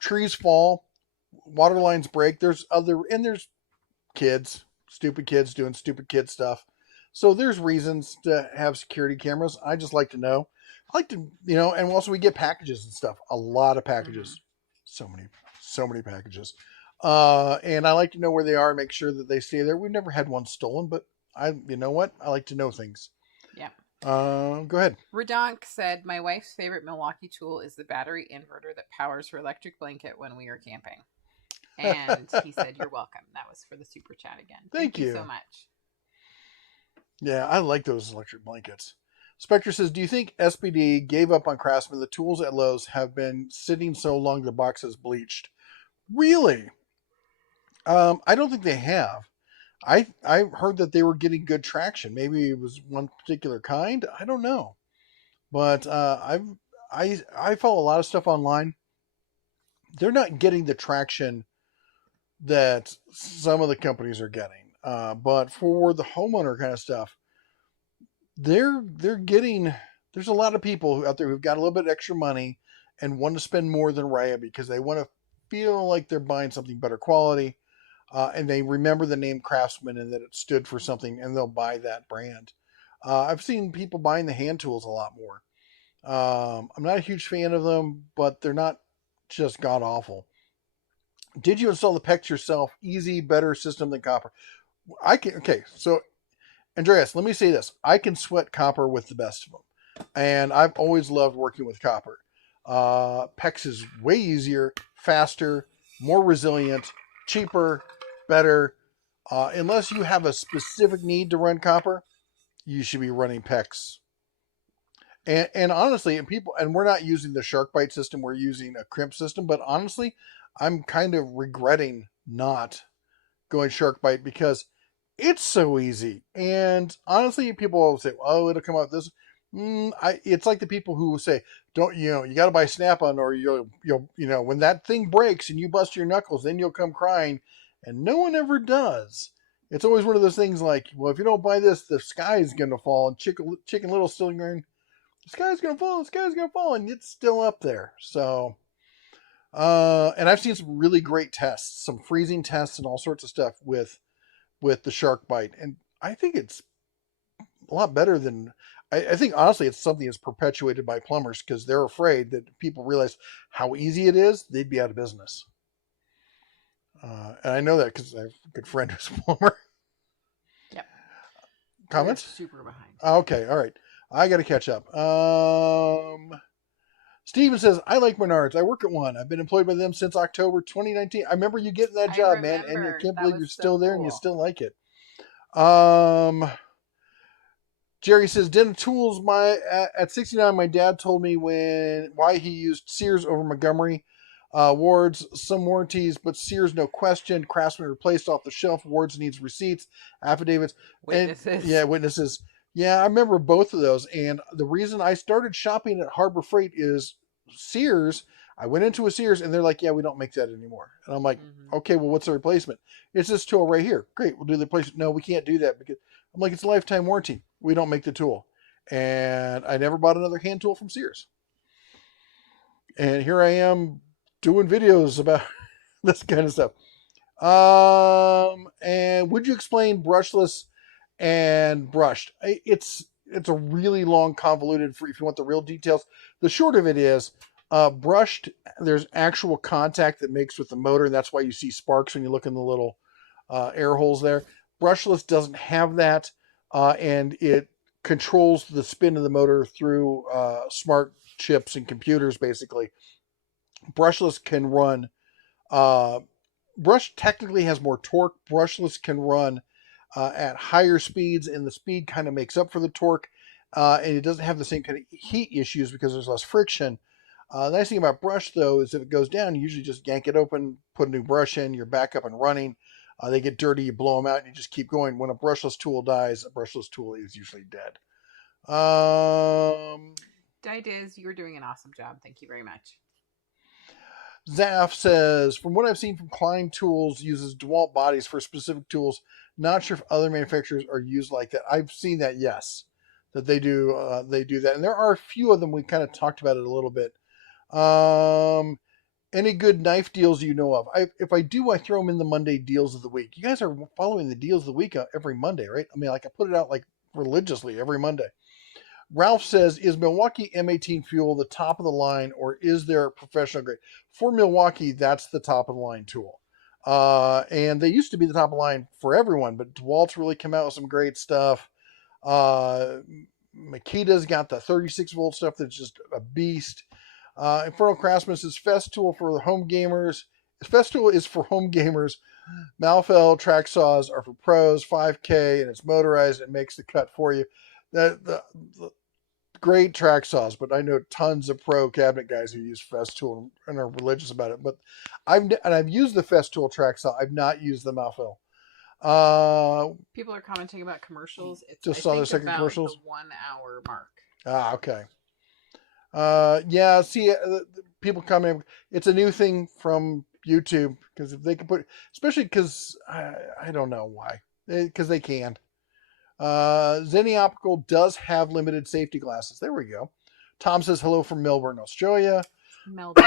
Trees fall, water lines break. There's kids, stupid kids doing stupid kid stuff. So there's reasons to have security cameras. I just like to know. I like to, and also we get packages and stuff. A lot of packages. Mm-hmm. So many packages. And I like to know where they are and make sure that they stay there. We've never had one stolen, but you know what? I like to know things. Yeah. Go ahead. Redonk said, my wife's favorite Milwaukee tool is the battery inverter that powers her electric blanket when we are camping. And he said, you're welcome. That was for the super chat again. Thank you so much. Yeah, I like those electric blankets. Spectre says, do you think SPD gave up on Craftsman? The tools at Lowe's have been sitting so long the box has bleached. Really? I don't think they have. I heard that they were getting good traction. Maybe it was one particular kind. I don't know. But I follow a lot of stuff online. They're not getting the traction that some of the companies are getting. But for the homeowner kind of stuff, they're getting, there's a lot of people out there who've got a little bit extra money and want to spend more than Raya because they want to feel like they're buying something better quality. And they remember the name Craftsman and that it stood for something, and they'll buy that brand. I've seen people buying the hand tools a lot more. I'm not a huge fan of them, but they're not just god awful. Did you install the PEX yourself? Easy, better system than copper. Okay, so Andreas, let me say this. I can sweat copper with the best of them. And I've always loved working with copper. PEX is way easier, faster, more resilient, cheaper, better. Unless you have a specific need to run copper, you should be running PEX. And honestly, and we're not using the shark bite system, we're using a crimp system, but honestly, I'm kind of regretting not going shark bite because it's so easy. And honestly, people will say, "Oh, it'll come out this." It's like the people who say, "Don't you got to buy Snap-on, or you'll when that thing breaks and you bust your knuckles, then you'll come crying," and no one ever does. It's always one of those things like, "Well, if you don't buy this, the sky is going to fall," and Chicken Little still going, "The sky's going to fall, the sky's going to fall," and it's still up there. So. And I've seen some really great tests, some freezing tests, and all sorts of stuff with the shark bite, and I think it's a lot better than. I think honestly, it's something that's perpetuated by plumbers because they're afraid that if people realize how easy it is, they'd be out of business. And I know that because I have a good friend who's a plumber. Yep. Comments? We're super behind. Okay, all right. I got to catch up. Steven says, I like Menards. I work at one. I've been employed by them since October 2019. I remember you getting that job, man, and I can't believe you're still there and you still like it. Jerry says, Den of Tools, at 69, my dad told me why he used Sears over Montgomery. Wards, some warranties, but Sears, no question. Craftsman replaced off the shelf. Wards needs receipts, affidavits. Witnesses. Witnesses. Yeah, I remember both of those. And the reason I started shopping at Harbor Freight is Sears. I went into a Sears and they're like, yeah, we don't make that anymore. And I'm like, okay, well, what's the replacement? It's this tool right here. Great, we'll do the replacement. No, we can't do that because I'm like, it's a lifetime warranty. We don't make the tool. And I never bought another hand tool from Sears. And here I am doing videos about this kind of stuff. And would you explain brushless and brushed? It's a really long, convoluted, if you want the real details. The short of it is, brushed, there's actual contact that makes with the motor, and that's why you see sparks when you look in the little air holes there. Brushless doesn't have that, and it controls the spin of the motor through smart chips and computers, basically. Brushless can run. Brush technically has more torque. Brushless can run at higher speeds, and the speed kind of makes up for the torque, and it doesn't have the same kind of heat issues because there's less friction. The nice thing about brush, though, is if it goes down, you usually just yank it open, put a new brush in, you're back up and running. They get dirty, you blow them out, and you just keep going. When a brushless tool dies, a brushless tool is usually dead. Didiz, you were doing an awesome job. Thank you very much. Zaf says, from what I've seen from Klein Tools, uses DeWalt bodies for specific tools. Not sure if other manufacturers are used like that. I've seen that, yes, that they do that, and there are a few of them. We kind of talked about it a little bit. Any good knife deals you know of? If I do, I throw them in the Monday deals of the week. You guys are following the deals of the week every Monday, right? I mean, like I put it out like religiously every Monday. Ralph says, is Milwaukee M18 fuel the top of the line, or is there professional grade? For Milwaukee, that's the top of the line tool. And they used to be the top of the line for everyone, but DeWalt's really come out with some great stuff. Makita's got the 36 volt stuff that's just a beast. Infernal Craftsman says, Festool for the home gamers. Festool is for home gamers. Malfell track saws are for pros. 5K, and it's motorized. It makes the cut for you. The great track saws, but I know tons of pro cabinet guys who use Festool and are religious about it. But I've used the Festool track saw. I've not used the Malfell. People are commenting about commercials. Just saw the second commercials. The 1 hour mark. Okay. Yeah. See, people comment. It's a new thing from YouTube because if they can put, especially because I don't know why, because they can. Zenny Optical does have limited safety glasses. There we go. Tom says hello from Melbourne, Australia. Melbourne.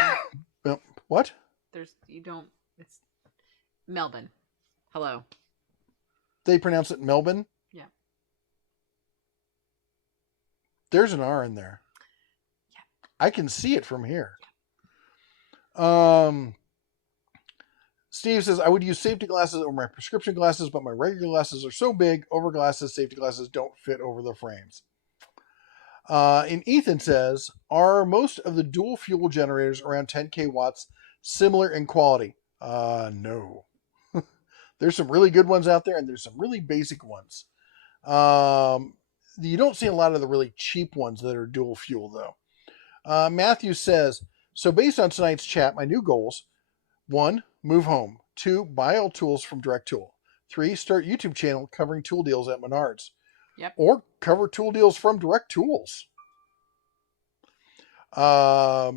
What? It's Melbourne. Hello. They pronounce it Melbourne? Yeah. There's an R in there. Yeah. I can see it from here. Steve says, I would use safety glasses over my prescription glasses, but my regular glasses are so big, over glasses, safety glasses don't fit over the frames. And Ethan says, are most of the dual fuel generators around 10K watts similar in quality? No. There's some really good ones out there, and there's some really basic ones. you don't see a lot of the really cheap ones that are dual fuel, though. Matthew says, so based on tonight's chat, my new goals: 1, move home. 2, buy all tools from Direct Tool. 3, start YouTube channel covering tool deals at Menards. Yep. Or cover tool deals from Direct Tools. There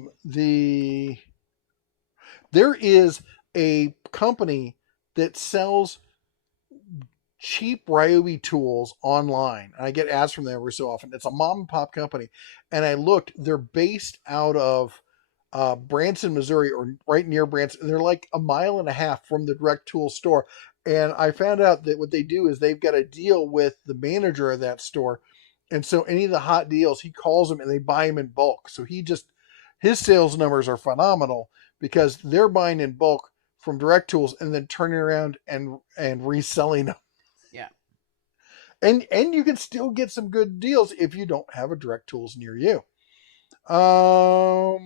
is a company that sells cheap Ryobi tools online. And I get ads from them every so often. It's a mom and pop company. And I looked, they're based out of Branson, Missouri, or right near Branson. And they're like a mile and a half from the Direct Tool store. And I found out that what they do is they've got a deal with the manager of that store. And so any of the hot deals, he calls them and they buy them in bulk. So his sales numbers are phenomenal because they're buying in bulk from Direct Tools and then turning around and reselling them. Yeah. And you can still get some good deals if you don't have a Direct Tools near you. Whoa,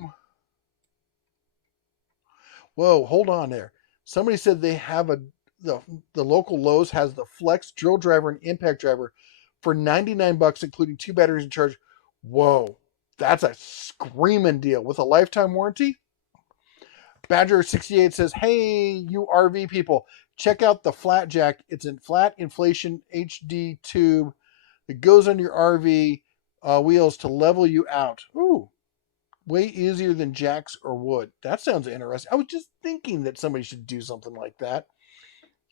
hold on there. Somebody said they have the local Lowe's has the Flex drill driver and impact driver for $99, including 2 batteries and charge. Whoa, that's a screaming deal with a lifetime warranty. Badger68 says, hey, you RV people, check out the Flat Jack. It's a flat inflation HD tube that goes on your RV wheels to level you out. Ooh, way easier than jacks or wood. That sounds interesting. I was just thinking that somebody should do something like that.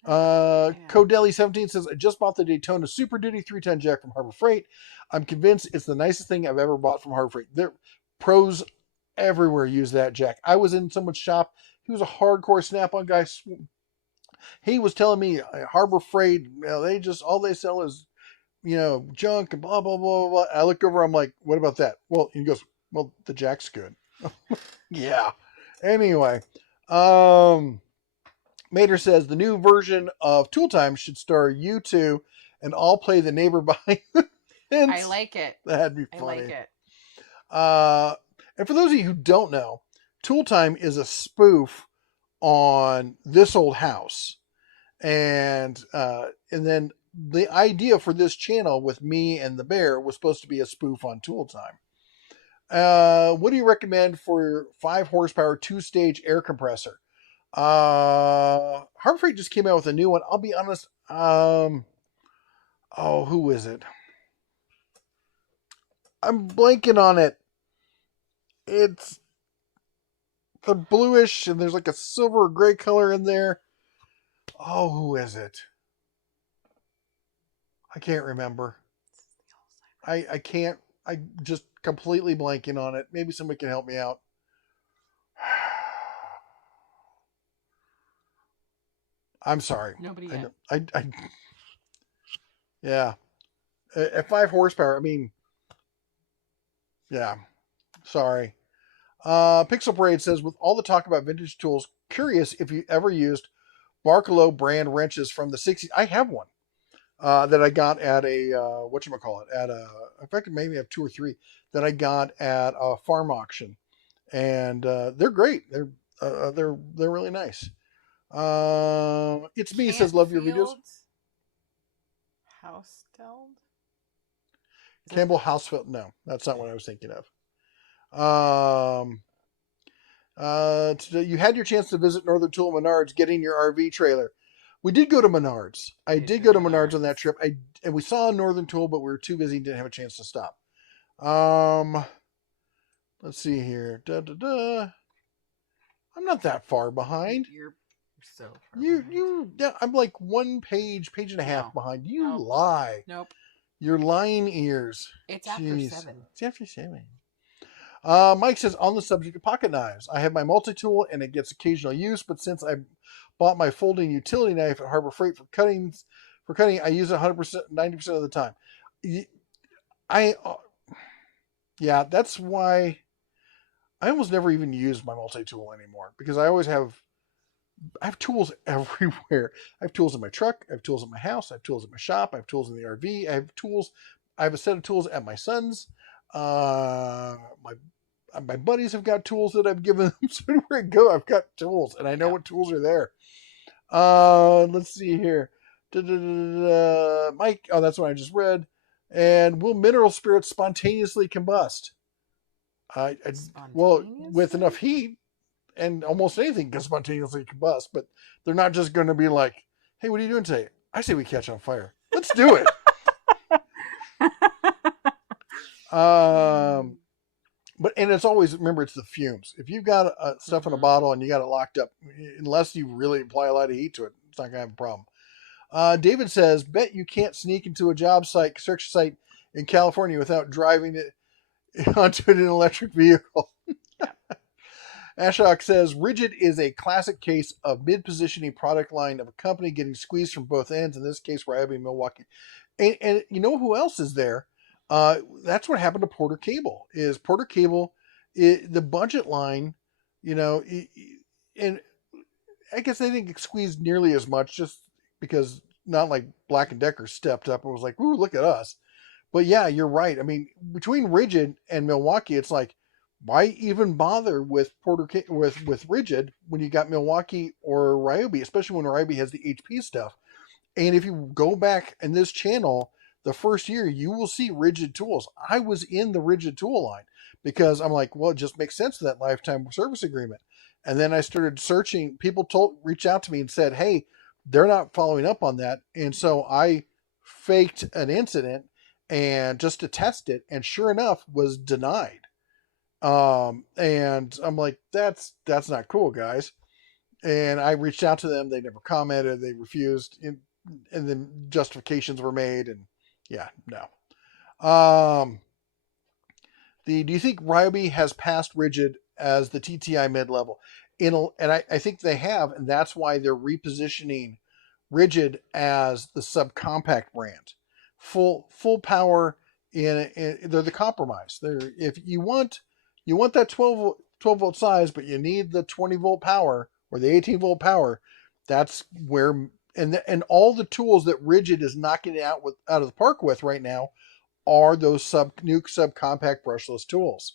Codelli17 says, I just bought the Daytona Super Duty 3-ton jack from Harbor Freight. I'm convinced it's the nicest thing I've ever bought from Harbor Freight. There, pros everywhere use that jack. I was in someone's shop. He was a hardcore Snap-on guy. He was telling me Harbor Freight, all they sell is, junk and blah, blah, blah, blah. I look over, I'm like, what about that? Well, he goes, well, the jack's good. Yeah. Anyway, Mater says the new version of Tool Time should star you two and all play the neighbor behind the fence. I like it. That'd be funny. I like it. And for those of you who don't know, Tool Time is a spoof on This Old House. And then the idea for this channel with me and the bear was supposed to be a spoof on Tool Time. What do you recommend for your 5 horsepower 2-stage air compressor? Harbor Freight just came out with a new one. I'll be honest. Who is it? I'm blanking on it. It's the bluish and there's like a silver or gray color in there. Oh, who is it? I can't remember. I can't. I just completely blanking on it. Maybe somebody can help me out. I'm sorry. Nobody yet. Yeah. At 5 horsepower, I mean, yeah. Sorry. Pixel Parade says, with all the talk about vintage tools, curious if you ever used Barkalow brand wrenches from the 60s. I have one that I got at a, in fact, maybe I have 2 or 3 that I got at a farm auction. And they're great. They're really nice. It's me says, love your videos. Housefeld? Campbell Housefeld. No, that's not what I was thinking of. You had your chance to visit Northern Tool Menards getting your RV trailer. We did go to Menards. I did go to Menards on that trip. And we saw Northern Tool, but we were too busy and didn't have a chance to stop. Let's see here. I'm not that far behind. You're so far behind. Yeah, I'm like 1 page and a half behind. You lie. Nope. Your lying ears. It's after 7. It's after 7. Mike says, on the subject of pocket knives, I have my multi-tool and it gets occasional use, but since I bought my folding utility knife at Harbor Freight for cutting, I use it 100%, 90% of the time. That's why I almost never even use my multi-tool anymore, because I have tools everywhere. I have tools in my truck. I have tools in my house. I have tools in my shop. I have tools in the RV. I have a set of tools at my son's. My buddies have got tools that I've given them. So anywhere I go, I've got tools, and I know what tools are there. Let's see here. Mike, that's what I just read. And will mineral spirits spontaneously combust? Well, with enough heat, and almost anything can spontaneously combust, but they're not just going to be like, hey, what are you doing today? I say we catch on fire. Let's do it. And it's always, remember, it's the fumes. If you've got stuff in a bottle and you got it locked up, unless you really apply a lot of heat to it, it's not going to have a problem. David says, bet you can't sneak into a job site, construction site in California without driving it onto an electric vehicle. Ashok says, Rigid is a classic case of mid-positioning product line of a company getting squeezed from both ends, in this case, Ryobi and Milwaukee. And you know who else is there? That's what happened to Porter Cable. Is Porter Cable, the budget line, and I guess they didn't get squeezed nearly as much, just because not like Black & Decker stepped up and was like, ooh, look at us. But yeah, you're right. I mean, between Rigid and Milwaukee, it's like, why even bother with with Rigid when you got Milwaukee or Ryobi, especially when Ryobi has the HP stuff. And if you go back in this channel, the first year, you will see Rigid tools. I was in the Rigid tool line because I'm like, well, it just makes sense to that lifetime service agreement. And then I started searching. People reached out to me and said, hey, they're not following up on that. And so I faked an incident and just to test it, and sure enough, was denied. And I'm like, that's not cool, guys. And I reached out to them. They never commented. They refused. And then justifications were made. And yeah, no. Do you think Ryobi has passed Rigid as the TTI mid-level? And I think they have, and that's why they're repositioning Rigid as the subcompact brand. Full power they're the compromise. If you want that 12 volt size, but you need the 20 volt power or the 18 volt power, that's where and all the tools that Rigid is knocking it out of the park with right now are those new subcompact brushless tools.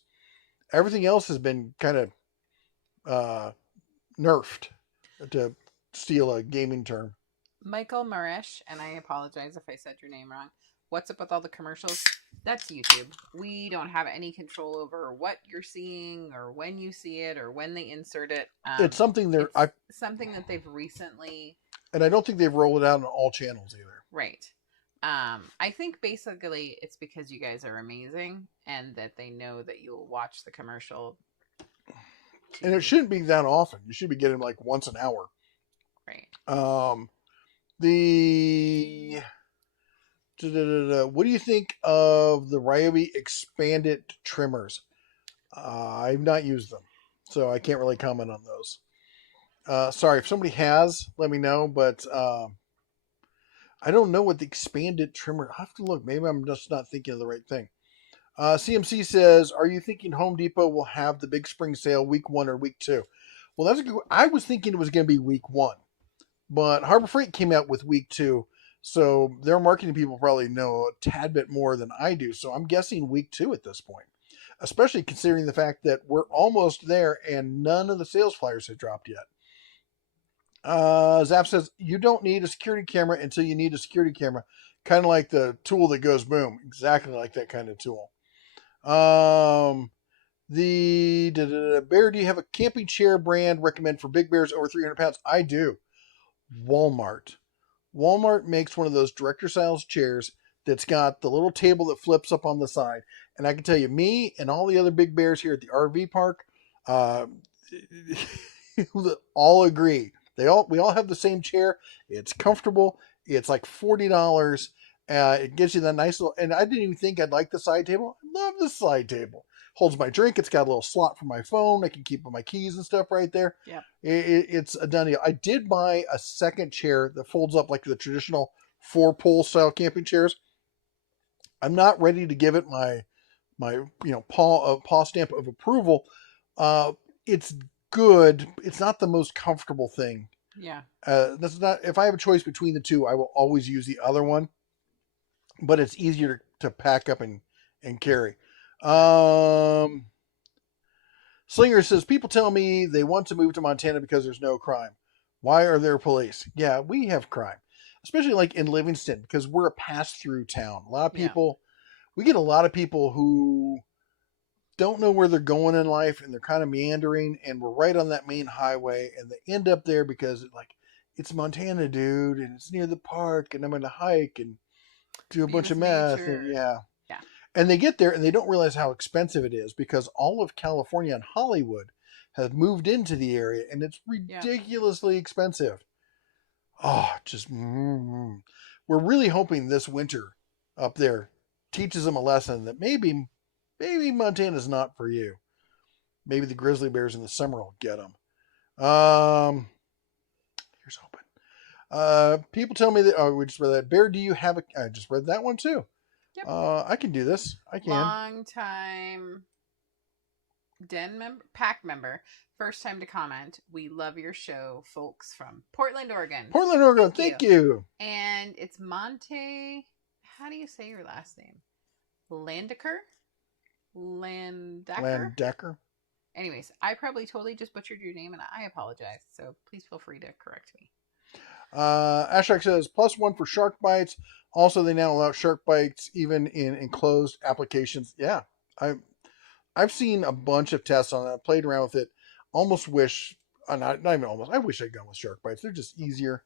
Everything else has been kind of nerfed, to steal a gaming term. Michael Marish, and I apologize if I said your name wrong. What's up with all the commercials? That's YouTube. We don't have any control over what you're seeing or when you see it or when they insert it. It's something something that they've recently... And I don't think they've rolled it out on all channels either. Right. I think basically it's because you guys are amazing and that they know that you'll watch the commercial. And it shouldn't be that often. You should be getting like once an hour. Right. What do you think of the Ryobi expanded trimmers? I've not used them, so I can't really comment on those. Sorry, if somebody has, let me know, but I don't know what the expanded trimmer... I have to look. Maybe I'm just not thinking of the right thing. CMC says, are you thinking Home Depot will have the big spring sale week 1 or week 2? Well, that's a good... I was thinking it was going to be week 1, but Harbor Freight came out with week 2. So their marketing people probably know a tad bit more than I do. So I'm guessing week 2 at this point, especially considering the fact that we're almost there and none of the sales flyers have dropped yet. Zap says, you don't need a security camera until you need a security camera. Kind of like the tool that goes boom. Exactly like that kind of tool. Bear, do you have a camping chair brand recommend for big bears over 300 pounds? I do. Walmart. Walmart makes one of those director styles chairs that's got the little table that flips up on the side. And I can tell you, me and all the other big bears here at the RV park, all agree. We all have the same chair. It's comfortable. It's like $40. It gives you that nice little, and I didn't even think I'd like the side table. I love the side table. Holds my drink. It's got a little slot for my phone. I can keep my keys and stuff right there. Yeah. It's a done deal. I did buy a second chair that folds up like the traditional 4-pole style camping chairs. I'm not ready to give it my paw stamp of approval. It's good. It's not the most comfortable thing. Yeah. That's not. If I have a choice between the two, I will always use the other one. But it's easier to pack up and carry. Slinger says, people tell me they want to move to Montana because there's no crime. Why are there police? Yeah, we have crime. especially like in Livingston, because we're a pass-through town. A lot of Yeah. people, we get a lot of people who don't know where they're going in life, and they're kind of meandering, and we're right on that main highway, and they end up there because it's Montana, dude, and it's near the park, and I'm going to hike and do a Be bunch of with meth, nature. and yeah. Yeah. And they get there and they don't realize how expensive it is because all of California and Hollywood have moved into the area, and it's ridiculously expensive. Oh, we're really hoping this winter up there teaches them a lesson that maybe Montana's not for you. Maybe the grizzly bears in the summer will get them. Here's hoping. People tell me that, we just read that. Bear, do you have I just read that one too. Yep. I can do this. I can. Long time pack member. First time to comment. We love your show, folks from Portland, Oregon. Portland, Oregon. Thank you. And it's Monte. How do you say your last name? Landecker? Landecker. Anyways, I probably totally just butchered your name, and I apologize. So please feel free to correct me. Ashrak says +1 for shark bites. Also, they now allow shark bites even in enclosed applications. Yeah, I've seen a bunch of tests on it. I played around with it. Almost wish, not even almost. I wish I'd gone with shark bites. They're just easier.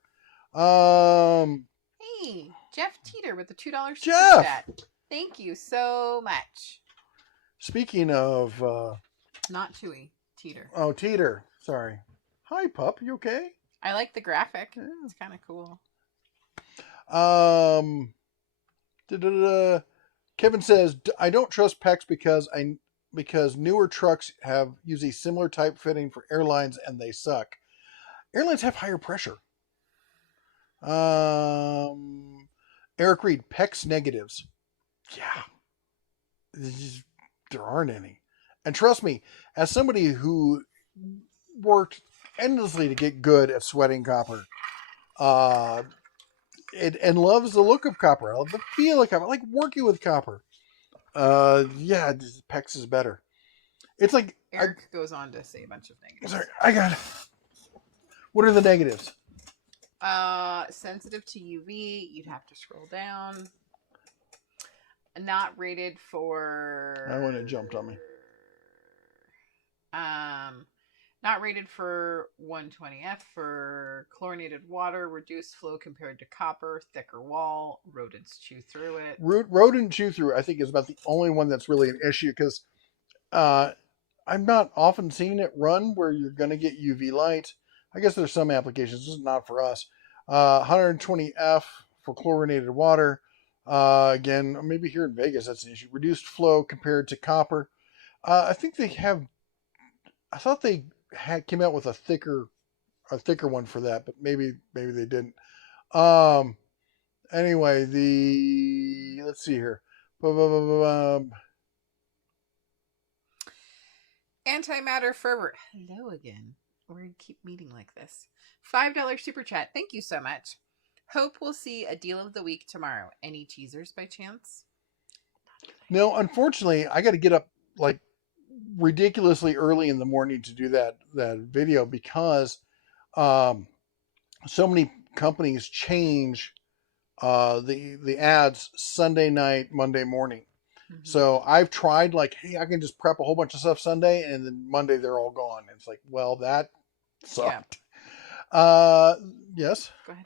Hey, Jeff Teeter with the $2 super chat. Thank you so much. Speaking of, not Chewy, Teeter. Oh, Teeter. Sorry. Hi, pup. You okay? I like the graphic. Yeah. It's kind of cool. Kevin says, I don't trust PEX because newer trucks use a similar type fitting for airlines and they suck. Airlines have higher pressure. Eric Reed, PEX negatives. Yeah. There aren't any. And trust me, as somebody who worked endlessly to get good at sweating copper, and loves the look of copper. I love the feel of copper. I like working with copper. Yeah, PEX is better. It's like Eric goes on to say a bunch of negatives. Sorry, I got it. What are the negatives? Sensitive to UV. You'd have to scroll down. Not rated for. I when it jumped on me. Not rated for 120F for chlorinated water, reduced flow compared to copper, thicker wall, rodents chew through it. Rodent chew through, I think, is about the only one that's really an issue because I'm not often seeing it run where you're going to get UV light. I guess there's some applications. This is not for us. 120F for chlorinated water. Again, maybe here in Vegas, that's an issue. Reduced flow compared to copper. I think they have. I thought they came out with a thicker one for that, but maybe they didn't. Anyway, let's see here. Antimatter fervor. Hello again. We're going to keep meeting like this. $5 super chat. Thank you so much. Hope we'll see a deal of the week tomorrow. Any teasers by chance? No, unfortunately, I got to get up like ridiculously early in the morning to do that video because so many companies change the ads Sunday night, Monday morning. Mm-hmm. So I've tried like, hey, I can just prep a whole bunch of stuff Sunday and then Monday they're all gone. And it's like, well, that sucked. Yeah. Yes. Go ahead.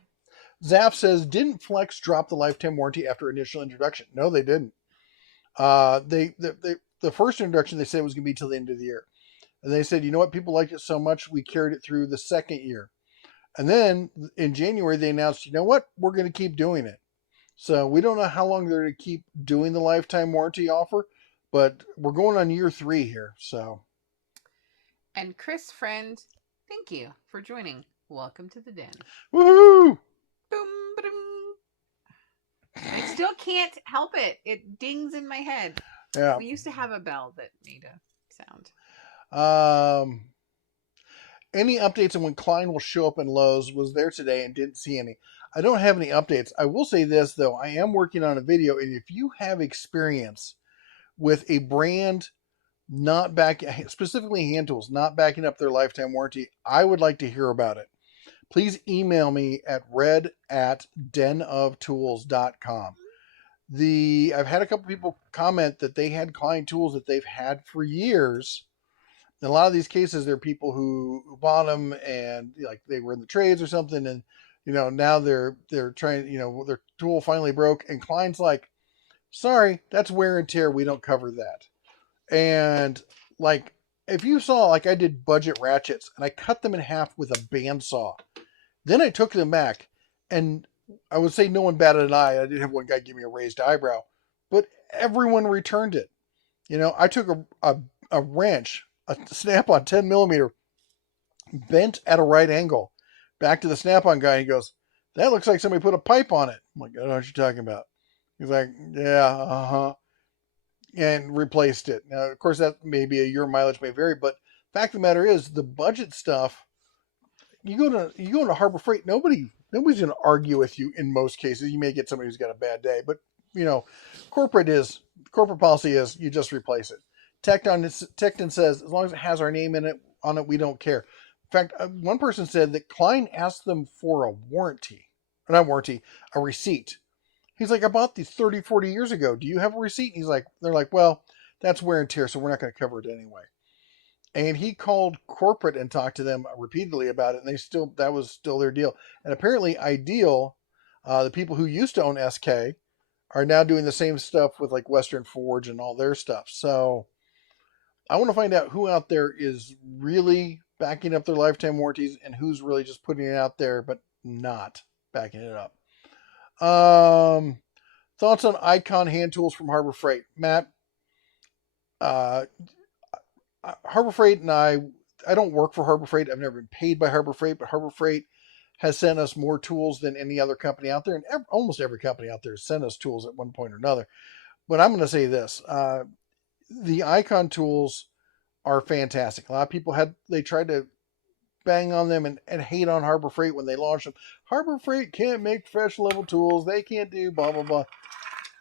Zap says, didn't Flex drop the lifetime warranty after initial introduction? No, they didn't. The first introduction they said was going to be till the end of the year. And they said, you know what? People liked it so much, we carried it through the second year. And then in January, they announced, you know what? We're going to keep doing it. So we don't know how long they're going to keep doing the lifetime warranty offer, but we're going on year 3 here. So. And Chris Friend, thank you for joining. Welcome to the den. Woohoo! Boom, boom. I still can't help it. It dings in my head. Yeah. We used to have a bell that made a sound. Any updates on when Klein will show up in Lowe's? Was there today and didn't see any. I don't have any updates. I will say this, though. I am working on a video, and if you have experience with a brand specifically hand tools, not backing up their lifetime warranty, I would like to hear about it. please email me at red@denoftools.com. I've had a couple people comment that they had Klein tools that they've had for years. In a lot of these cases, there are people who bought them and like they were in the trades or something, and now they're trying. Their tool finally broke, and Klein's like, "Sorry, that's wear and tear. We don't cover that." And like, if you saw, like I did budget ratchets, and I cut them in half with a bandsaw. Then I took them back, and I would say no one batted an eye. I did have one guy give me a raised eyebrow, but everyone returned it. I took a wrench, a snap-on 10 millimeter, bent at a right angle, back to the snap-on guy. And he goes, "That looks like somebody put a pipe on it." I'm like, "I don't know what you're talking about." He's like, "Yeah, uh-huh," and replaced it. Now, of course, that may be your mileage may vary, but fact of the matter is, the budget stuff. You go to Harbor Freight. Nobody's going to argue with you in most cases. You may get somebody who's got a bad day, but corporate policy is you just replace it. Tecton says as long as it has our name on it, we don't care. In fact, one person said that Klein asked them for a receipt. He's like, "I bought these 30, 40 years ago. Do you have a receipt?" They're like, "Well, that's wear and tear, so we're not going to cover it anyway." And he called corporate and talked to them repeatedly about it, and that was still their deal. And apparently, Ideal, the people who used to own SK, are now doing the same stuff with like Western Forge and all their stuff. So I want to find out who out there is really backing up their lifetime warranties and who's really just putting it out there but not backing it up. Thoughts on Icon hand tools from Harbor Freight, Matt? Harbor Freight and I don't work for Harbor Freight. I've never been paid by Harbor Freight, but Harbor Freight has sent us more tools than any other company out there, and almost every company out there has sent us tools at one point or another. But I'm going to say this: the Icon tools are fantastic. A lot of people tried to bang on them and hate on Harbor Freight when they launched them. Harbor Freight can't make professional level tools. They can't do blah blah blah.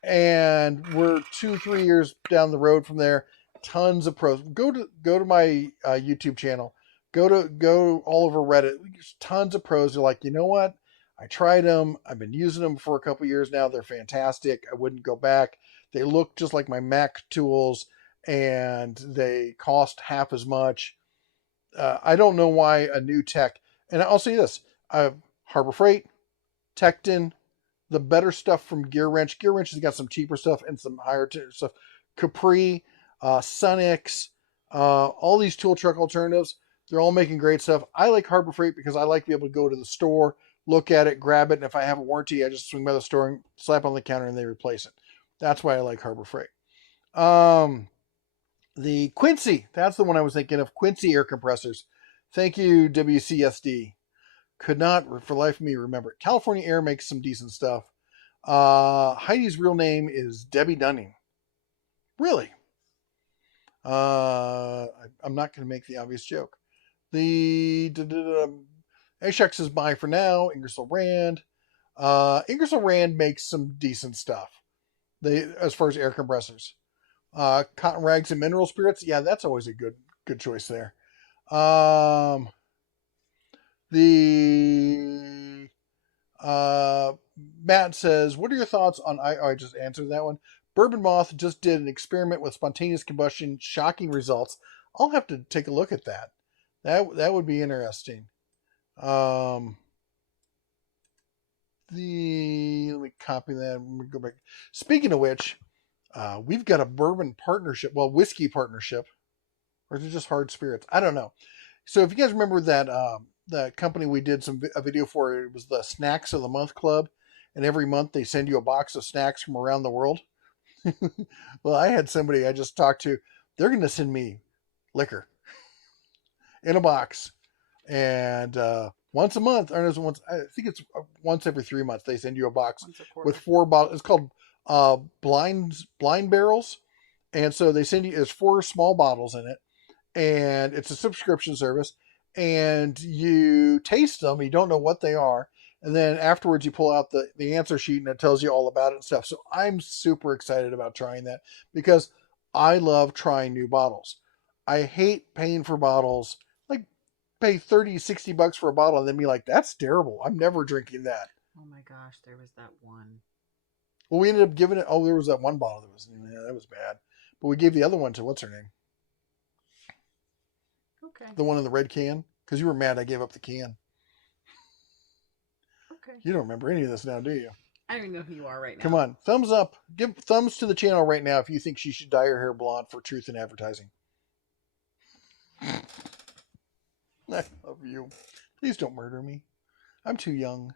And we're 2-3 years down the road from there. Tons of pros. Go to my YouTube channel. Go all over Reddit. There's tons of pros. They're like, "You know what? I tried them. I've been using them for a couple years now. They're fantastic. I wouldn't go back. They look just like my Mac tools, and they cost half as much." I don't know why a new tech. And I'll say this: Harbor Freight, Tecton, the better stuff from Gear Wrench. Gear Wrench has got some cheaper stuff and some higher tier stuff. Capri, Sunix, all these tool truck alternatives, they're all making great stuff. I like Harbor Freight because I like to be able to go to the store, look at it, grab it, and if I have a warranty, I just swing by the store and slap on the counter and they replace it. That's why I like Harbor Freight. The Quincy, that's the one I was thinking of. Quincy air compressors. Thank you, WCSD. Could not, for life of me, remember it. California Air makes some decent stuff. Heidi's real name is Debbie Dunning. Really? I'm not going to make the obvious joke. The Ashex is bye for now. Ingersoll Rand. Ingersoll Rand makes some decent stuff. As far as air compressors. Cotton Rags and Mineral Spirits. Yeah, that's always a good choice there. Matt says, "What are your thoughts on?" I just answered that one. Bourbon Moth just did an experiment with spontaneous combustion, shocking results. I'll have to take a look at that. That would be interesting. Let me copy that. Let me go back. Speaking of which, we've got a bourbon partnership. Well, whiskey partnership, or is it just hard spirits? I don't know. So if you guys remember that the company we did a video for, it was the Snacks of the Month Club, and every month they send you a box of snacks from around the world. Well, I had somebody I just talked to. They're going to send me liquor in a box, and once a month, or I think it's once every 3 months, they send you a box with 4 bottles. It's called blind barrels, and so they send you. There's 4 small bottles in it, and it's a subscription service. And you taste them. You don't know what they are. And then afterwards you pull out the answer sheet and it tells you all about it and stuff. So I'm super excited about trying that because I love trying new bottles. I hate paying for bottles. Like pay $30-$60 for a bottle and then be like, that's terrible. I'm never drinking that. Oh my gosh, there was that one. Well, we ended up giving it. Oh, there was that one bottle that was bad. But we gave the other one to what's her name? Okay. The one in the red can. Because you were mad I gave up the can. Okay. You don't remember any of this now, do you? I don't even know who you are right now. Come on, thumbs up. Give thumbs to the channel right now if you think she should dye her hair blonde for truth in advertising. I love you. Please don't murder me. I'm too young.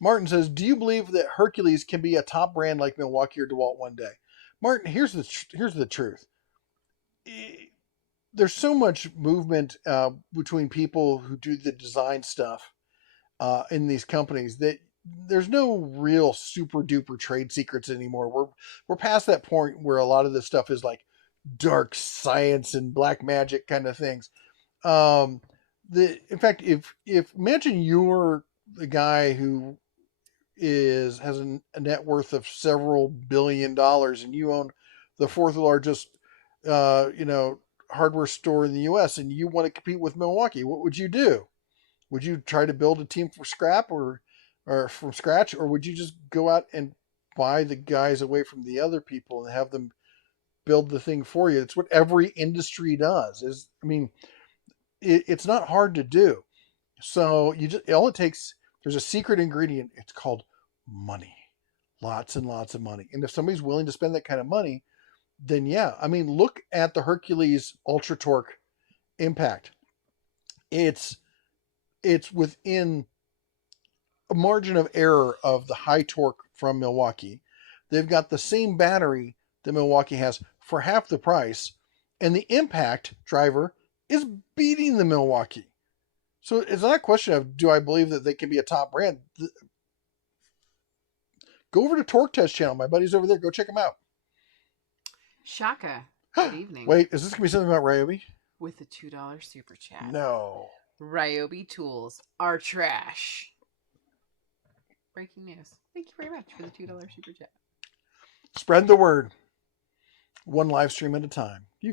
Martin says, do you believe that Hercules can be a top brand like Milwaukee or DeWalt one day? Martin, here's the truth. There's so much movement between people who do the design stuff in these companies that there's no real super duper trade secrets anymore. We're past that point where a lot of this stuff is like dark science and black magic kind of things. In fact, if imagine you're the guy who has a net worth of several $billions and you own the fourth largest hardware store in the US and you want to compete with Milwaukee, what would you do? Would you try to build a team from scratch or from scratch, or would you just go out and buy the guys away from the other people and have them build the thing for you? It's what every industry does. It's not hard to do. So all it takes, there's a secret ingredient. It's called money. Lots and lots of money. And if somebody's willing to spend that kind of money, then yeah. Look at the Hercules Ultra Torque Impact. It's within a margin of error of the high torque from Milwaukee. They've got the same battery that Milwaukee has for half the price, and the Impact driver is beating the Milwaukee. So it's not a question of, do I believe that they can be a top brand? Go over to Torque Test channel. My buddy's over there. Go check him out. Shaka, good evening. Wait, is this going to be something about Ryobi? With a $2 super chat. No. Ryobi tools are trash. Breaking news. Thank you very much for the $2 super chat. Spread the word. One live stream at a time. You go.